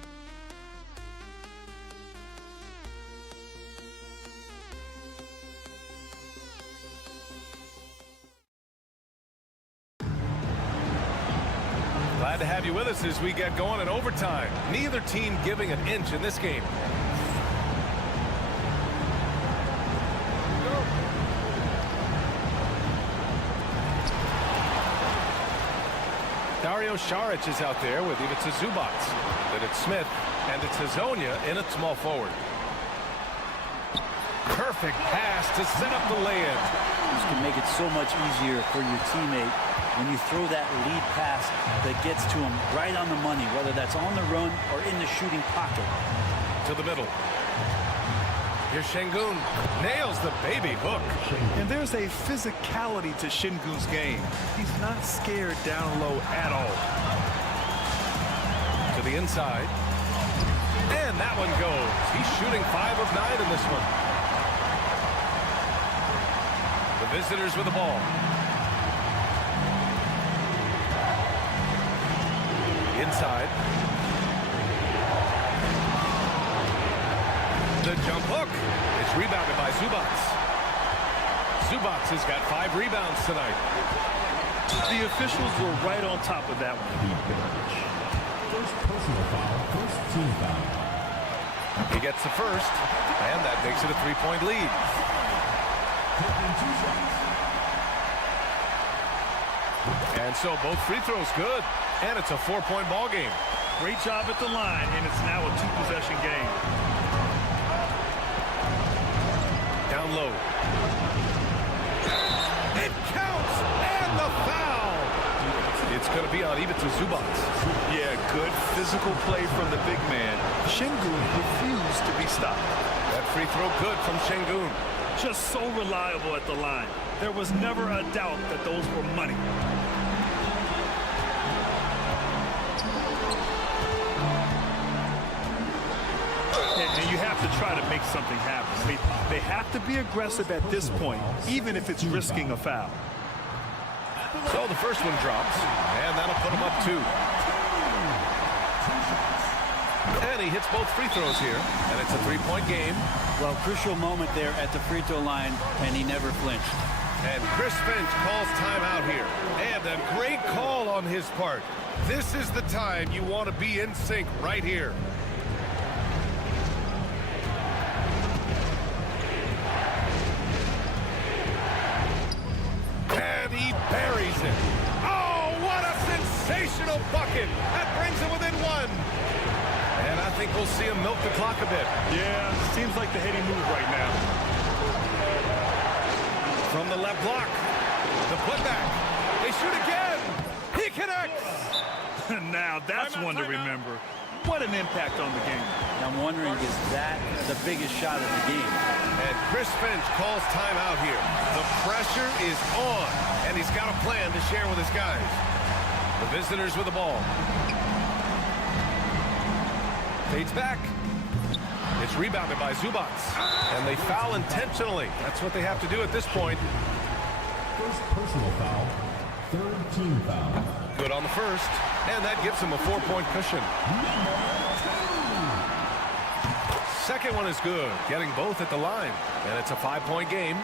Glad to have you with us as we get going in overtime. Neither team giving an inch in this game. Dario Saric is out there with Ivica Zubats. Then it's Smith, and it's Hazonia in at small forward. Perfect pass to set up the lay-in. This can make it so much easier for your teammate when you throw that lead pass that gets to him right on the money, whether that's on the run or in the shooting pocket. To the middle. Here's Şengün. Nails the baby hook. And there's a physicality to Şengün's game. He's not scared down low at all. To the inside. And that one goes. He's shooting 5 of 9 in this one. The visitors with the ball. Inside. The jump hook. It's rebounded by Zubats. Zubats has got 5 rebounds tonight. The officials were right on top of that one. First personal foul, first team foul. He gets the first, and that makes it a 3-point lead. Taking 2 shots. And so both free throws good, and it's a 4-point ball game. Great job at the line, and it's now a 2-possession game. Down low. It counts, and the foul. It's going to be on Ivica Zubats. Yeah, good physical play from the big man. Şengün refused to be stopped. That free throw good from Şengün. Just so reliable at the line. There was never a doubt that those were money. to try to make something happen. I mean, they have to be aggressive at this point, even if it's risking a foul. So the first one drops, and that'll put him up 2. And he hits both free throws here, and it's a 3-point game. Well, crucial moment there at the free throw line, and he never flinched. And Chris Finch calls timeout here. And a great call on his part. This is the time you want to be in sync right here. And he buries it. Oh, what a sensational bucket. That brings him within 1. And I think we'll see him milk the clock a bit. Yeah, seems like the heady move right now. From the left block, the putback. They shoot again. He connects. Now that's one to remember. What an impact on the game. I'm wondering, is that the biggest shot of the game? And Chris Finch calls timeout here. The pressure is on, and he's got a plan to share with his guys. The visitors with the ball. Fades back. It's rebounded by Zubats. And they foul intentionally. That's what they have to do at this point. First personal foul, third team foul. Good on the first. And that gives him a 4-point cushion. Second one is good. Getting both at the line. And it's a 5-point game.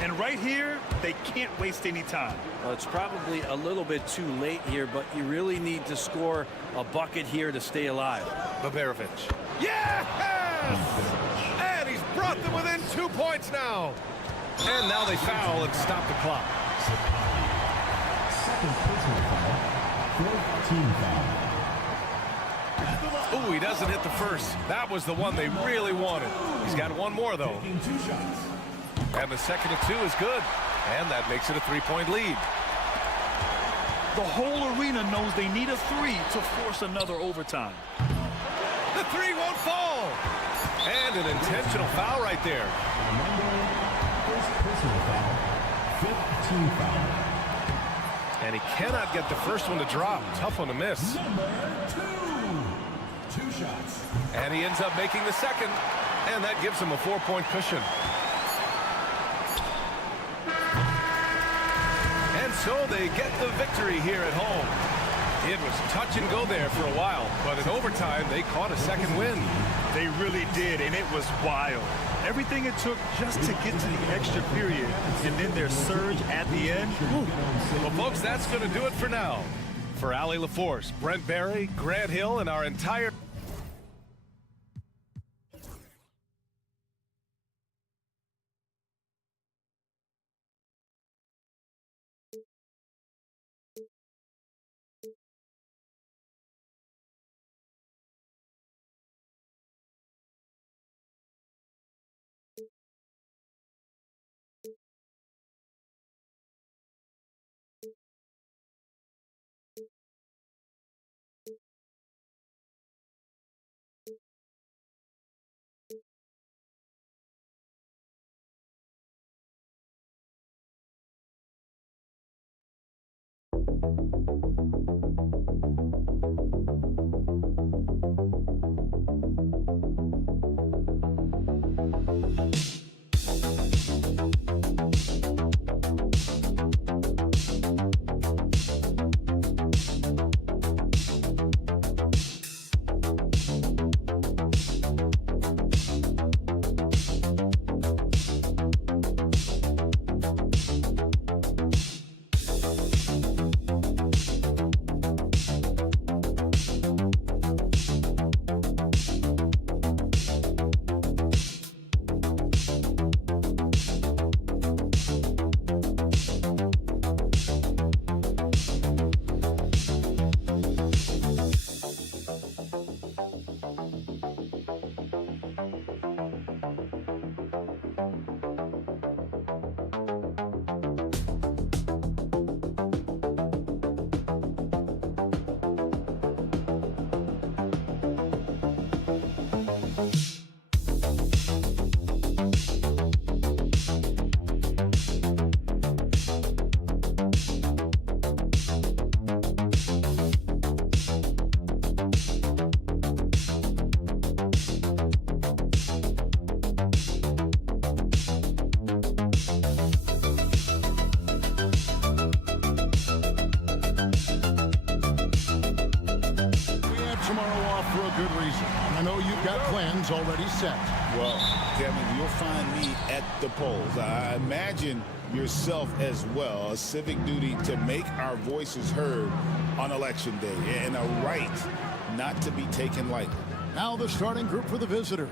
And right here, they can't waste any time. Well, it's probably a little bit too late here, but you really need to score a bucket here to stay alive. Baberovic. Yes! And he's brought them within 2 points now. And now they foul and stop the clock. Second personal foul, fourth team foul. Ooh, he doesn't hit the first. That was the one they really wanted. He's got one more, though. Taking 2 shots. And the second of 2 is good. And that makes it a 3-point lead. The whole arena knows they need a 3 to force another overtime. The 3 won't fall. And an intentional foul right there. First personal foul, fifth team foul. And he cannot get the first one to drop. Tough one to miss. Number 2. 2 shots. And he ends up making the second. And that gives him a 4-point cushion. And so they get the victory here at home. It was touch and go there for a while, but in overtime, they caught a second win. They really did, and it was wild. Everything it took just to get to the extra period, and then their surge at the end. Whew. Well, folks, that's going to do it for now. For Allie LaForce, Brent Barry, Grant Hill, and our entire... good reason. I know you've got plans already set. Well, Kevin, you'll find me at the polls. I imagine yourself as well. A civic duty to make our voices heard on Election Day, and a right not to be taken lightly. Now the starting group for the visitors.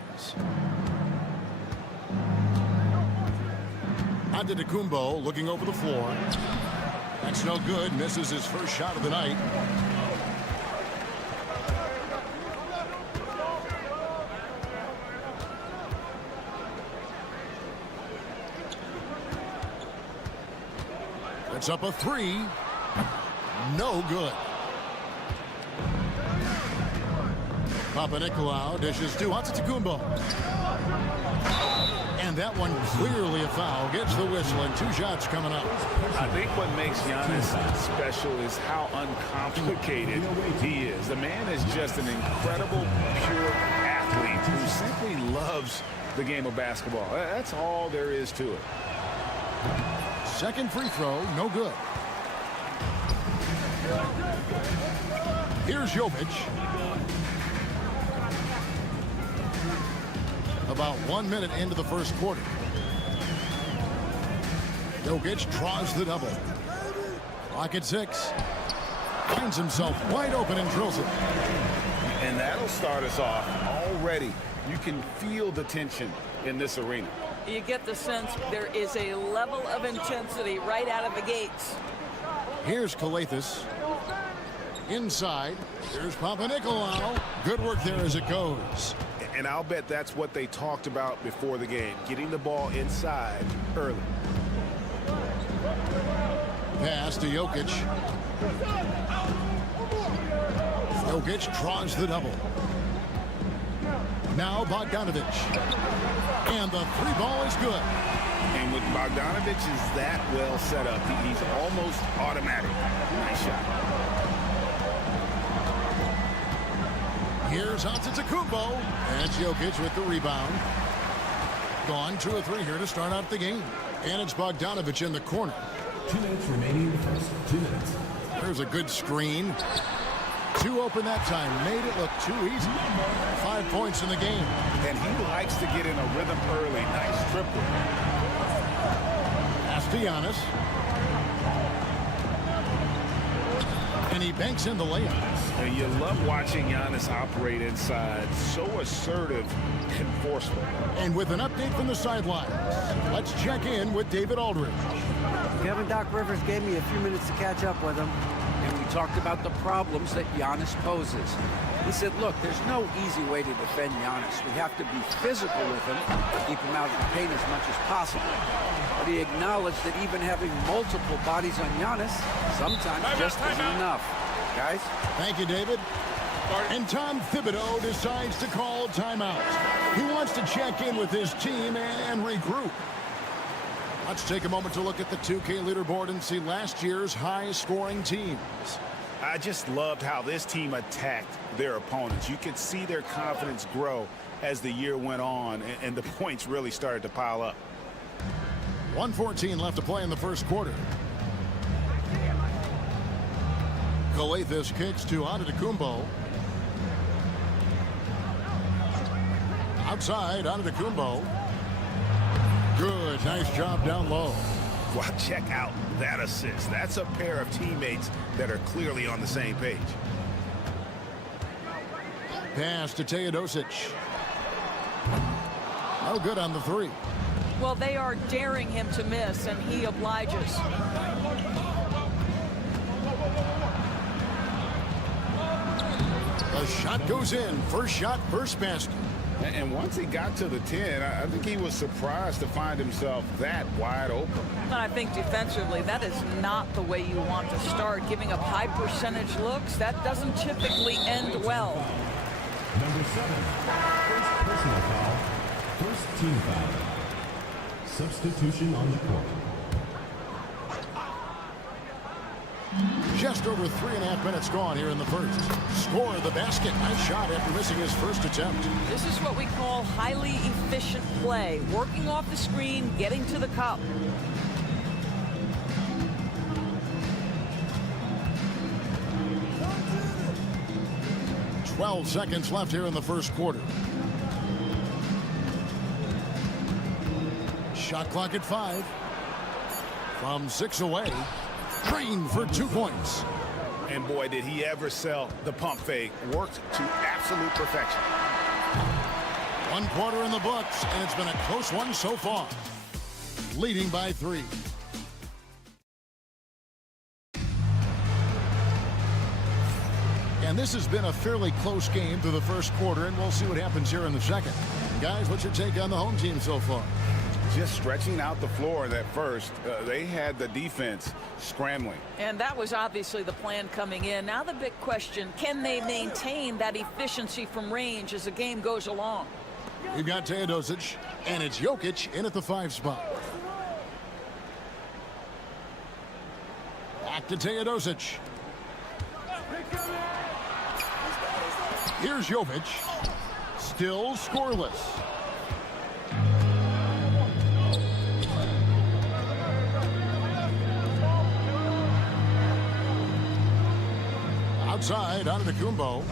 Antetokounmpo looking over the floor. That's no good. Misses his first shot of the night. It's up a three. No good. Papanikolaou dishes to Antetokounmpo. And that one clearly a foul. Gets the whistle and 2 shots coming up. I think what makes Giannis special is how uncomplicated he is. The man is just an incredible, pure athlete who simply loves the game of basketball. That's all there is to it. Second free throw, no good. Here's Jovic. About 1 minute into the first quarter. Jokic draws the double. Clock at 6. Finds himself wide open and drills it. And that'll start us off already. You can feel the tension in this arena. You get the sense there is a level of intensity right out of the gates. Here's Calathis. Inside. Here's Papanikolaou. Good work there as it goes. And I'll bet that's what they talked about before the game, getting the ball inside early. Pass to Jokic. Jokic draws the double. Now Bogdanovic. And the 3-ball is good. And with Bogdanovic is that well set up, he's almost automatic. Nice shot. Here's Antetokounmpo. That's Jokic with the rebound. Gone 2 of 3 here to start out the game. And it's Bogdanovic in the corner. 2 minutes remaining in the first. 2 minutes. There's a good screen. 2 open that time. Made it look too easy. 5 points in the game. And he likes to get in a rhythm early. Nice triple. Pass to Giannis. And he banks in the layup. And you love watching Giannis operate inside. So assertive and forceful. And with an update from the sidelines, let's check in with David Aldridge. Kevin, Doc Rivers gave me a few minutes to catch up with him, and we talked about the problems that Giannis poses. He said, look, there's no easy way to defend Giannis. We have to be physical with him, keep him out of the paint as much as possible. But he acknowledged that even having multiple bodies on Giannis sometimes just isn't enough. Guys? Thank you, David. And Tom Thibodeau decides to call timeout. He wants to check in with his team and regroup. Let's take a moment to look at the 2K leaderboard and see last year's high-scoring teams. I just loved how this team attacked their opponents. You could see their confidence grow as the year went on, and the points really started to pile up. 1:14 left to play in the first quarter. Calathis kicks to Antetokounmpo. Outside, Antetokounmpo. Good, nice job down low. Well, check out that assist. That's a pair of teammates that are clearly on the same page. Pass to Teodosic. No good on the 3. Well, they are daring him to miss, and he obliges. The shot goes in. First shot, first basket. And once he got to the 10, I think he was surprised to find himself that wide open. And I think defensively, that is not the way you want to start. Giving up high percentage looks, that doesn't typically end well. Number 7, first personal foul, first team foul. Substitution on the court. Just over 3.5 minutes gone here in the first. Score the basket. Nice shot after missing his first attempt. This is what we call highly efficient play. Working off the screen, getting to the cup. 12 seconds left here in the first quarter. Shot clock at 5. From 6 away. Green for 2 points. And boy, did he ever sell the pump fake. Worked to absolute perfection. 1 quarter in the books, and it's been a close one so far. Leading by 3. And this has been a fairly close game through the first quarter, and we'll see what happens here in the second. Guys, what's your take on the home team so far? Just stretching out the floor at first. They had the defense scrambling. And that was obviously the plan coming in. Now the big question, can they maintain that efficiency from range as the game goes along? We've got Teodosic, and it's Jokic in at the 5 spot. Back to Teodosic. Here's Jokic. Still scoreless. Outside, Antetokounmpo.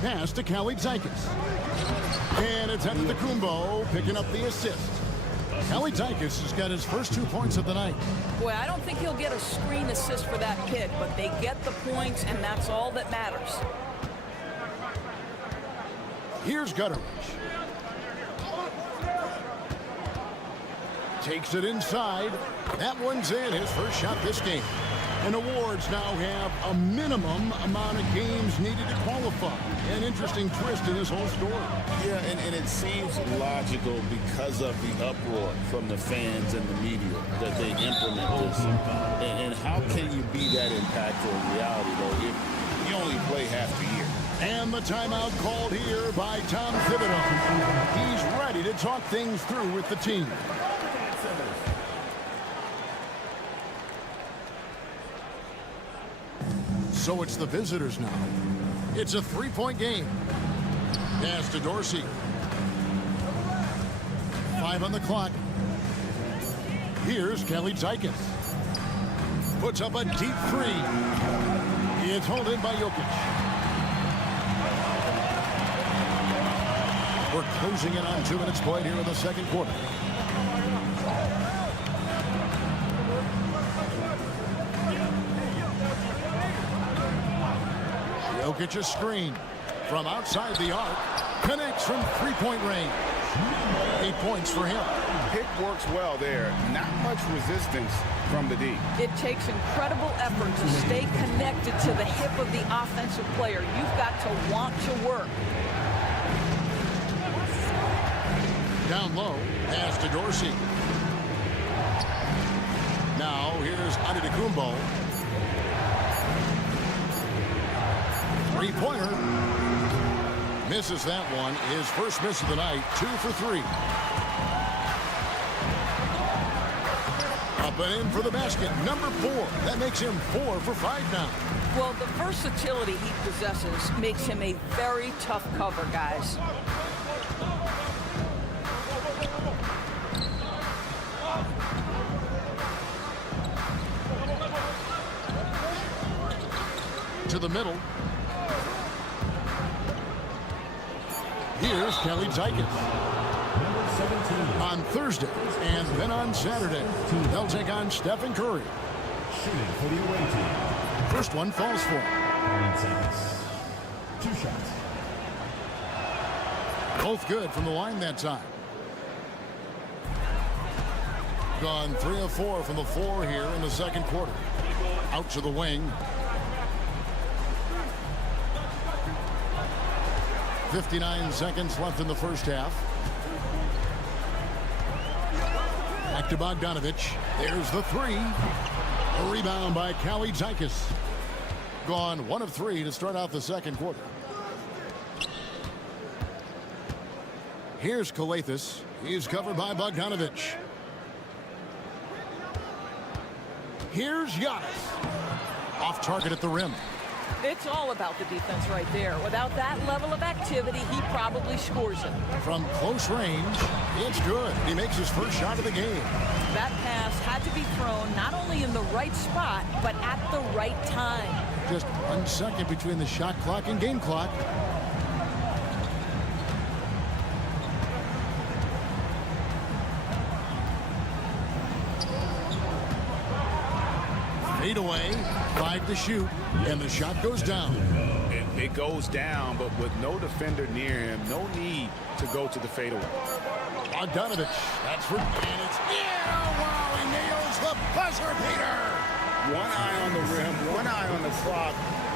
Pass to Kalaitzakis. And it's Antetokounmpo picking up the assist. Kalaitzakis has got his first 2 points of the night. Boy, I don't think he'll get a screen assist for that pick, but they get the points, and that's all that matters. Here's Gutteridge. Takes it inside. That one's in, his first shot this game. And awards now have a minimum amount of games needed to qualify. An interesting twist in this whole story. Yeah, and it seems logical because of the uproar from the fans and the media that they implement this. And how can you be that impactful in reality, though, if you only play half the year? And the timeout called here by Tom Thibodeau. He's ready to talk things through with the team. So it's the visitors now. It's a 3-point game. Pass to Dorsey. 5 on the clock. Here's Kalaitzakis. Puts up a deep 3. It's held in by Jokic. We're closing in on 2 minutes played here in the second quarter. Jokic a screen from outside the arc. Connects from 3-point range. 8 points for him. Pick works well there. Not much resistance from the D. It takes incredible effort to stay connected to the hip of the offensive player. You've got to want to work. Down low, pass to Dorsey. Now here's Antetokounmpo. 3-pointer. Misses that one. His first miss of the night. 2 for 3. Up and in for the basket. Number 4. That makes him 4 for 5 now. Well, the versatility he possesses makes him a very tough cover, guys. To the middle. Here's Kalaitzakis. On Thursday and then on Saturday, they'll take on Stephen Curry. Shooting for the away team. First one falls for him. 2 shots. Both good from the line that time. Gone 3 of 4 from the floor here in the second quarter. Out to the wing. 59 seconds left in the first half. Back to Bogdanovich. There's the 3. A rebound by Kalaitzakis. Gone 1 of 3 to start out the second quarter. Here's Kalaitzakis. He's covered by Bogdanovich. Here's Giannis. Off target at the rim. It's all about the defense right there. Without that level of activity, he probably scores it. From close range, it's good. He makes his first shot of the game. That pass had to be thrown not only in the right spot, but at the right time. Just 1 second between the shot clock and game clock. Fade away, 5 to shoot, and the shot goes down. It goes down, but with no defender near him, no need to go to the fadeaway. Bogdanovich, that's for, and it's, yeah, wow, he nails the buzzer beater. One eye on the rim, one eye on the clock.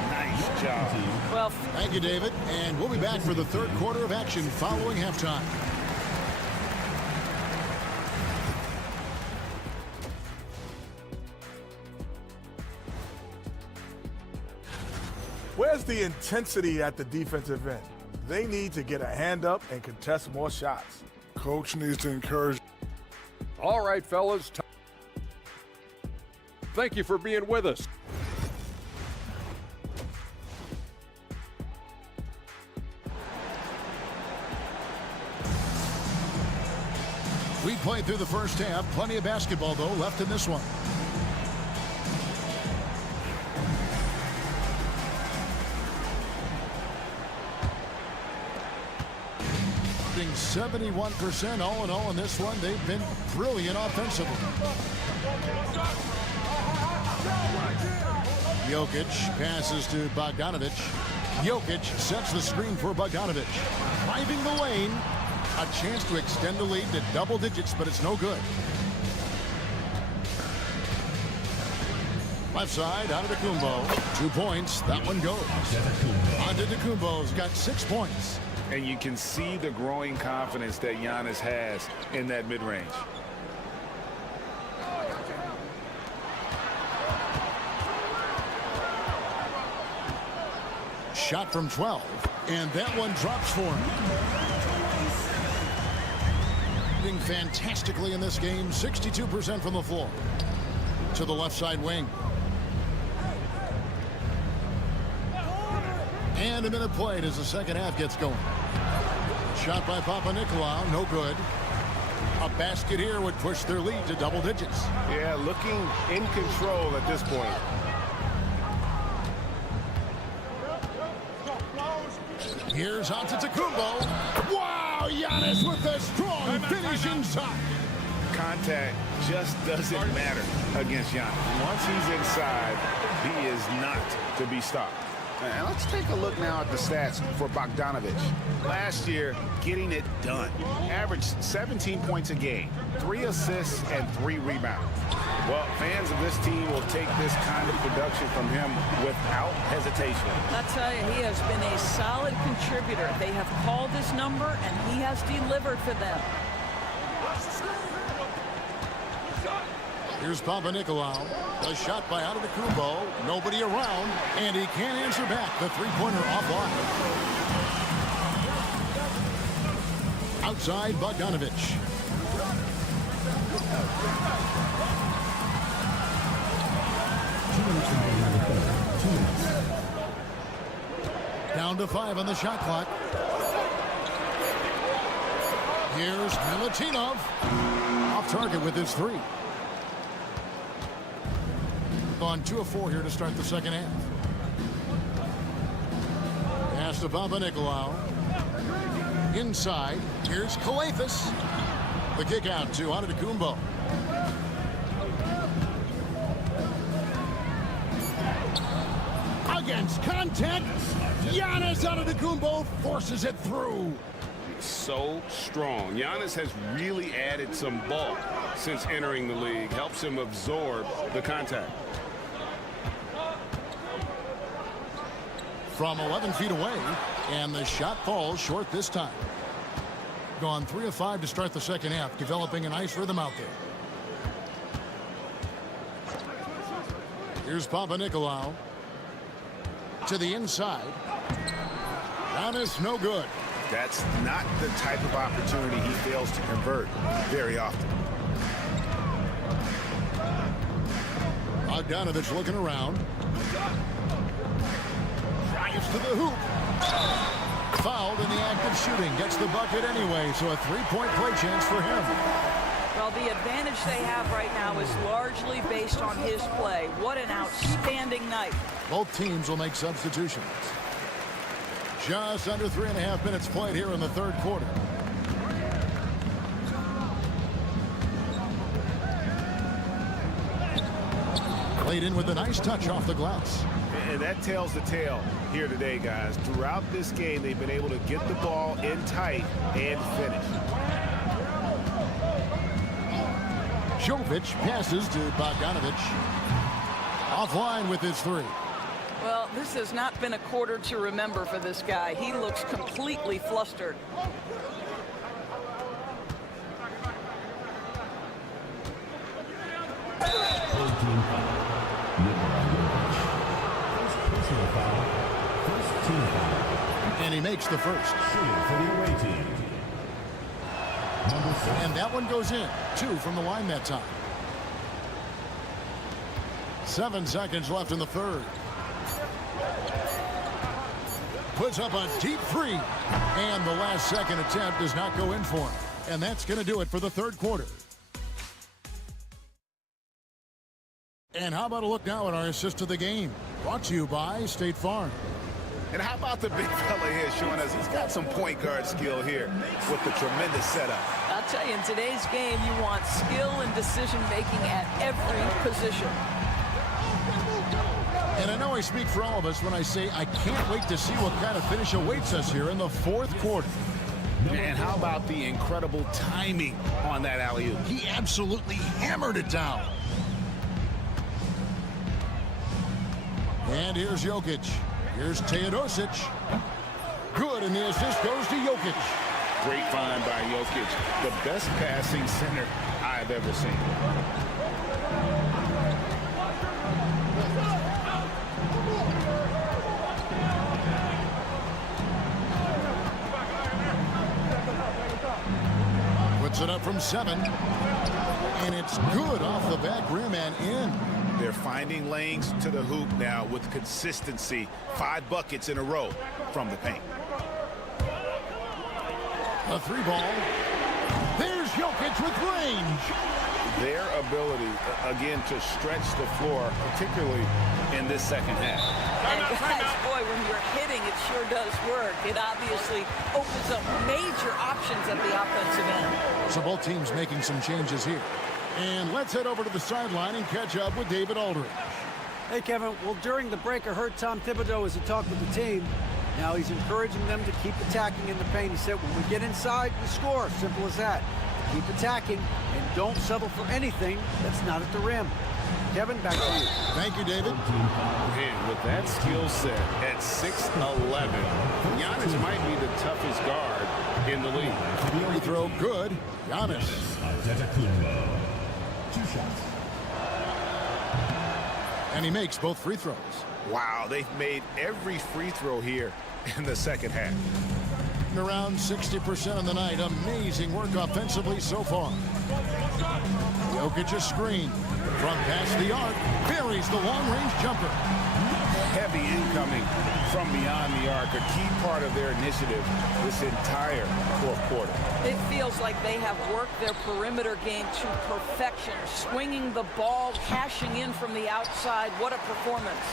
Nice job. Well, thank you, David, and we'll be back for the third quarter of action following halftime. Where's the intensity at the defensive end? They need to get a hand up and contest more shots. Coach needs to encourage. All right, fellas. Thank you for being with us. We played through the first half. Plenty of basketball, though, left in this one. 71% all in all in this one. They've been brilliant offensively. Jokic passes to Bogdanovich. Jokic sets the screen for Bogdanovich. Driving the lane. A chance to extend the lead to double digits, but it's no good. Left side, Antetokounmpo. 2 points. That one goes. Antetokounmpo's got 6 points. And you can see the growing confidence that Giannis has in that mid-range. Shot from 12, and that one drops for him. Doing fantastically in this game, 62% from the floor. To the left side wing. And a minute played as the second half gets going. Shot by Papanikolaou, no good. A basket here would push their lead to double digits. Yeah, looking in control at this point. Here's Antetokounmpo. Wow, Giannis with a strong finish inside. Contact just doesn't matter against Giannis. Once he's inside, he is not to be stopped. And let's take a look now at the stats for Bogdanovich. Last year, getting it done. Averaged 17 points a game, 3 assists, and 3 rebounds. Well, fans of this team will take this kind of production from him without hesitation. I'll tell you, he has been a solid contributor. They have called his number, and he has delivered for them. Here's Papanikolaou. A shot by Antetokounmpo. Nobody around, and he can't answer back. The three-pointer offline. Outside, Bogdanovich. Down to 5 on the shot clock. Here's Milutinov. Off target with his 3. On 2 of 4 here to start the second half. Pass to Papanikolaou. Inside, here's Kalathis. The kick out to Antetokounmpo. Against contact, Giannis Antetokounmpo forces it through. So strong. Giannis has really added some bulk since entering the league. Helps him absorb the contact. From 11 feet away, and the shot falls short this time. Gone 3 of 5 to start the second half, developing a nice rhythm out there. Here's Papanikolaou. To the inside. Giannis, no good. That's not the type of opportunity he fails to convert very often. Bogdanovich looking around. Drives to the hoop. Fouled in the act of shooting. Gets the bucket anyway, so a 3-point play chance for him. Well, the advantage they have right now is largely based on his play. What an outstanding night. Both teams will make substitutions. Just under 3.5 minutes played here in the third quarter. Played in with a nice touch off the glass. And that tells the tale here today, guys. Throughout this game, they've been able to get the ball in tight and finish. Jovic passes to Bogdanovic. Offline with his three. Well, this has not been a quarter to remember for this guy. He looks completely flustered. And he makes the first. And that one goes in. 2 from the line that time. 7 seconds left in the third. Puts up a deep three. And the last second attempt does not go in for him. And that's going to do it for the third quarter. And how about a look now at our assist of the game? Brought to you by State Farm. And how about the big fella here showing us he's got some point guard skill here with the tremendous setup. I'll tell you, in today's game, you want skill and decision-making at every position. And I know I speak for all of us when I say I can't wait to see what kind of finish awaits us here in the fourth quarter. And how about the incredible timing on that alley-oop? He absolutely hammered it down. And here's Jokic. Here's Teodosic. Good, and the assist goes to Jokic. Great find by Jokic. The best passing center I've ever seen. Puts it up from 7. And it's good off the back rim and in. They're finding lanes to the hoop now with consistency. 5 buckets in a row from the paint. A 3 ball. There's Jokic with range. Their ability, again, to stretch the floor, particularly in this second half. And guys, boy, when you're hitting, it sure does work. It obviously opens up major options at the offensive end. So both teams making some changes here. And let's head over to the sideline and catch up with David Aldridge. Hey, Kevin. Well, during the break, I heard Tom Thibodeau as he talked with the team. Now he's encouraging them to keep attacking in the paint. He said, when we get inside, we score. Simple as that. Keep attacking and don't settle for anything that's not at the rim. Kevin, back to you. Thank you, David. And with that skill set at 6'11", Giannis might be the toughest guard in the league. Free throw good. Giannis. 2 shots. And he makes both free throws. Wow, they've made every free throw here in the second half. Around 60% on the night. Amazing work offensively so far. Jokic a screen. From past the arc. Buries the long-range jumper. Heavy incoming from beyond the arc, a key part of their initiative this entire fourth quarter. It feels like they have worked their perimeter game to perfection, swinging the ball, cashing in from the outside. What a performance.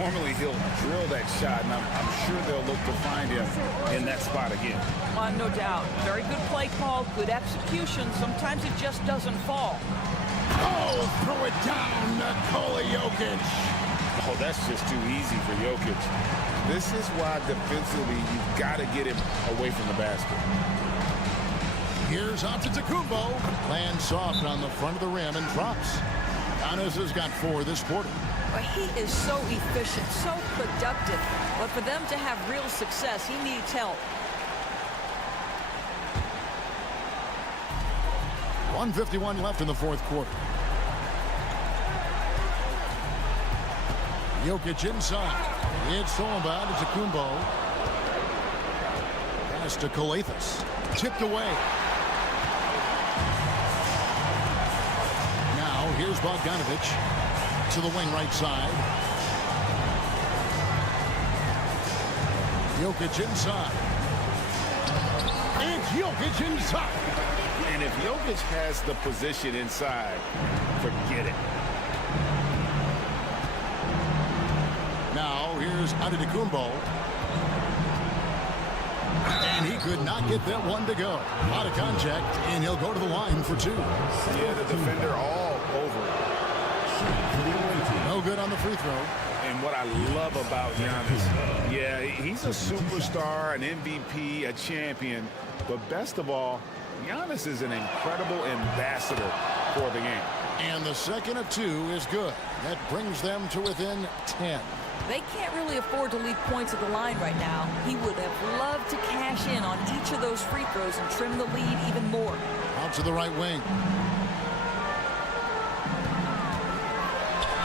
Normally he'll drill that shot, and I'm sure they'll look to find him in that spot again. No doubt. Very good play call, good execution. Sometimes it just doesn't fall. Oh, throw it down, Nikola Jokic. Oh, that's just too easy for Jokic. This is why defensively you've got to get him away from the basket. Here's Antetokounmpo. Lands soft on the front of the rim and drops. Giannis has got 4 this quarter. Well, he is so efficient, so productive. But for them to have real success, he needs help. 1:51 left in the fourth quarter. Jokic inside. It's stolen by Antetokounmpo. Pass to Calathes. Tipped away. Now here's Bogdanovic to the wing right side. Jokic inside. It's Jokic inside. And if Jokic has the position inside, forget it. Now here's Antetokounmpo. And he could not get that one to go. Out of contact, and he'll go to the line for two. Yeah, the defender all over it. No good on the free throw. And what I love about Giannis, yeah, he's a superstar, an MVP, a champion. But best of all, Giannis is an incredible ambassador for the game. And the second of two is good. That brings them to within 10. They can't really afford to leave points at the line right now. He would have loved to cash in on each of those free throws and trim the lead even more. Out to the right wing.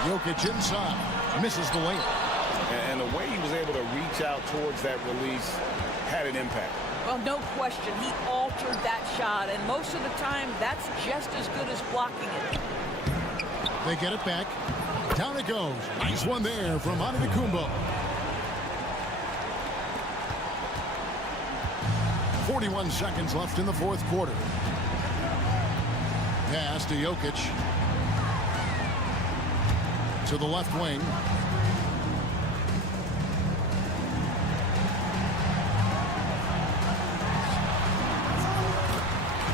Jokic inside. Misses the layup. And the way he was able to reach out towards that release had an impact. Well, no question. He altered that shot, and most of the time, that's just as good as blocking it. They get it back. Down it goes. Nice one there from Antetokounmpo. 41 seconds left in the fourth quarter. Pass to Jokic. To the left wing.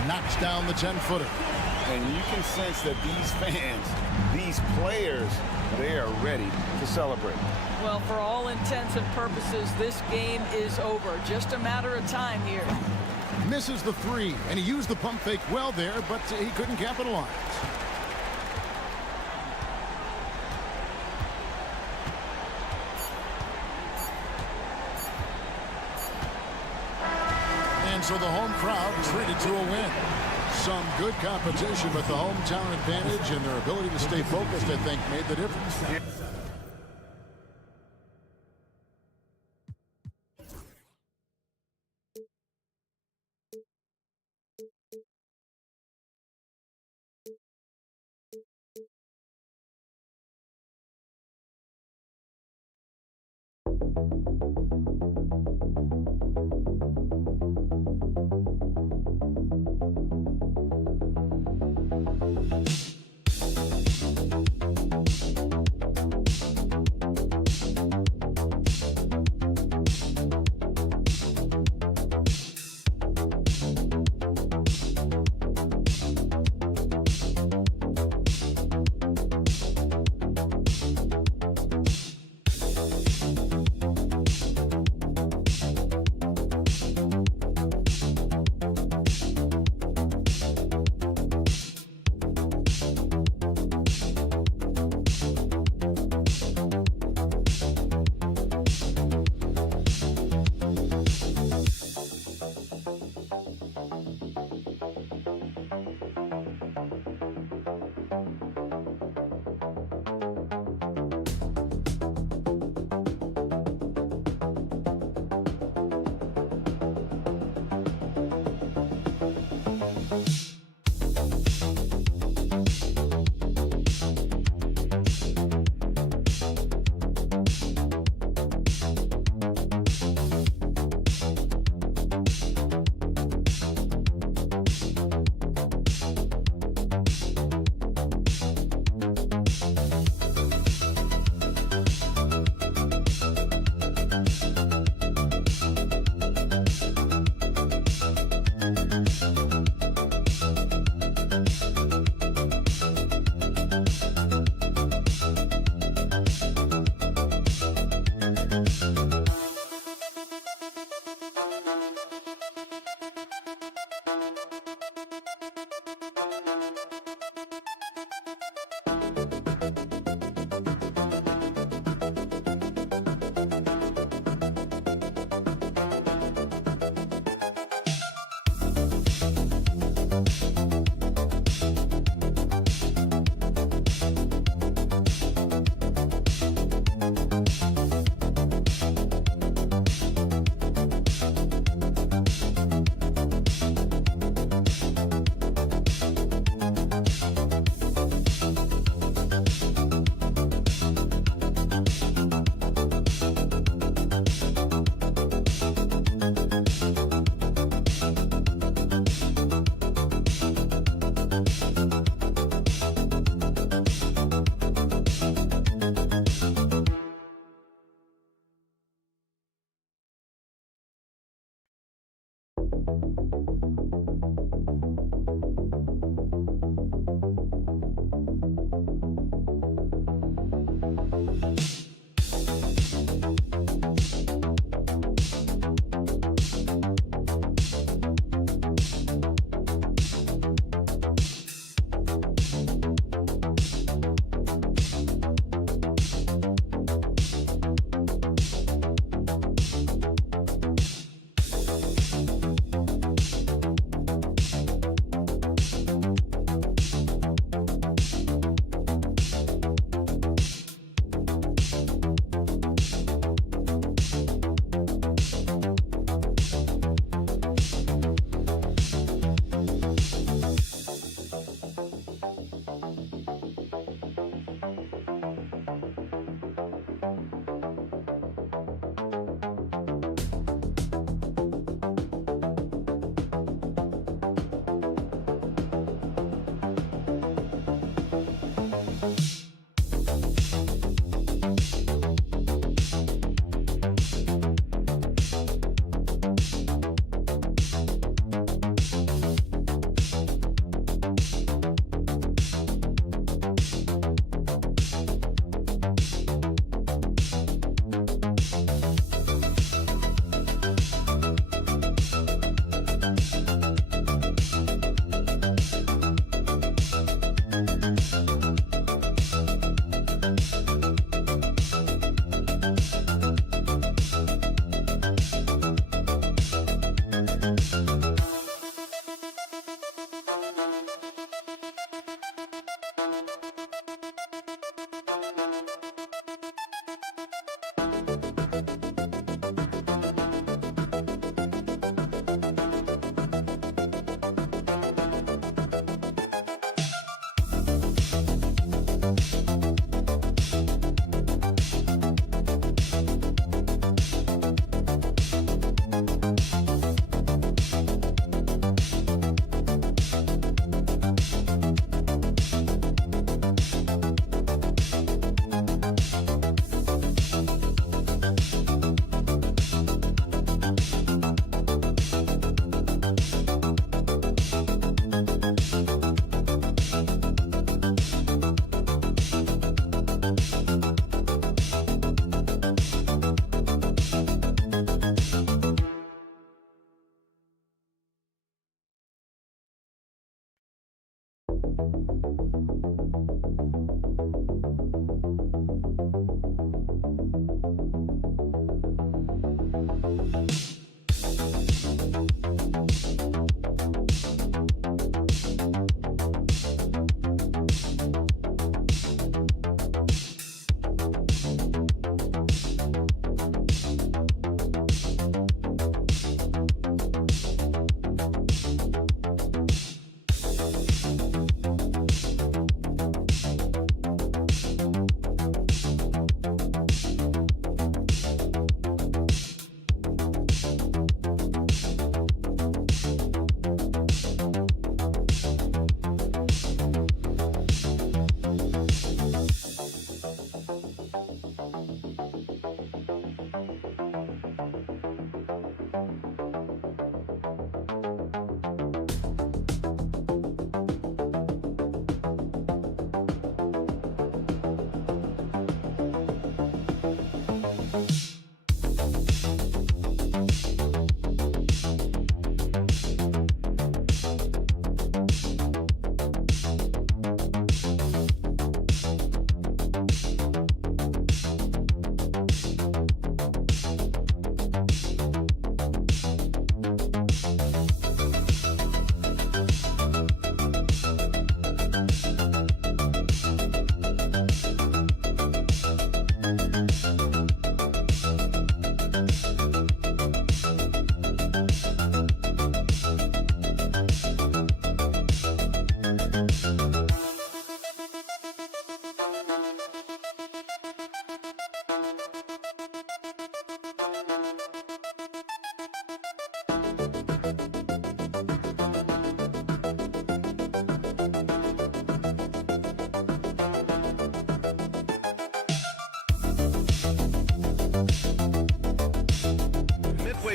Knocks down the 10-footer. And you can sense that these fans, these players, they are ready to celebrate. Well, for all intents and purposes, this game is over. Just a matter of time here. Misses the three, and he used the pump fake well there, but he couldn't capitalize. And so the home crowd treated to a win. Some good competition, but the hometown advantage and their ability to stay focused, I think, made the difference.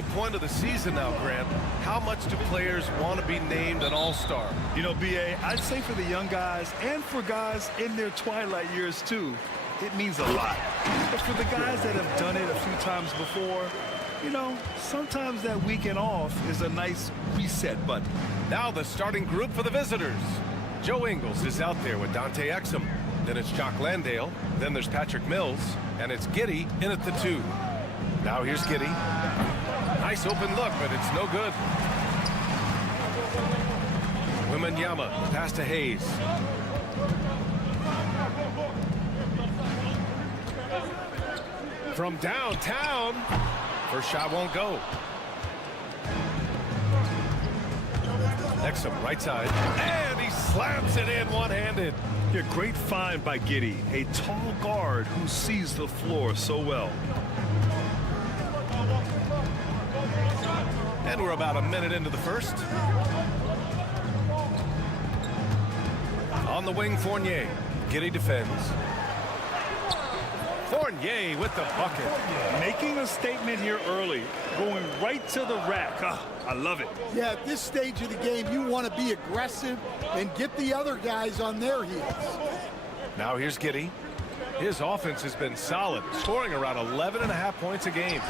midpoint of the season now, Grant. How much do players want to be named an all-star? You know, B.A., I'd say for the young guys and for guys in their twilight years, too, it means a lot. But for the guys that have done it a few times before, you know, sometimes that weekend off is a nice reset button. Now the starting group for the visitors. Joe Ingles is out there with Dante Exum. Then it's Jock Landale. Then there's Patrick Mills. And it's Giddey in at the 2. Now here's Giddey. Nice open look, but it's no good. Wembanyama, pass to Hayes. From downtown. First shot won't go. Exum, right side. And he slams it in one-handed. Yeah, great find by Giddey, a tall guard who sees the floor so well. And we're about a minute into the first. On the wing, Fournier. Giddey defends. Fournier with the bucket. Making a statement here early, going right to the rack. I love it. Yeah, at this stage of the game, you want to be aggressive and get the other guys on their heels. Now here's Giddey. His offense has been solid, scoring around 11.5 points a game.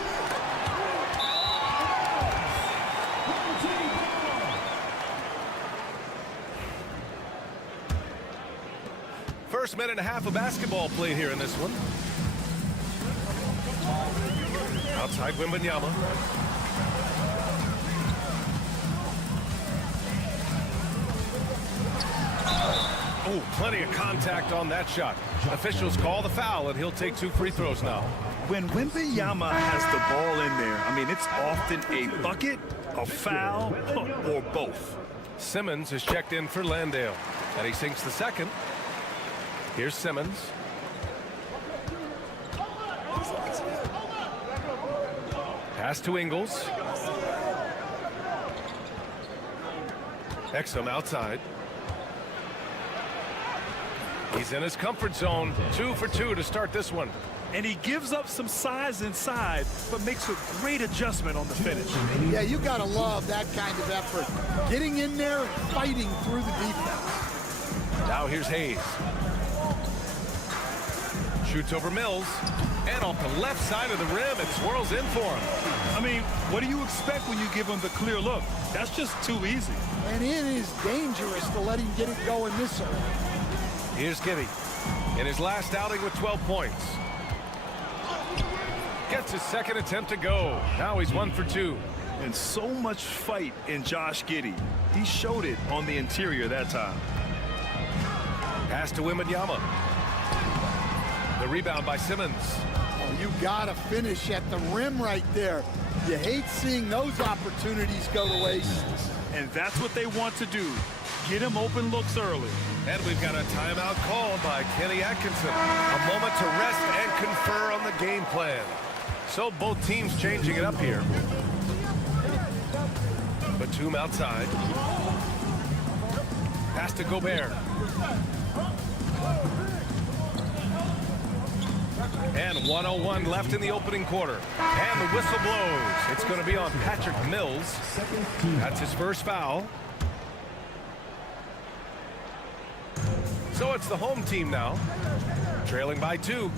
First minute and a half of basketball played here in this one. Outside Wembanyama. Oh, plenty of contact on that shot. Officials call the foul, and he'll take 2 free throws now. When Wembanyama has the ball in there, I mean, it's often a bucket, a foul, or both. Simmons is checked in for Landale, and he sinks the second. Here's Simmons. Pass to Ingles. Exum outside. He's in his comfort zone. 2 for 2 to start this one. And he gives up some size inside, but makes a great adjustment on the finish. Yeah, you got to love that kind of effort. Getting in there and fighting through the defense. Now here's Hayes. Shoots over Mills. And off the left side of the rim, it swirls in for him. I mean, what do you expect when you give him the clear look? That's just too easy. And it is dangerous to let him get it going this early. Here's Giddey in his last outing with 12 points. Gets his second attempt to go. Now he's 1 for 2. And so much fight in Josh Giddey. He showed it on the interior that time. Pass to Wembanyama. The rebound by Simmons. Oh, you got to finish at the rim right there. You hate seeing those opportunities go to waste. And that's what they want to do. Get him open looks early. And we've got a timeout called by Kenny Atkinson. A moment to rest and confer on the game plan. So both teams changing it up here. Batum outside. Pass to Gobert. And 1:01 left in the opening quarter. And the whistle blows. It's going to be on Patrick Mills. That's his first foul. So it's the home team now, trailing by 2.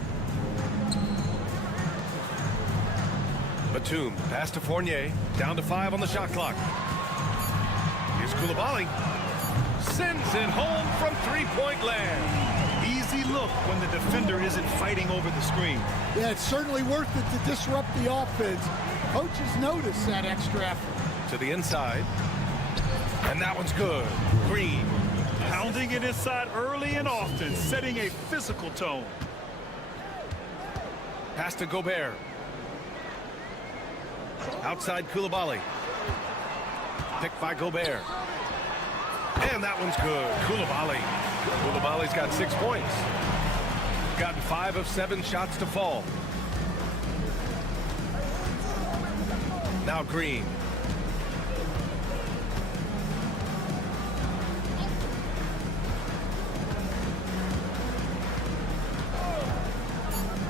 Batum, pass to Fournier, down to 5 on the shot clock. Here's Coulibaly. Sends it home from three-point land. Easy look when the defender isn't fighting over the screen. Yeah, it's certainly worth it to disrupt the offense. Coaches notice that extra effort. To the inside. And that one's good. Green. Pounding it inside early and often, setting a physical tone. Pass to Gobert. Outside Coulibaly. Picked by Gobert. And that one's good. Coulibaly. Coulibaly's got 6 points. Gotten 5 of 7 shots to fall. Now Green.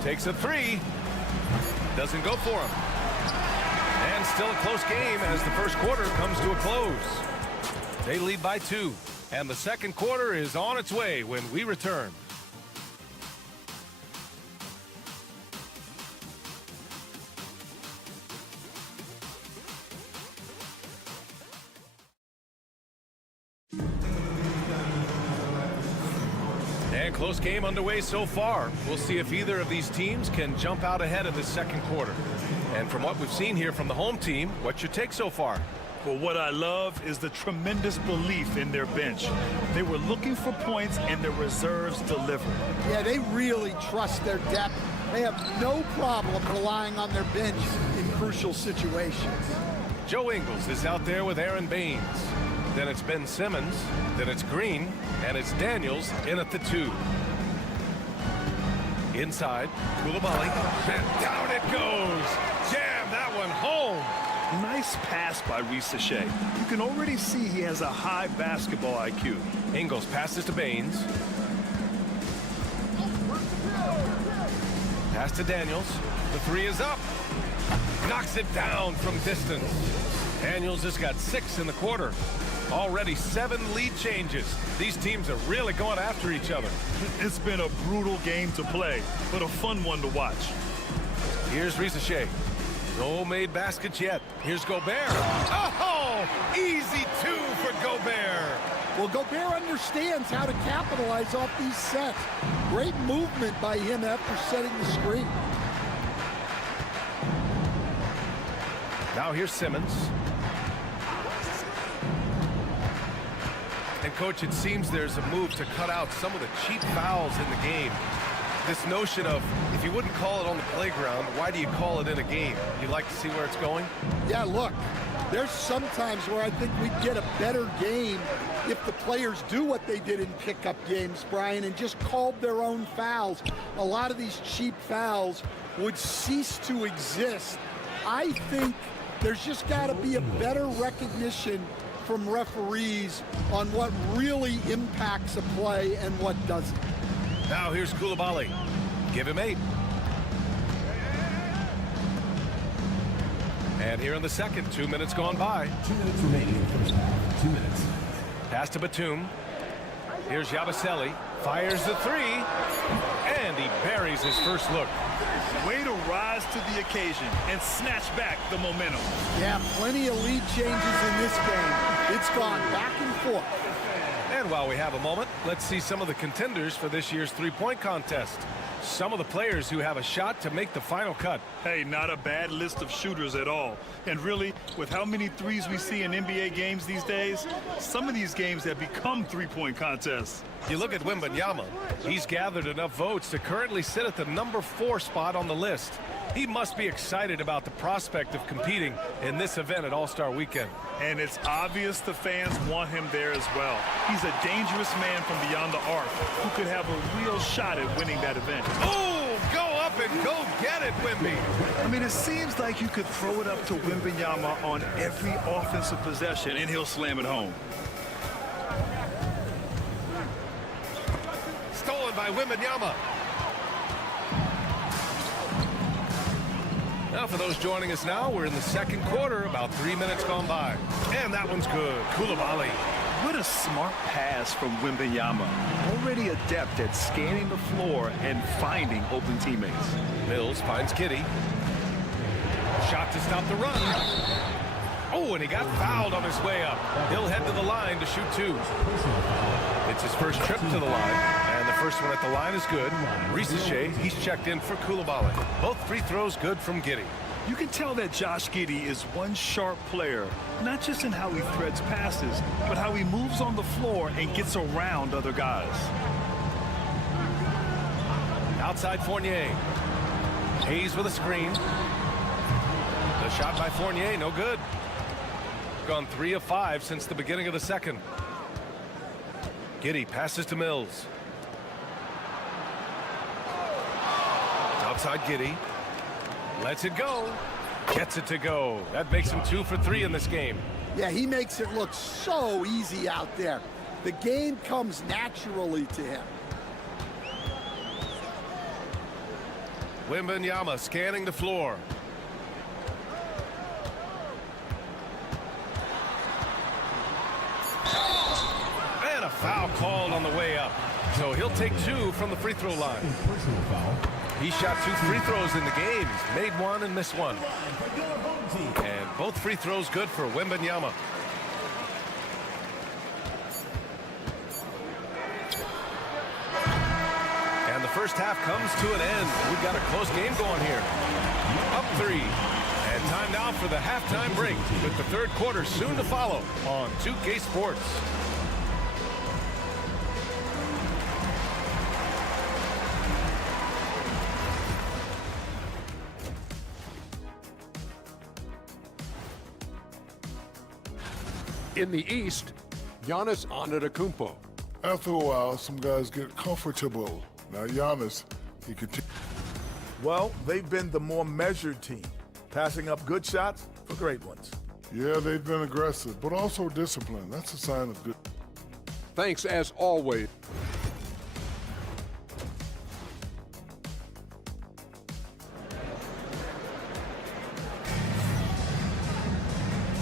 Takes a 3. Doesn't go for him. And still a close game as the first quarter comes to a close. They lead by 2, and the second quarter is on its way when we return. And close game underway so far. We'll see if either of these teams can jump out ahead of the second quarter. And from what we've seen here from the home team, what's your take so far? Well, what I love is the tremendous belief in their bench. They were looking for points, and their reserves delivered. Yeah, they really trust their depth. They have no problem relying on their bench in crucial situations. Joe Ingles is out there with Aaron Baines. Then it's Ben Simmons. Then it's Green. And it's Daniels in at the 2. Inside, Koulibaly. And down it goes. Jam that one home. Nice pass by Ricochet. You can already see he has a high basketball IQ. Ingles passes to Baines. Pass to Daniels. The 3 is up. Knocks it down from distance. Daniels has got 6 in the quarter. Already 7 lead changes. These teams are really going after each other. It's been a brutal game to play, but a fun one to watch. Here's Ricochet. No made baskets yet. Here's Gobert. Oh, easy 2 for Gobert. Well, Gobert understands how to capitalize off these sets. Great movement by him after setting the screen. Now here's Simmons. And, Coach, it seems there's a move to cut out some of the cheap fouls in the game. This notion of, if you wouldn't call it on the playground, why do you call it in a game? You like to see where it's going? Yeah, look, there's sometimes where I think we'd get a better game if the players do what they did in pickup games, Brian, and just called their own fouls. A lot of these cheap fouls would cease to exist. I think there's just got to be a better recognition from referees on what really impacts a play and what doesn't. Now here's Koulibaly. Give him 8. And here in the second, 2 minutes gone by. 2 minutes remaining in the first half. 2 minutes. Pass to Batum. Here's Yabusele. Fires the 3. And he buries his first look. Way to rise to the occasion and snatch back the momentum. Yeah, plenty of lead changes in this game. It's gone back and forth. And while we have a moment, let's see some of the contenders for this year's three-point contest. Some of the players who have a shot to make the final cut. Hey, not a bad list of shooters at all. And really, with how many threes we see in NBA games these days, some of these games have become three-point contests. You look at Wembanyama. He's gathered enough votes to currently sit at the number 4 spot on the list. He must be excited about the prospect of competing in this event at All-Star Weekend. And it's obvious the fans want him there as well. He's a dangerous man from beyond the arc who could have a real shot at winning that event. Oh, go up and go get it, Wemby. I mean, it seems like you could throw it up to Wembanyama on every offensive possession, and he'll slam it home. Stolen by Wembanyama. Now, for those joining us now, we're in the second quarter, about 3 minutes gone by. And that one's good. Koulibaly. What a smart pass from Wembanyama. Already adept at scanning the floor and finding open teammates. Mills finds Giddey. Shot to stop the run. Oh, and he got fouled on his way up. He'll head to the line to shoot 2. It's his first trip to the line. And the first one at the line is good. Ricochet, he's checked in for Koulibaly. Both free throws good from Giddey. You can tell that Josh Giddey is one sharp player, not just in how he threads passes, but how he moves on the floor and gets around other guys. Outside Fournier. Hayes with a screen. The shot by Fournier, no good. Gone 3 of 5 since the beginning of the second. Giddey passes to Mills. Outside Giddey. Lets it go. Gets it to go. That makes him 2 for 3 in this game. Yeah, he makes it look so easy out there. The game comes naturally to him. Wembanyama scanning the floor. Foul called on the way up. So he'll take 2 from the free throw line. Personal foul. He shot 2 free throws in the game. He's made 1 and missed 1. And both free throws good for Wembanyama. And the first half comes to an end. We've got a close game going here. Up 3. And time now for the halftime break with the third quarter soon to follow on 2K Sports. In the East, Giannis Antetokounmpo. After a while, some guys get comfortable. Now, Giannis, he continues. Well, they've been the more measured team, passing up good shots for great ones. Yeah, they've been aggressive, but also disciplined. That's a sign of good. Thanks as always.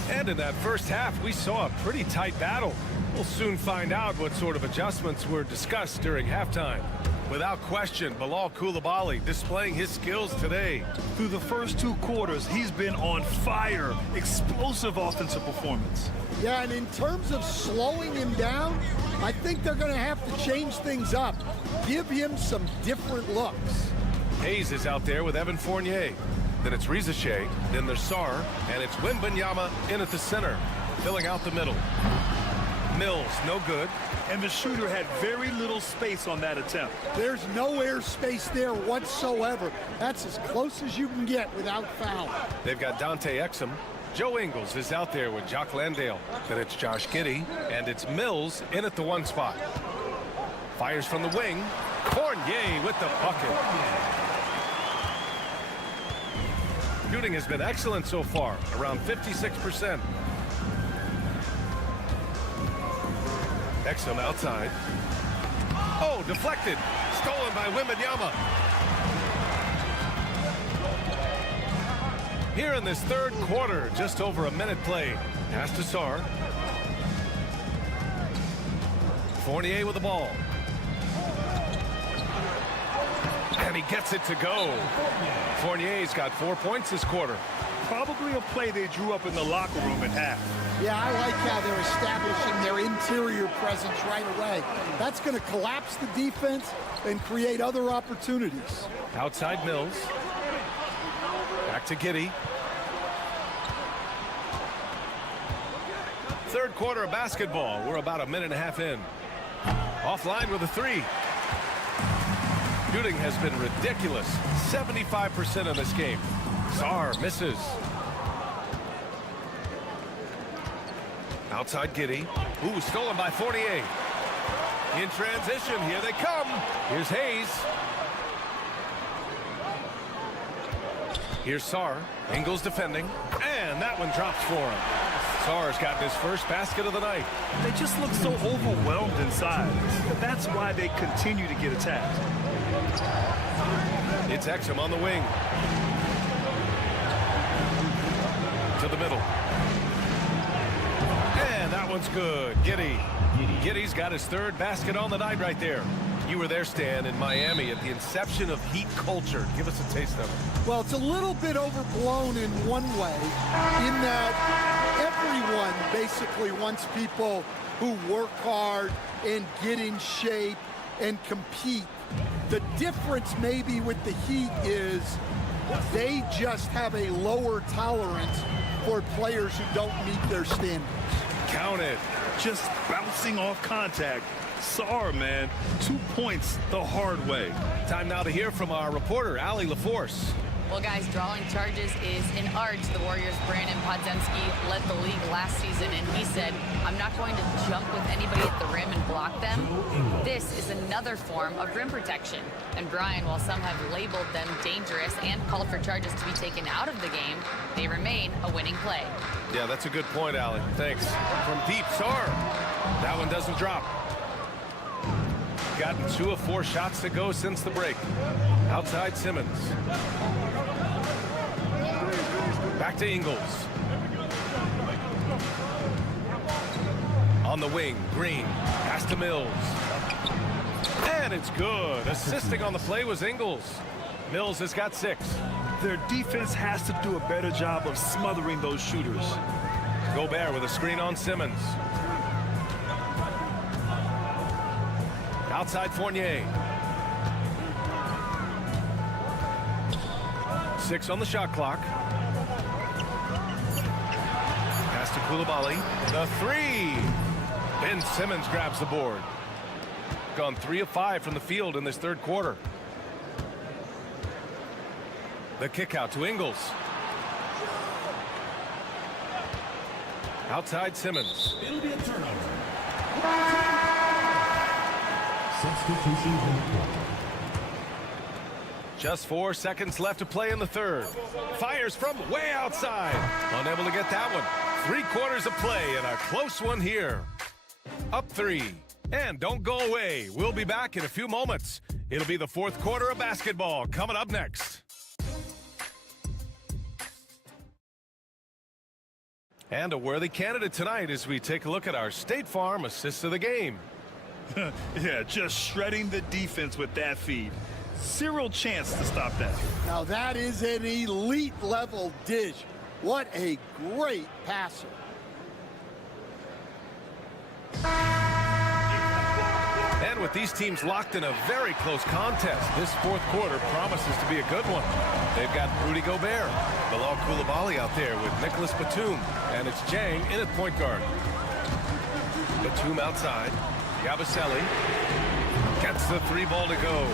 And in that first half, we saw a pretty tight battle. We'll soon find out what sort of adjustments were discussed during halftime. Without question, Bilal Coulibaly displaying his skills today. Through the first 2 quarters, he's been on fire. Explosive offensive performance. Yeah, and in terms of slowing him down, I think they're going to have to change things up. Give him some different looks. Hayes is out there with Evan Fournier. Then it's Rizachet, then there's Sarr, and it's Wembanyama in at the center, filling out the middle. Mills, no good. And the shooter had very little space on that attempt. There's no air space there whatsoever. That's as close as you can get without foul. They've got Dante Exum. Joe Ingles is out there with Jock Landale. Then it's Josh Giddey, and it's Mills in at the 1 spot. Fires from the wing. Fournier with the bucket. Shooting has been excellent so far, around 56%. Exum outside. Oh, deflected. Stolen by Wembanyama. Here in this third quarter, just over a minute played. Pass to Sarr. Fournier with the ball. And he gets it to go. Fournier's got 4 points this quarter. Probably a play they drew up in the locker room at half. Yeah, I like how they're establishing their interior presence right away. That's going to collapse the defense and create other opportunities. Outside Mills. Back to Giddey. Third quarter of basketball. We're about a minute and a half in. Offline with a 3. Shooting has been ridiculous. 75% in this game. Sarr misses. Outside Giddey. Ooh, stolen by Fournier. In transition, here they come. Here's Hayes. Here's Sarr. Ingles defending. And that one drops for him. Sarr's got his first basket of the night. They just look so overwhelmed inside. That's why they continue to get attacked. It's Exum on the wing. To the middle. And that one's good. Giddey. Giddey's got his third basket on the night right there. You were there, Stan, in Miami at the inception of Heat culture. Give us a taste of it. Well, it's a little bit overblown in one way, in that everyone basically wants people who work hard and get in shape and compete. The difference maybe with the Heat is they just have a lower tolerance for players who don't meet their standards. Count it. Just bouncing off contact. Sarr, man, 2 points the hard way. Time now to hear from our reporter, Allie LaForce. Well, guys, drawing charges is an art. The Warriors' Brandon Podziemski led the league last season, and he said, I'm not going to jump with anybody at the rim and block them. This is another form of rim protection. And Brian, while some have labeled them dangerous and called for charges to be taken out of the game, they remain a winning play. Yeah, that's a good point, Allie. Thanks. From deep, Sarr. That one doesn't drop. Gotten 2 of 4 shots to go since the break. Outside Simmons. Back to Ingles. On the wing, Green. Pass to Mills. And it's good. Assisting on the play was Ingles. Mills has got 6. Their defense has to do a better job of smothering those shooters. Gobert with a screen on Simmons. Outside Fournier. 6 on the shot clock. Pass to Koulibaly. The 3. Ben Simmons grabs the board. Gone 3 of 5 from the field in this third quarter. The kick out to Ingles. Outside Simmons. It'll be a turnover. Substitution on the court. Just 4 seconds left to play in the third. Fires from way outside. Unable to get that one. 3 quarters of play and a close one here. Up 3. And don't go away. We'll be back in a few moments. It'll be the fourth quarter of basketball coming up next. And a worthy candidate tonight as we take a look at our State Farm assists of the game. Yeah, just shredding the defense with that feed. Zero chance to stop that. Now that is an elite level dish. What a great passer. And with these teams locked in a very close contest, this fourth quarter promises to be a good one. They've got Rudy Gobert, Bilal Koulibaly out there with Nicholas Batum, and it's Jang in at point guard. Batum outside, Yabusele gets the 3 ball to go.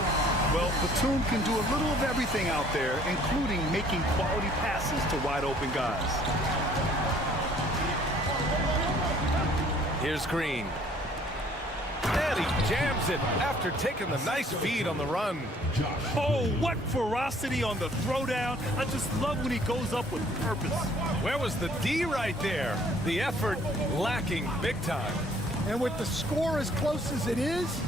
Well, Batum can do a little of everything out there, including making quality passes to wide open guys. Here's Green. And he jams it after taking the nice feed on the run. Oh, what ferocity on the throwdown. I just love when he goes up with purpose. Where was the D right there? The effort lacking big time. And with the score as close as it is,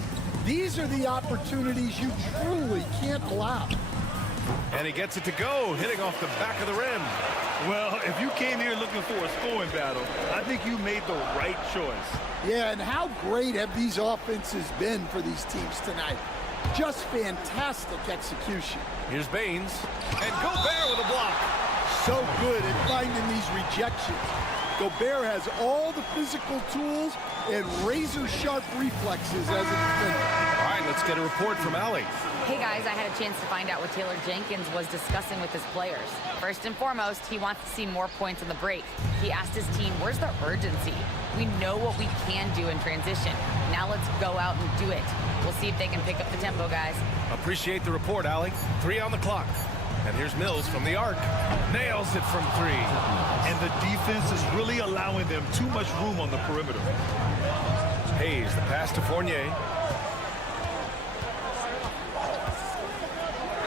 these are the opportunities you truly can't allow. And he gets it to go, hitting off the back of the rim. Well, if you came here looking for a scoring battle, I think you made the right choice. Yeah, and how great have these offenses been for these teams tonight? Just fantastic execution. Here's Baines, and Gobert with a block. So good at finding these rejections. Gobert has all the physical tools and razor-sharp reflexes as a defender. All right, let's get a report from Allie. Hey guys, I had a chance to find out what Taylor Jenkins was discussing with his players. First and foremost, he wants to see more points on the break. He asked his team, where's the urgency? We know what we can do in transition. Now let's go out and do it. We'll see if they can pick up the tempo, guys. Appreciate the report, Allie. 3 on the clock. And here's Mills from the arc. Nails it from 3. And the defense is really allowing them too much room on the perimeter. Hayes, the pass to Fournier.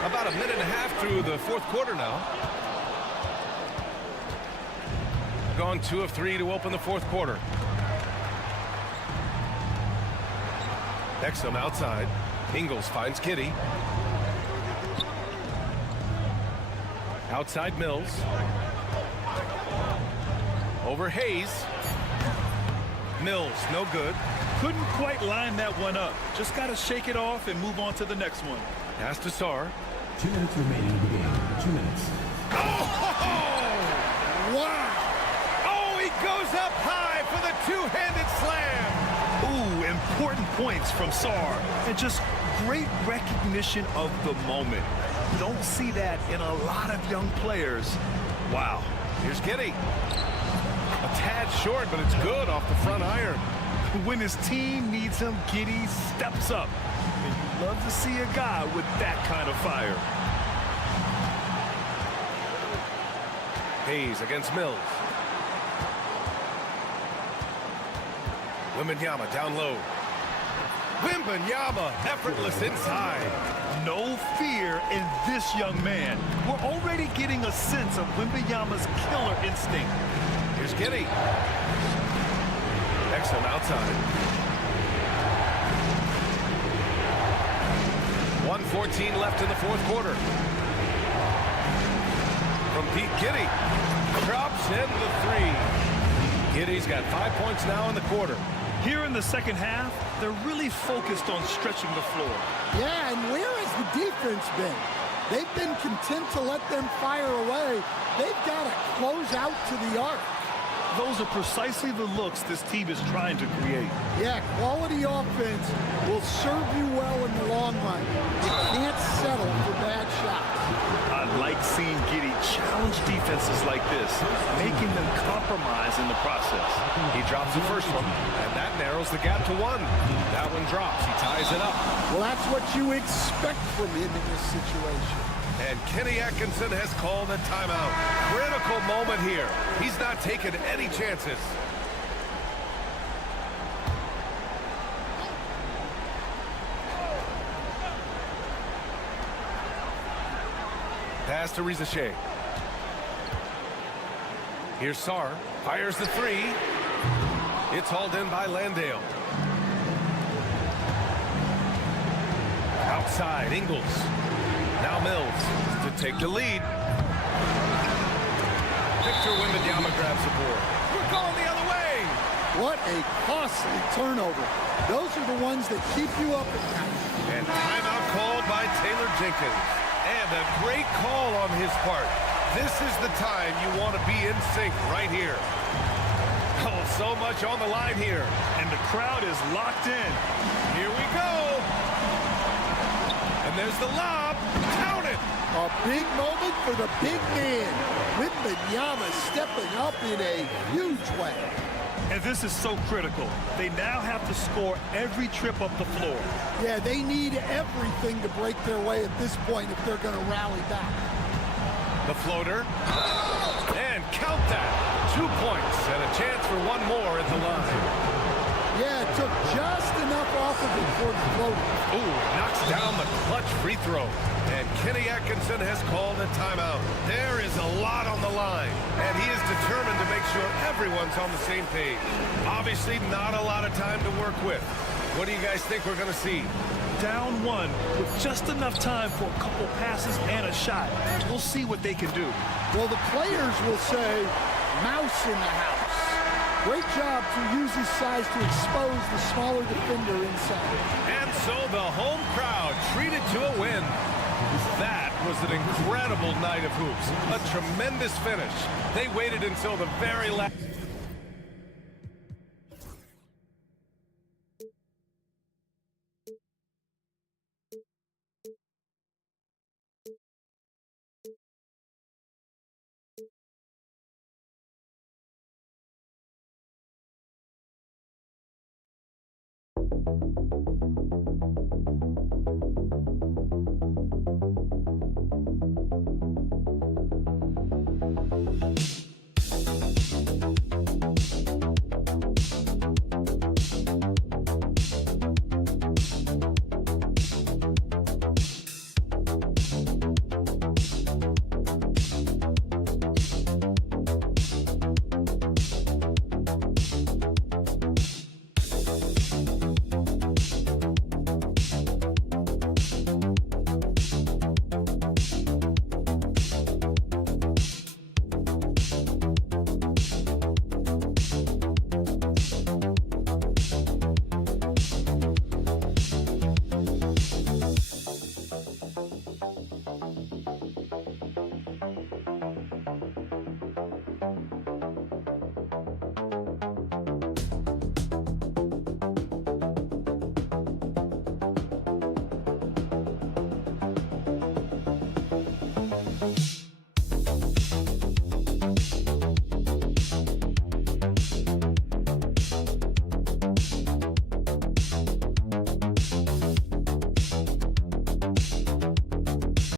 About a minute and a half through the fourth quarter now. Gone 2 of 3 to open the fourth quarter. Exum outside. Ingles finds Kitty. Outside Mills. Over Hayes. Mills, no good. Couldn't quite line that one up. Just got to shake it off and move on to the next one. Pass to Sarr. 2 minutes remaining in the game. 2 minutes. Wow! Oh, he goes up high for the 2-handed slam. Ooh, important points from Sarr. And just great recognition of the moment. Don't see that in a lot of young players. Wow. Here's Giddey. A tad short, but it's good off the front iron. When his team needs him, Giddey steps up. And you love to see a guy with that kind of fire. Hayes against Mills. Wembanyama down low. Wembanyama effortless inside. No fear in this young man. We're already getting a sense of Wembanyama's killer instinct. Here's Giddey. Exum outside. 1:14 left in the fourth quarter. From Pete Giddey. Drops in the 3. Giddey's got 5 points now in the quarter. Here in the second half, they're really focused on stretching the floor. Yeah, and where has the defense been? They've been content to let them fire away. They've got to close out to the arc. Those are precisely the looks this team is trying to create. Yeah, quality offense will serve you well in the long run. You can't settle for bad shots. I like seeing Giddey challenge defenses like this, making them compromise in the process. He drops the first one, and that narrows the gap to 1. That one drops. He ties it up. Well, that's what you expect from him in this situation. And Kenny Atkinson has called a timeout. Critical moment here. He's not taking any chances. Pass to Rizache. Here's Sarr. Fires the 3. It's hauled in by Landale. Outside, Ingles. Now Mills to take the lead. Victor Wembanyama grabs the board. We're going the other way. What a costly turnover. Those are the ones that keep you up at night. And timeout called by Taylor Jenkins. And a great call on his part. This is the time you want to be in sync right here. Oh, so much on the line here. And the crowd is locked in. Here we go. And there's the lob. Count it. A big moment for the big man. Wembanyama stepping up in a huge way. And this is so critical. They now have to score every trip up the floor. Yeah, they need everything to break their way at this point if they're going to rally back. The floater. And count that. 2 points and a chance for one more at the line. Yeah, it took just enough off of it for the floater. Ooh, knocks down the clutch free throw. And Kenny Atkinson has called a timeout. There is a lot on the line, and he is determined to make sure everyone's on the same page. Obviously, not a lot of time to work with. What do you guys think we're going to see? Down 1 with just enough time for a couple passes and a shot. We'll see what they can do. Well, the players will say, mouse in the house. Great job to use his size to expose the smaller defender inside. And so the home crowd treated to a win. That was an incredible night of hoops. A tremendous finish. They waited until the very last.